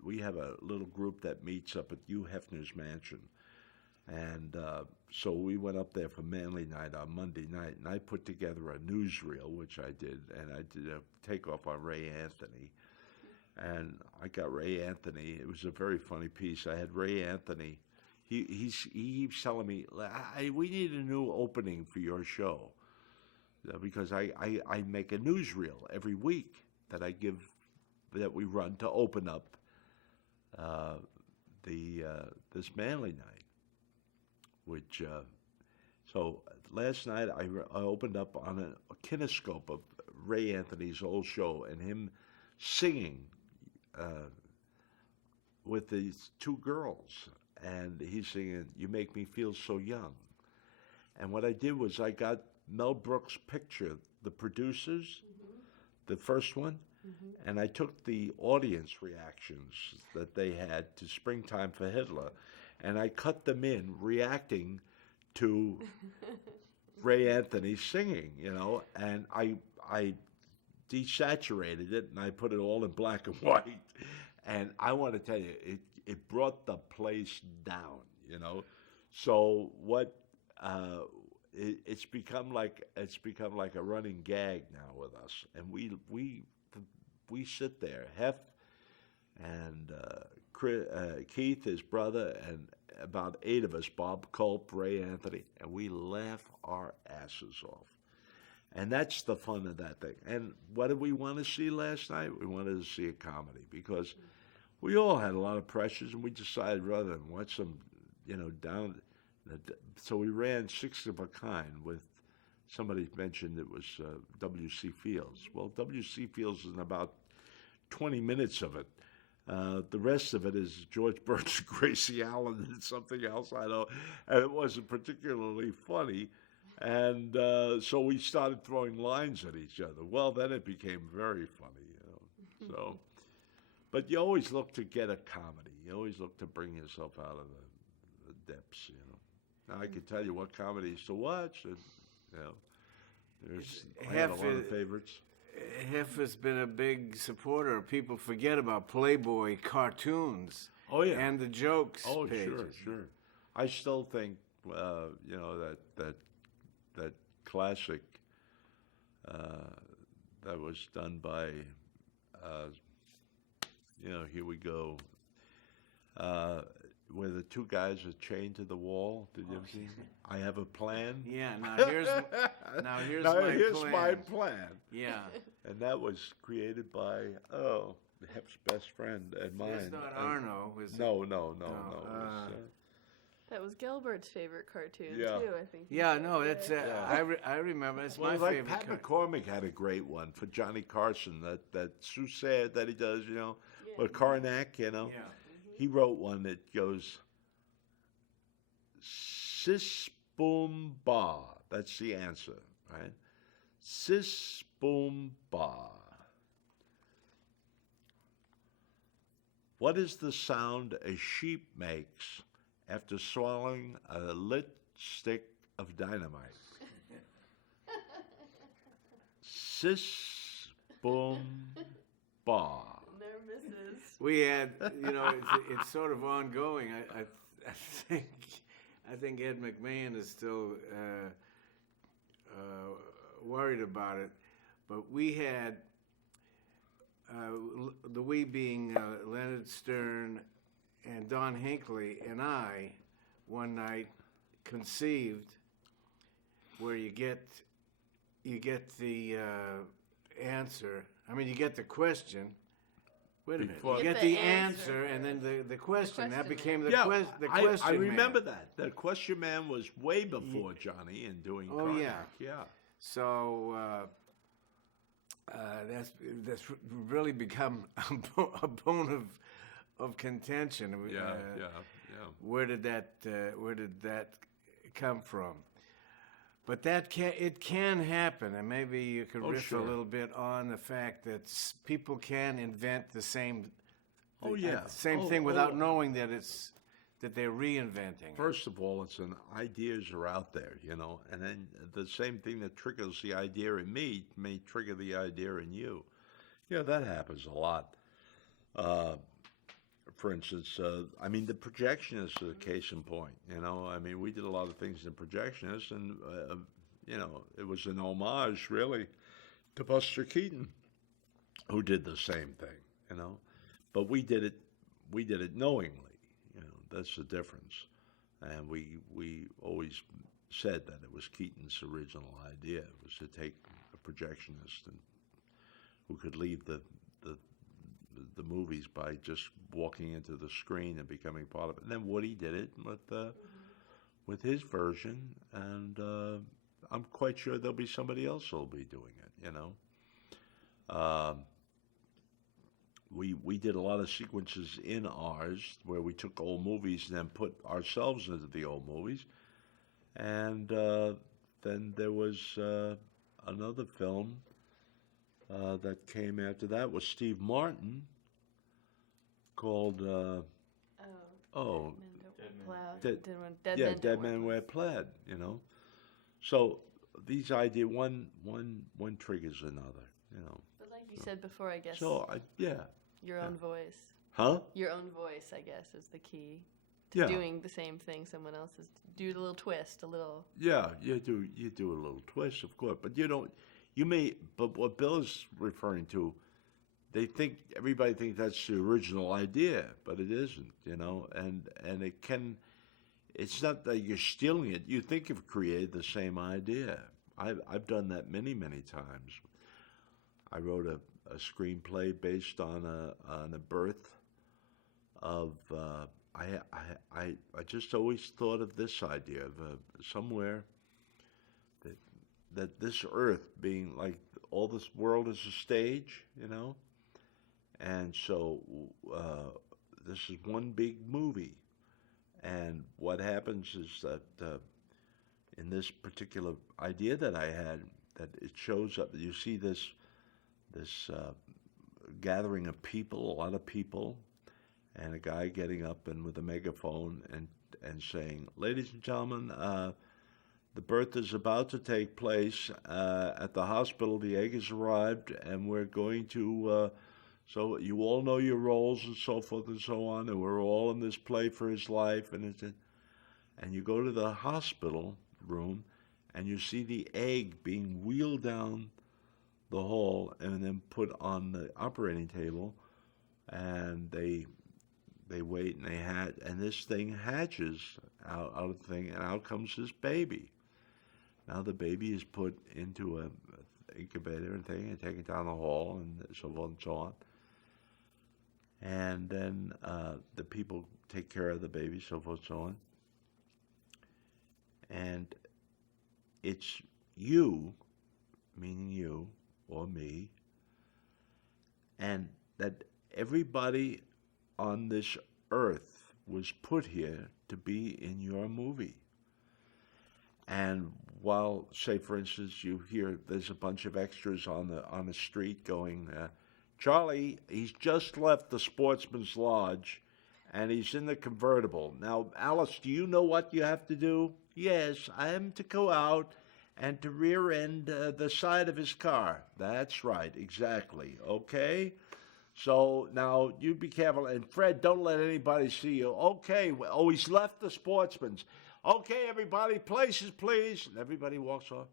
We have a little group that meets up at Hugh Hefner's mansion. And so we went up there for Manly Night on Monday night, and I put together a newsreel, which I did, and I did a takeoff on Ray Anthony. And I got Ray Anthony. It was a very funny piece. I had Ray Anthony. He keeps telling me, we need a new opening for your show, because I make a newsreel every week that we run to open up this Manly Night. Which so last night I opened up on a kinescope of Ray Anthony's old show and him singing with these two girls, and he's singing "You Make Me Feel So Young." And what I did was I got Mel Brooks' picture, the producers, the first one, and I took the audience reactions that they had to "Springtime for Hitler," and I cut them in reacting to Ray Anthony singing, and I desaturated it and I put it all in black and white. And I want to tell you, it brought the place down, So what it's become like a running gag now with us, and we sit there, Hef and Keith, his brother, and about 8 of us, Bob Culp, Ray Anthony, and we laugh our asses off. And that's the fun of that thing. And what did we want to see last night? We wanted to see a comedy, because we all had a lot of pressures, and we decided rather than watch some, down. So we ran Six of a Kind with, somebody mentioned it was W.C. Fields. Well, W.C. Fields is in about 20 minutes of it. The rest of it is George Burns and Gracie Allen and something else, I know, and it wasn't particularly funny. And so we started throwing lines at each other. Well, then it became very funny, So, but you always look to get a comedy. You always look to bring yourself out of the depths, Now I can tell you what comedies to watch, and, I have a lot of favorites. Hef has been a big supporter. People forget about Playboy cartoons. Oh yeah, and the jokes. Oh pages. Sure. I still think that classic that was done by Here We Go, where the two guys are chained to the wall. Did you ever see it? I Have a Plan. Yeah. Here's my plan. Yeah. And that was created by Hef's best friend and mine. It's not Arno, is it? No. That was Gilbert's favorite cartoon too, I think. Yeah, no, it's I remember. It's my favorite. Pat McCormick had a great one for Johnny Carson. That Suzette that he does, with Karnak, Yeah. He wrote one that goes, Sis boom ba. That's the answer, right? Sis boom ba. What is the sound a sheep makes after swallowing a lit stick of dynamite? Sis boom ba. Never misses. We had, it's sort of ongoing. I think Ed McMahon is still worried about it, but we had the we being Leonard Stern and Don Hinckley and I one night conceived where you get the answer. I mean, you get the question. Wait a minute. You get the answer and then the question. That became the question. I remember that. The Question Man was way before Johnny and doing Karnak. Yeah. So that's really become a bone of contention. Yeah. Where did that come from? But it can happen, and maybe you could riff sure. a little bit on the fact that people can invent the same thing without knowing that they're reinventing. First of all, ideas are out there, and then the same thing that triggers the idea in me may trigger the idea in you. That happens a lot. For instance, the projectionist is a case in point. We did a lot of things in projectionist, and it was an homage really to Buster Keaton, who did the same thing. But we did it knowingly. That's the difference. And we always said that it was Keaton's original idea. It was to take a projectionist and who could leave the movies by just walking into the screen and becoming part of it. And then Woody did it with his version, and I'm quite sure there'll be somebody else who'll be doing it. We did a lot of sequences in ours where we took old movies and then put ourselves into the old movies. And then there was another film that came after that was Steve Martin called Dead Men Wear Plaid. So these ideas, one triggers another. But like you said before, I guess. So your own voice. Huh? Your own voice, I guess, is the key to Yeah. doing the same thing someone else is. Do the little twist, a little. Yeah, you do a little twist, of course, but but what Bill is referring to, everybody thinks that's the original idea, but it isn't, and it's not that you're stealing it. You think you've created the same idea. I've done that many, many times. I wrote a screenplay based on a birth of. I just always thought of this idea of somewhere that this earth being like all this world is a stage, and so this is one big movie, and what happens is that in this particular idea that I had, that it shows up. You see this gathering of people, a lot of people, and a guy getting up and with a megaphone and saying, "Ladies and gentlemen, the birth is about to take place at the hospital. The egg has arrived, and we're going to. So you all know your roles and so forth and so on, and we're all in this play for his life." And you go to the hospital room, and you see the egg being wheeled down the hall and then put on the operating table, and they wait and this thing hatches out of the thing, and out comes this baby. Now the baby is put into a incubator and thing and taken down the hall and so forth and so on. And then the people take care of the baby, so forth and so on. And it's you, meaning you or me, and that everybody on this earth was put here to be in your movie. And while, say for instance, you hear there's a bunch of extras on the street going, "Charlie, he's just left the Sportsman's Lodge, and he's in the convertible. Now, Alice, do you know what you have to do?" "Yes, I am to go out and to rear end the side of his car." "That's right, exactly. Okay. So now you be careful. And Fred, don't let anybody see you." "Okay. Oh, he's left the Sportsman's. Okay, everybody, places, please." And everybody walks off.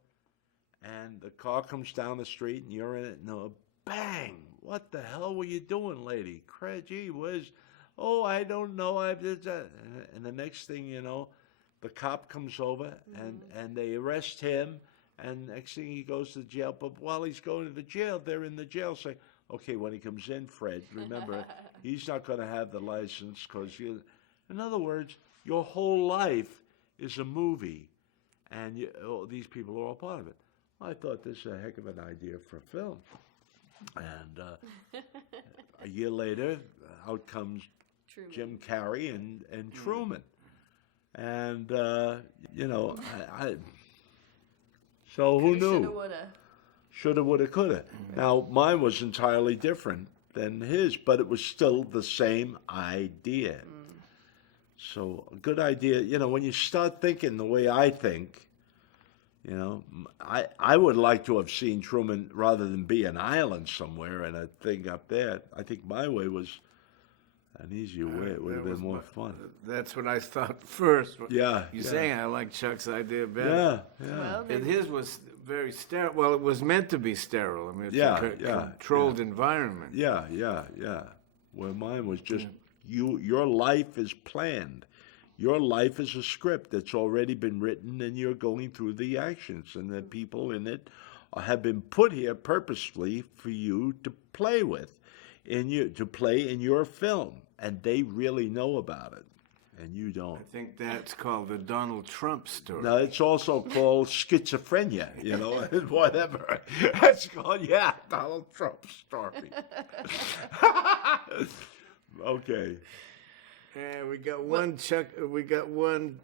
And the car comes down the street, and you're in it. No, bang! "What the hell were you doing, lady?" "Gee whiz. Oh, I don't know. I did that." And the next thing you know, the cop comes over, and they arrest him. And next thing he goes to jail. But while he's going to the jail, they're in the jail saying, "Okay, when he comes in, Fred, remember, he's not going to have the license because you." In other words, your whole life is a movie, and these people are all part of it. I thought this was a heck of an idea for a film. And a year later, out comes Truman. Jim Carrey and Truman. And, So who Shoulda, knew? woulda. Shoulda, woulda, coulda. Now, mine was entirely different than his, but it was still the same idea. So a good idea, when you start thinking the way I think, I would like to have seen Truman rather than be an island somewhere and a thing up there. I think my way was an easier way. It would have been more fun. That's what I thought first. Yeah. You're saying I like Chuck's idea better. Yeah. Well, And maybe- his was very sterile. Well, it was meant to be sterile. I mean, it's Yeah, a yeah, controlled environment. Yeah. Where mine was just your life is planned. Your life is a script that's already been written, and you're going through the actions, and the people in it have been put here purposefully for you to play with, to play in your film, and they really know about it, and you don't. I think that's called the Donald Trump story. Now, it's also called schizophrenia, whatever. It's called, Donald Trump story. Okay. And we got one Chuck McCann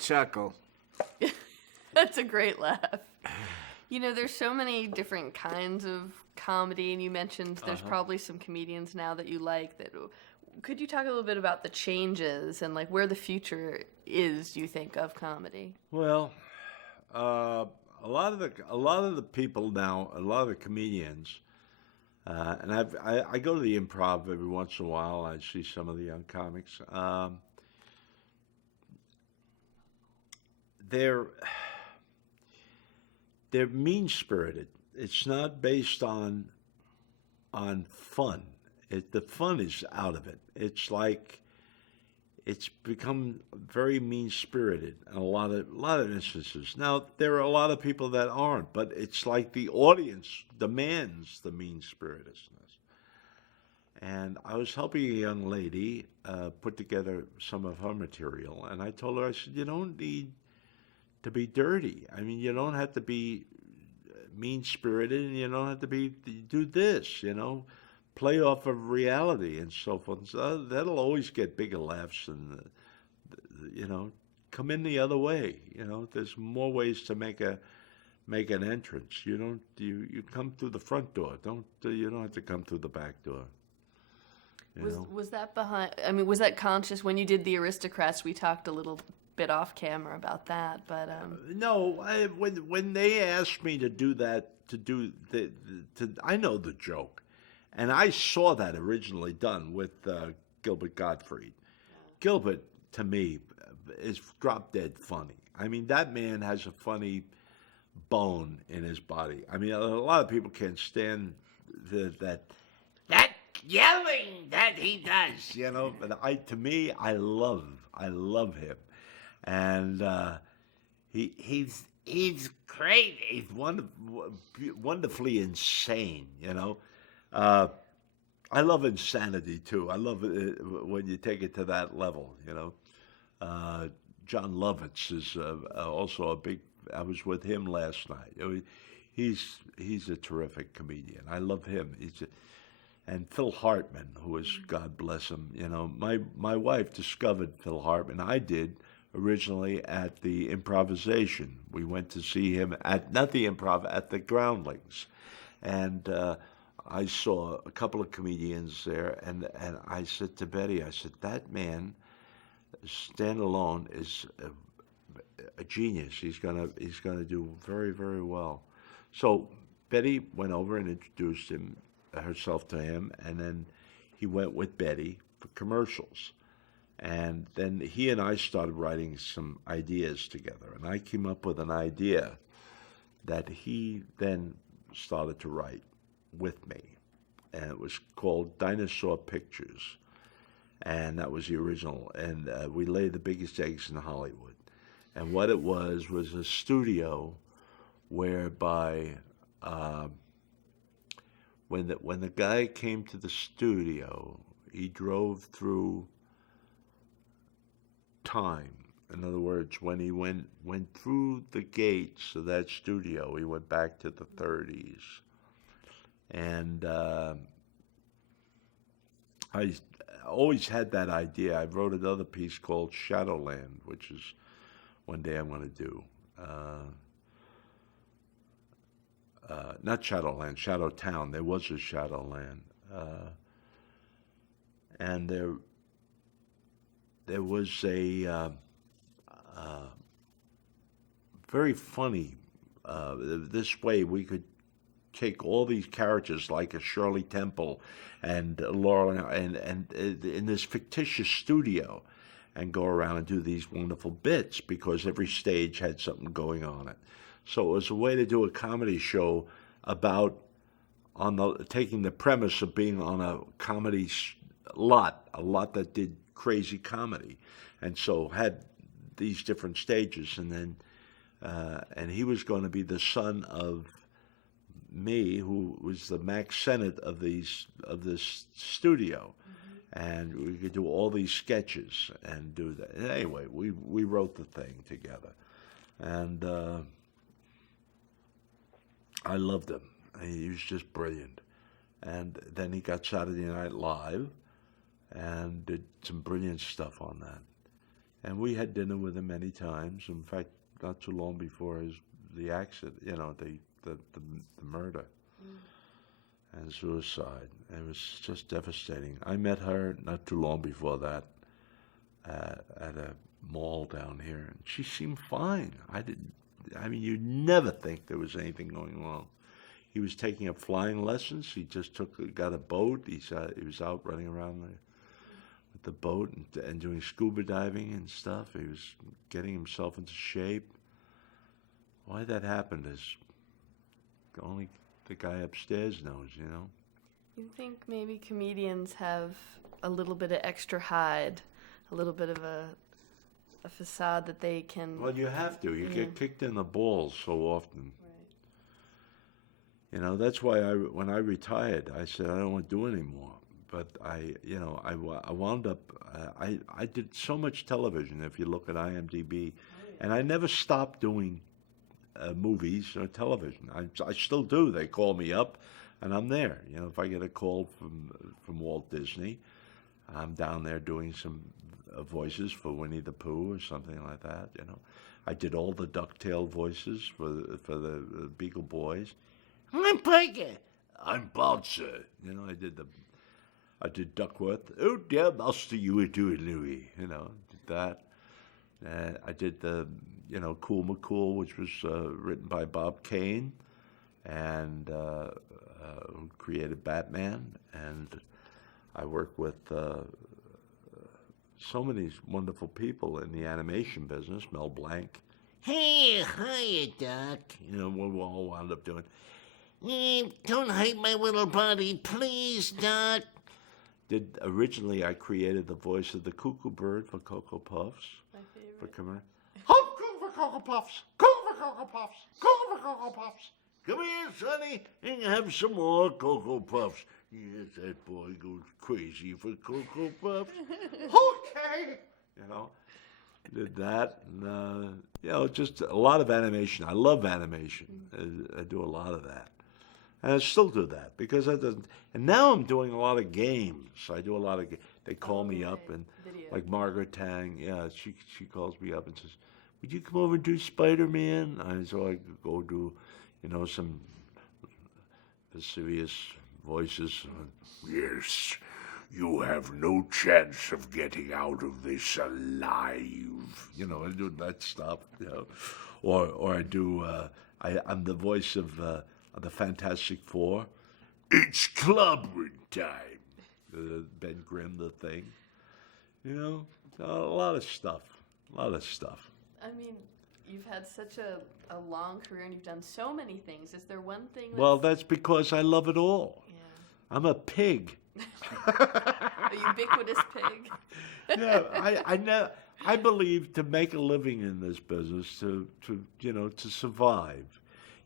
chuckle. That's a great laugh. There's so many different kinds of comedy, and you mentioned there's probably some comedians now that you like. Could you talk a little bit about the changes and where the future is, you think, of comedy? Well, a lot of the people now, a lot of the comedians, and I go to the Improv every once in a while. I see some of the young comics. They're mean-spirited. It's not based on fun. The fun is out of it. It's become very mean-spirited in a lot of instances. Now, there are a lot of people that aren't, but it's like the audience demands the mean-spiritedness. And I was helping a young lady put together some of her material, and I told her, I said, you don't need to be dirty. I mean, you don't have to be mean-spirited, and you don't have to do this, play off of reality and so forth. So that'll always get bigger laughs and, come in the other way. There's more ways to make an entrance. You come through the front door. You don't have to come through the back door. Was that behind? I mean, was that conscious when you did the Aristocrats? We talked a little bit off camera about that, but no. When they asked me to do that, I know the joke. And I saw that originally done with Gilbert Gottfried. Gilbert, to me, is drop-dead funny. I mean, that man has a funny bone in his body. I mean, a lot of people can't stand that yelling that he does, But to me, I love him. And he's great. He's wonderfully insane, I love insanity too. I love it when you take it to that level. John Lovitz is also a big. I was with him last night. He's a terrific comedian. I love him. And Phil Hartman, who is, God bless him. My wife discovered Phil Hartman. I did originally at the Improvisation. We went to see him not the Improv, at the Groundlings, and. I saw a couple of comedians there, and I said to Betty, I said, that man, stand alone, is a genius. He's gonna do very, very well. So Betty went over and introduced herself to him, and then he went with Betty for commercials. And then he and I started writing some ideas together, and I came up with an idea that he then started to write with me, and it was called Dinosaur Pictures, and that was the original, and we lay the biggest eggs in Hollywood. And what it was a studio whereby when the guy came to the studio, he drove through time. In other words, when he went through the gates of that studio, he went back to the 30s. And I always had that idea. I wrote another piece called Shadowland, which is one day I'm going to do. not Shadowland, Shadowtown. There was a Shadowland. And there was a very funny, this way we could take all these characters like a Shirley Temple and Laurel and in this fictitious studio and go around and do these wonderful bits because every stage had something going on it. So it was a way to do a comedy show about taking the premise of being on a comedy lot that did crazy comedy, and so had these different stages, and then and he was going to be the son of me, who was the Max Sennett of this studio, and we could do all these sketches and do that. And anyway, we wrote the thing together, and I loved him. He was just brilliant. And then he got Saturday Night Live and did some brilliant stuff on that. And we had dinner with him many times. In fact, not too long before the accident, the murder and suicide. It was just devastating. I met her not too long before that at a mall down here, and she seemed fine. You'd never think there was anything going wrong. He was taking up flying lessons. He just got a boat. He was out running around with the boat and doing scuba diving and stuff. He was getting himself into shape. Why that happened is only the guy upstairs knows, You think maybe comedians have a little bit of extra hide, a little bit of a facade that they can... Well, you have to. You get kicked in the balls so often. Right. That's why when I retired, I said I don't want to do it anymore. But I wound up, I did so much television, if you look at IMDb, and I never stopped doing movies or television. I still do. They call me up, and I'm there. If I get a call from Walt Disney, I'm down there doing some voices for Winnie the Pooh or something like that. I did all the DuckTale voices for the Beagle Boys. I'm Parker. I'm Bouncer. I did Duckworth. Oh dear master, you were doing Louie. Did that. I did the Cool McCool, which was written by Bob Kane, and who created Batman. And I worked with so many wonderful people in the animation business. Mel Blanc. Hey, hiya, Doc. What we all wound up doing. Don't hurt my little body, please, Doc. Originally, I created the voice of the Cuckoo Bird for Cocoa Puffs. My favorite. For commercial. Ho, go for Cocoa Puffs. Go for Cocoa Puffs. Go for Cocoa Puffs. Come here, Sonny, and have some more Cocoa Puffs. Yes, that boy goes crazy for Cocoa Puffs. Okay. Did that, and, just a lot of animation. I love animation. I do a lot of that. And I still do that because and now I'm doing a lot of games. I do a lot of they call me up and Video. like Margaret Tang, she calls me up and says, "Would you come over and do Spider-Man?" And so I go do, some serious voices. Yes, you have no chance of getting out of this alive. I do that stuff. Or I do. I'm the voice of the Fantastic Four. It's clobbering time. Ben Grimm, the Thing. A lot of stuff. I mean, you've had such a long career and you've done so many things. Is there one thing Well, that's because I love it all. Yeah. I'm a pig. A ubiquitous pig. Yeah, I believe to make a living in this business, to survive,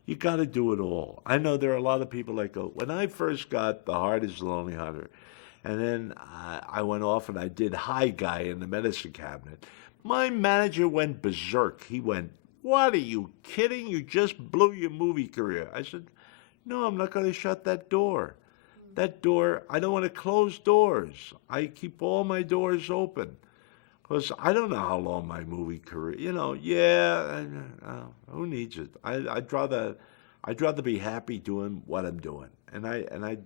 you got to do it all. I know there are a lot of people that go, when I first got The Heart is the Lonely Hunter, and then I went off and I did High Guy in the Medicine Cabinet, my manager went berserk. He went, "What, are you kidding? You just blew your movie career." I said, "No, I'm not going to shut that door. That door, I don't want to close doors. I keep all my doors open. Because I don't know how long my movie career, who needs it? I'd I'd rather be happy doing what I'm doing, and I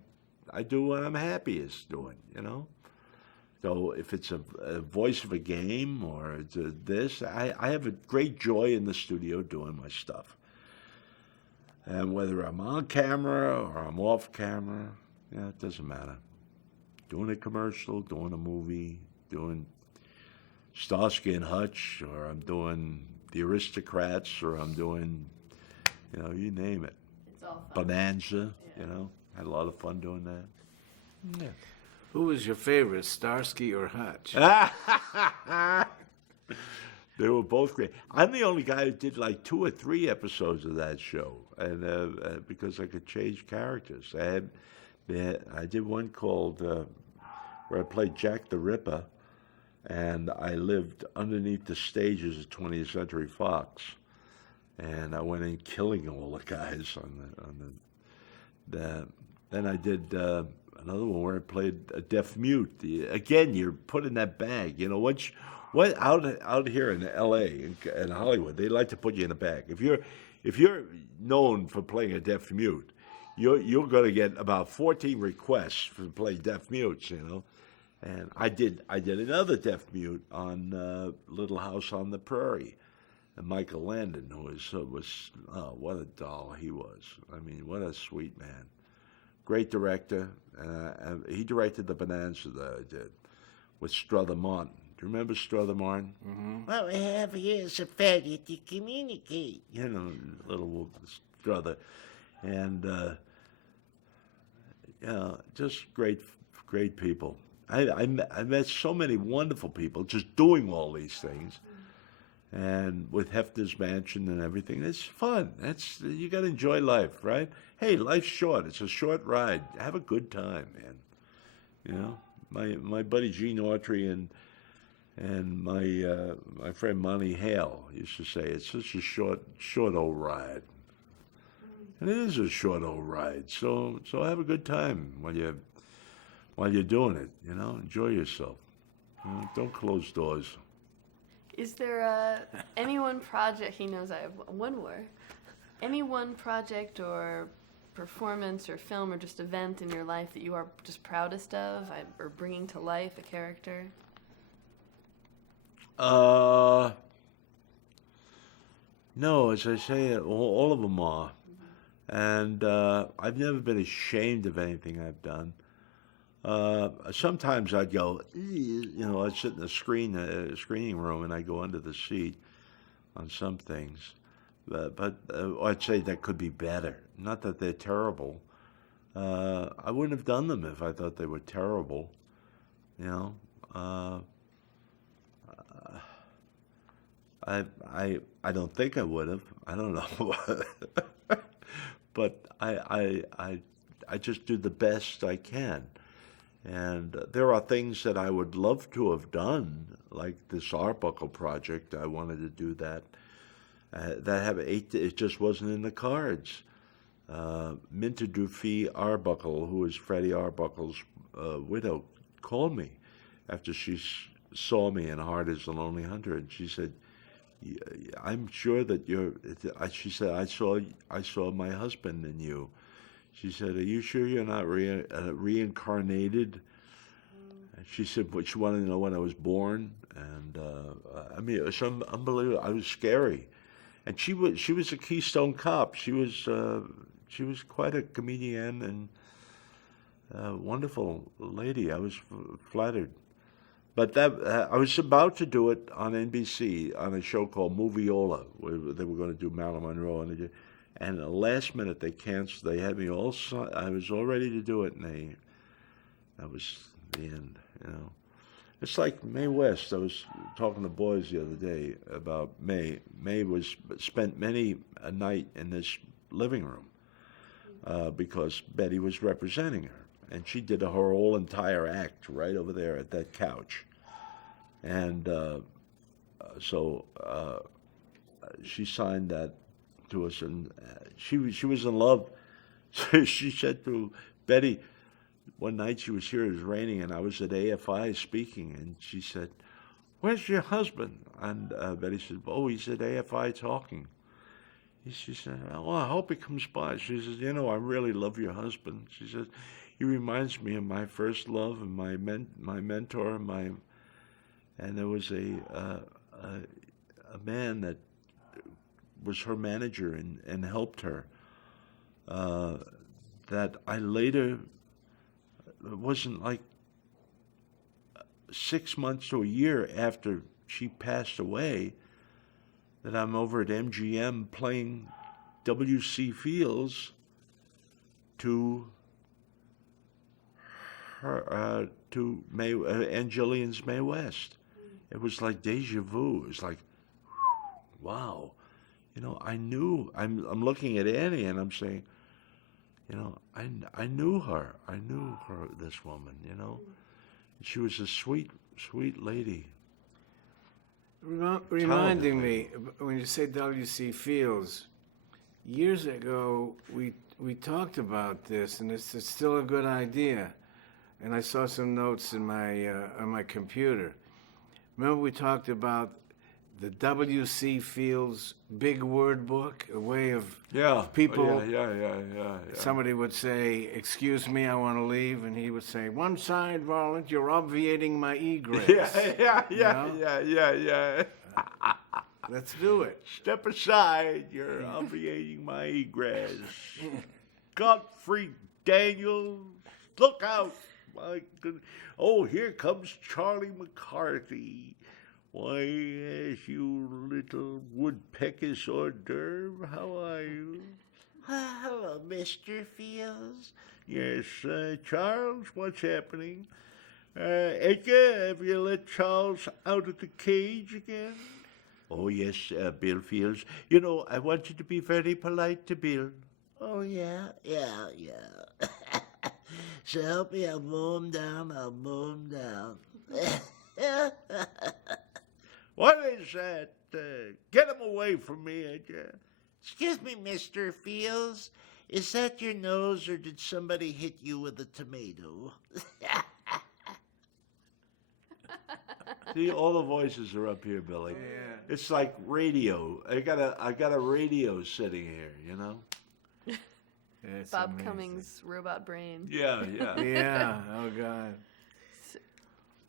do what I'm happiest doing, you know. So if it's a voice of a game or it's this, I have a great joy in the studio doing my stuff. And whether I'm on camera or I'm off camera, yeah, it doesn't matter. Doing a commercial, doing a movie, doing Starsky and Hutch, or I'm doing The Aristocrats, or I'm doing, you know, you name it. It's all fun. Bonanza, you know, had a lot of fun doing that. Yeah. Who was your favorite, Starsky or Hutch? They were both great. I'm the only guy who did like 2 or 3 episodes of that show, and because I could change characters. I did one called where I played Jack the Ripper, and I lived underneath the stages of 20th Century Fox, and I went in killing all the guys on the. Then I did another one where I played a deaf mute. Again, you're put in that bag. You know, what out here in L.A. and Hollywood, they like to put you in a bag. If you're known for playing a deaf mute, you're going to get about 14 requests for playing deaf mutes. You know, and I did another deaf mute on Little House on the Prairie, and Michael Landon, who was what a doll he was. I mean, what a sweet man. Great director. And he directed the Bonanza that I did with Strother Martin. Do you remember Strother Martin? Mm-hmm. What we have here is a failure to communicate. You know, little Strother. And, just great people. I met so many wonderful people just doing all these things. And with Hefner's Mansion and everything, it's fun. You got to enjoy life, right? Hey, life's short. It's a short ride. Have a good time, man. You know, my buddy Gene Autry and my friend Monty Hale used to say it's such a short old ride. And it is a short old ride. So have a good time while you're doing it. You know, enjoy yourself. You know, don't close doors. Is there any one project, he knows I have one more, any one project or performance or film or just event in your life that you are just proudest of or bringing to life a character? No, as I say, all of them are. And I've never been ashamed of anything I've done. Sometimes I'd go, you know, I'd sit in the screening room and I'd go under the seat on some things. But I'd say that could be better. Not that they're terrible. I wouldn't have done them if I thought they were terrible. You know, I don't think I would have. I don't know. But I just do the best I can. And there are things that I would love to have done, like this Arbuckle project. I wanted to do that. It just wasn't in the cards. Minta Dufee Arbuckle, who was Freddie Arbuckle's widow, called me after she saw me in Hard as the Lonely Hunter, and she said, "I'm sure that you're." She said, "I saw my husband in you." She said, "Are you sure you're not reincarnated?" And she said, "But she wanted to know when I was born." And I mean, it was unbelievable. I was scary, and she was a Keystone Cop. She was quite a comedian and a wonderful lady. I was flattered. But I was about to do it on NBC on a show called Moviola, where they were going to do Marilyn Monroe, and at the last minute they canceled. They had me all. I was all ready to do it, and that was the end. You know, it's like Mae West. I was talking to boys the other day about Mae. Mae spent many a night in this living room because Betty was representing her. And she did her whole entire act right over there at that couch. And so she signed that to us, and she was in love. So she said to Betty, one night she was here, it was raining, and I was at AFI speaking, and she said, "Where's your husband?" And Betty said, "Oh, he's at AFI talking." She said, "Oh, I hope he comes by." She says, "You know, I really love your husband." She says, "He reminds me of my first love and my mentor, and there was a man that was her manager and helped her. That I later, it wasn't like 6 months to a year after she passed away, that I'm over at MGM playing W.C. Fields to her, to Angeline's Mae West. It was like deja vu. It was like, wow. You know, I knew. I'm looking at Annie and I'm saying, you know, I knew her. I knew her, this woman, you know. She was a sweet, sweet lady. Reminding me, when you say W.C. Fields, years ago we talked about this, and it's still a good idea. And I saw some notes in my on my computer. Remember we talked about the W.C. Fields big word book, a way of people. Yeah. Somebody would say, "Excuse me, I want to leave," and he would say, "One side, Roland, you're obviating my egress." Yeah. Let's do it. Step aside, you're obviating my egress. Godfrey Daniels, look out. My goodness. Oh, here comes Charlie McCarthy. Why, yes, you little woodpecker's hors d'oeuvre, how are you? Hello, Mr. Fields. Yes, Charles, what's happening? Edgar, have you let Charles out of the cage again? Oh, yes, Bill Fields. You know, I want you to be very polite to Bill. Oh, yeah. So help me, I'll mow him down. What is that? Get him away from me, Edgar. Excuse me, Mr. Fields. Is that your nose, or did somebody hit you with a tomato? See, all the voices are up here, Billy. Yeah. It's like radio. I got a radio sitting here, you know? It's Bob amazing. Cummings' robot brain. Yeah. Yeah. Oh God.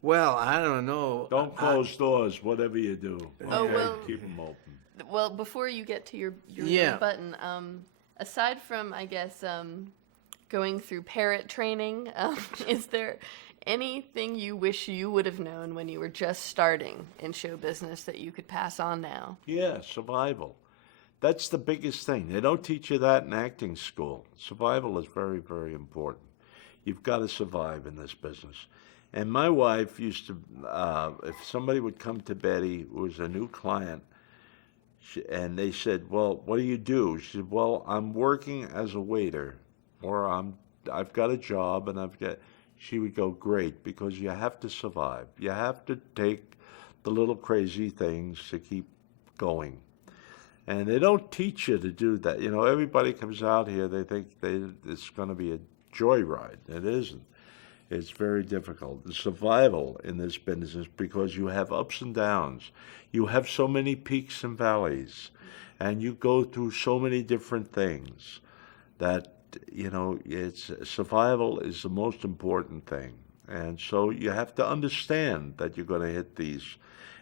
Well, I don't know. Don't close doors, whatever you do. Oh, Okay? well- Keep them open. Well, before you get to your Yeah. button, aside from, I guess, going through parrot training, is there anything you wish you would have known when you were just starting in show business that you could pass on now? Yeah, survival. That's the biggest thing. They don't teach you that in acting school. Survival is very, very important. You've got to survive in this business. And my wife used to, if somebody would come to Betty, who was a new client, and they said, "Well, what do you do?" She said, "Well, I'm working as a waiter, or I've got a job, and I've got." She would go, "Great, because you have to survive. You have to take the little crazy things to keep going." And they don't teach you to do that. You know, everybody comes out here, they think it's going to be a joyride. It isn't. It's very difficult. The survival in this business is because you have ups and downs. You have so many peaks and valleys, and you go through so many different things that, you know, survival is the most important thing. And so you have to understand that you're going to hit these.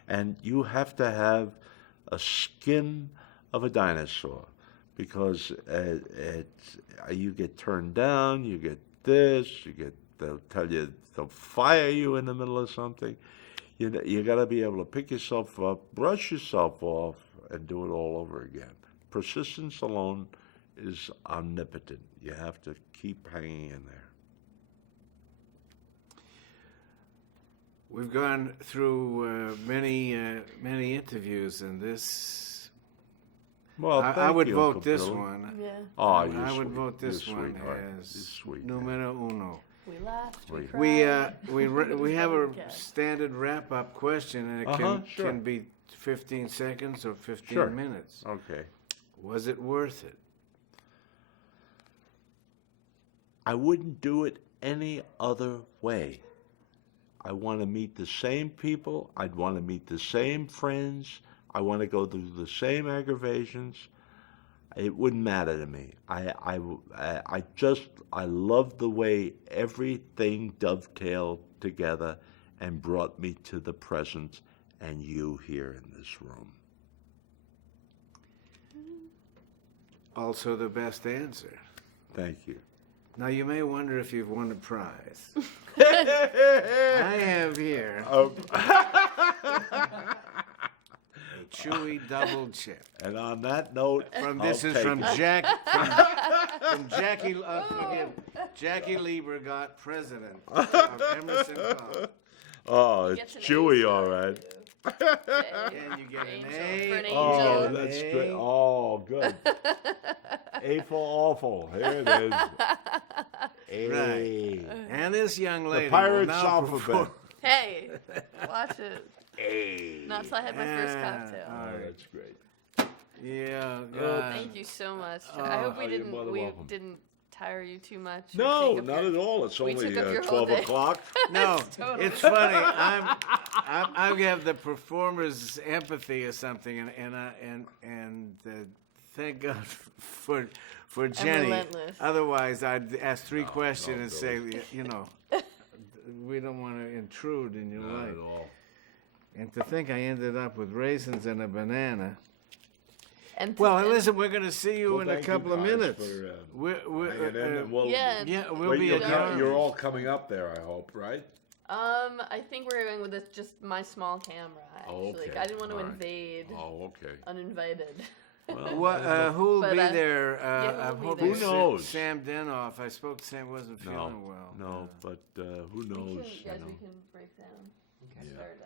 And you have to have a skin of a dinosaur, because you get turned down, you get this, they'll tell you, they'll fire you in the middle of something. You got to be able to pick yourself up, brush yourself off, and do it all over again. Persistence alone is omnipotent. You have to keep hanging in there. We've gone through many interviews, and this. Well, I thank would you, vote Uncle this Billy. one. Yeah. Oh, you're I would sweet. vote this You're one sweetheart. as You're sweet, numero uno. We laughed, we Sweet. cried. We have a Okay. standard wrap-up question, and it Sure. can be 15 seconds or 15 Sure. minutes. Okay. Was it worth it? I wouldn't do it any other way. I want to meet the same people. I'd want to meet the same friends. I want to go through the same aggravations. It wouldn't matter to me. I love the way everything dovetailed together and brought me to the present and you here in this room. Also the best answer. Thank you. Now, you may wonder if you've won a prize. I have here a chewy double chip. And on that note, This is from Jack. from Jackie. Jackie Lieber got president of Emerson College. Oh, it's Gets an chewy, A all star, right. too. And you get an For an A. angel. Oh, Angel. that's good. Oh, good. A for awful. Here it is. A. Right. And this young lady The will pirate's now alphabet. perform. Hey, watch it. A. Not till I had my first Yeah. cocktail. Oh, that's great. Yeah, Oh, God. Thank you so much. I hope Oh, you're more than we welcome. didn't tire you too much. or No, take up not your- at all. It's we only took up your whole 12 day. o'clock. No, Totally. it's funny. I have the performer's empathy or something, and thank God for Jenny. relentless. Otherwise, I'd ask three questions and say, you know, we don't want to intrude in your Not life. at all. And to think I ended up with raisins and a banana. And Well, and- listen, we're going to see you Well, in a thank you couple of guys minutes. for, We're, hanging in, and we'll- yeah. yeah, we'll Wait, be you're, at co- you're Yarmouth. all coming up there, I hope, right? I think we're going with just my small camera. Oh, Actually, okay. I didn't want to All right. invade Oh, okay. uninvited. What, who will But, be yeah, there? who I'm will be hoping there? Who knows? Sam Denoff. I spoke to Sam, wasn't feeling No, well. no, but who knows? Guys, we can break down. Yeah. Start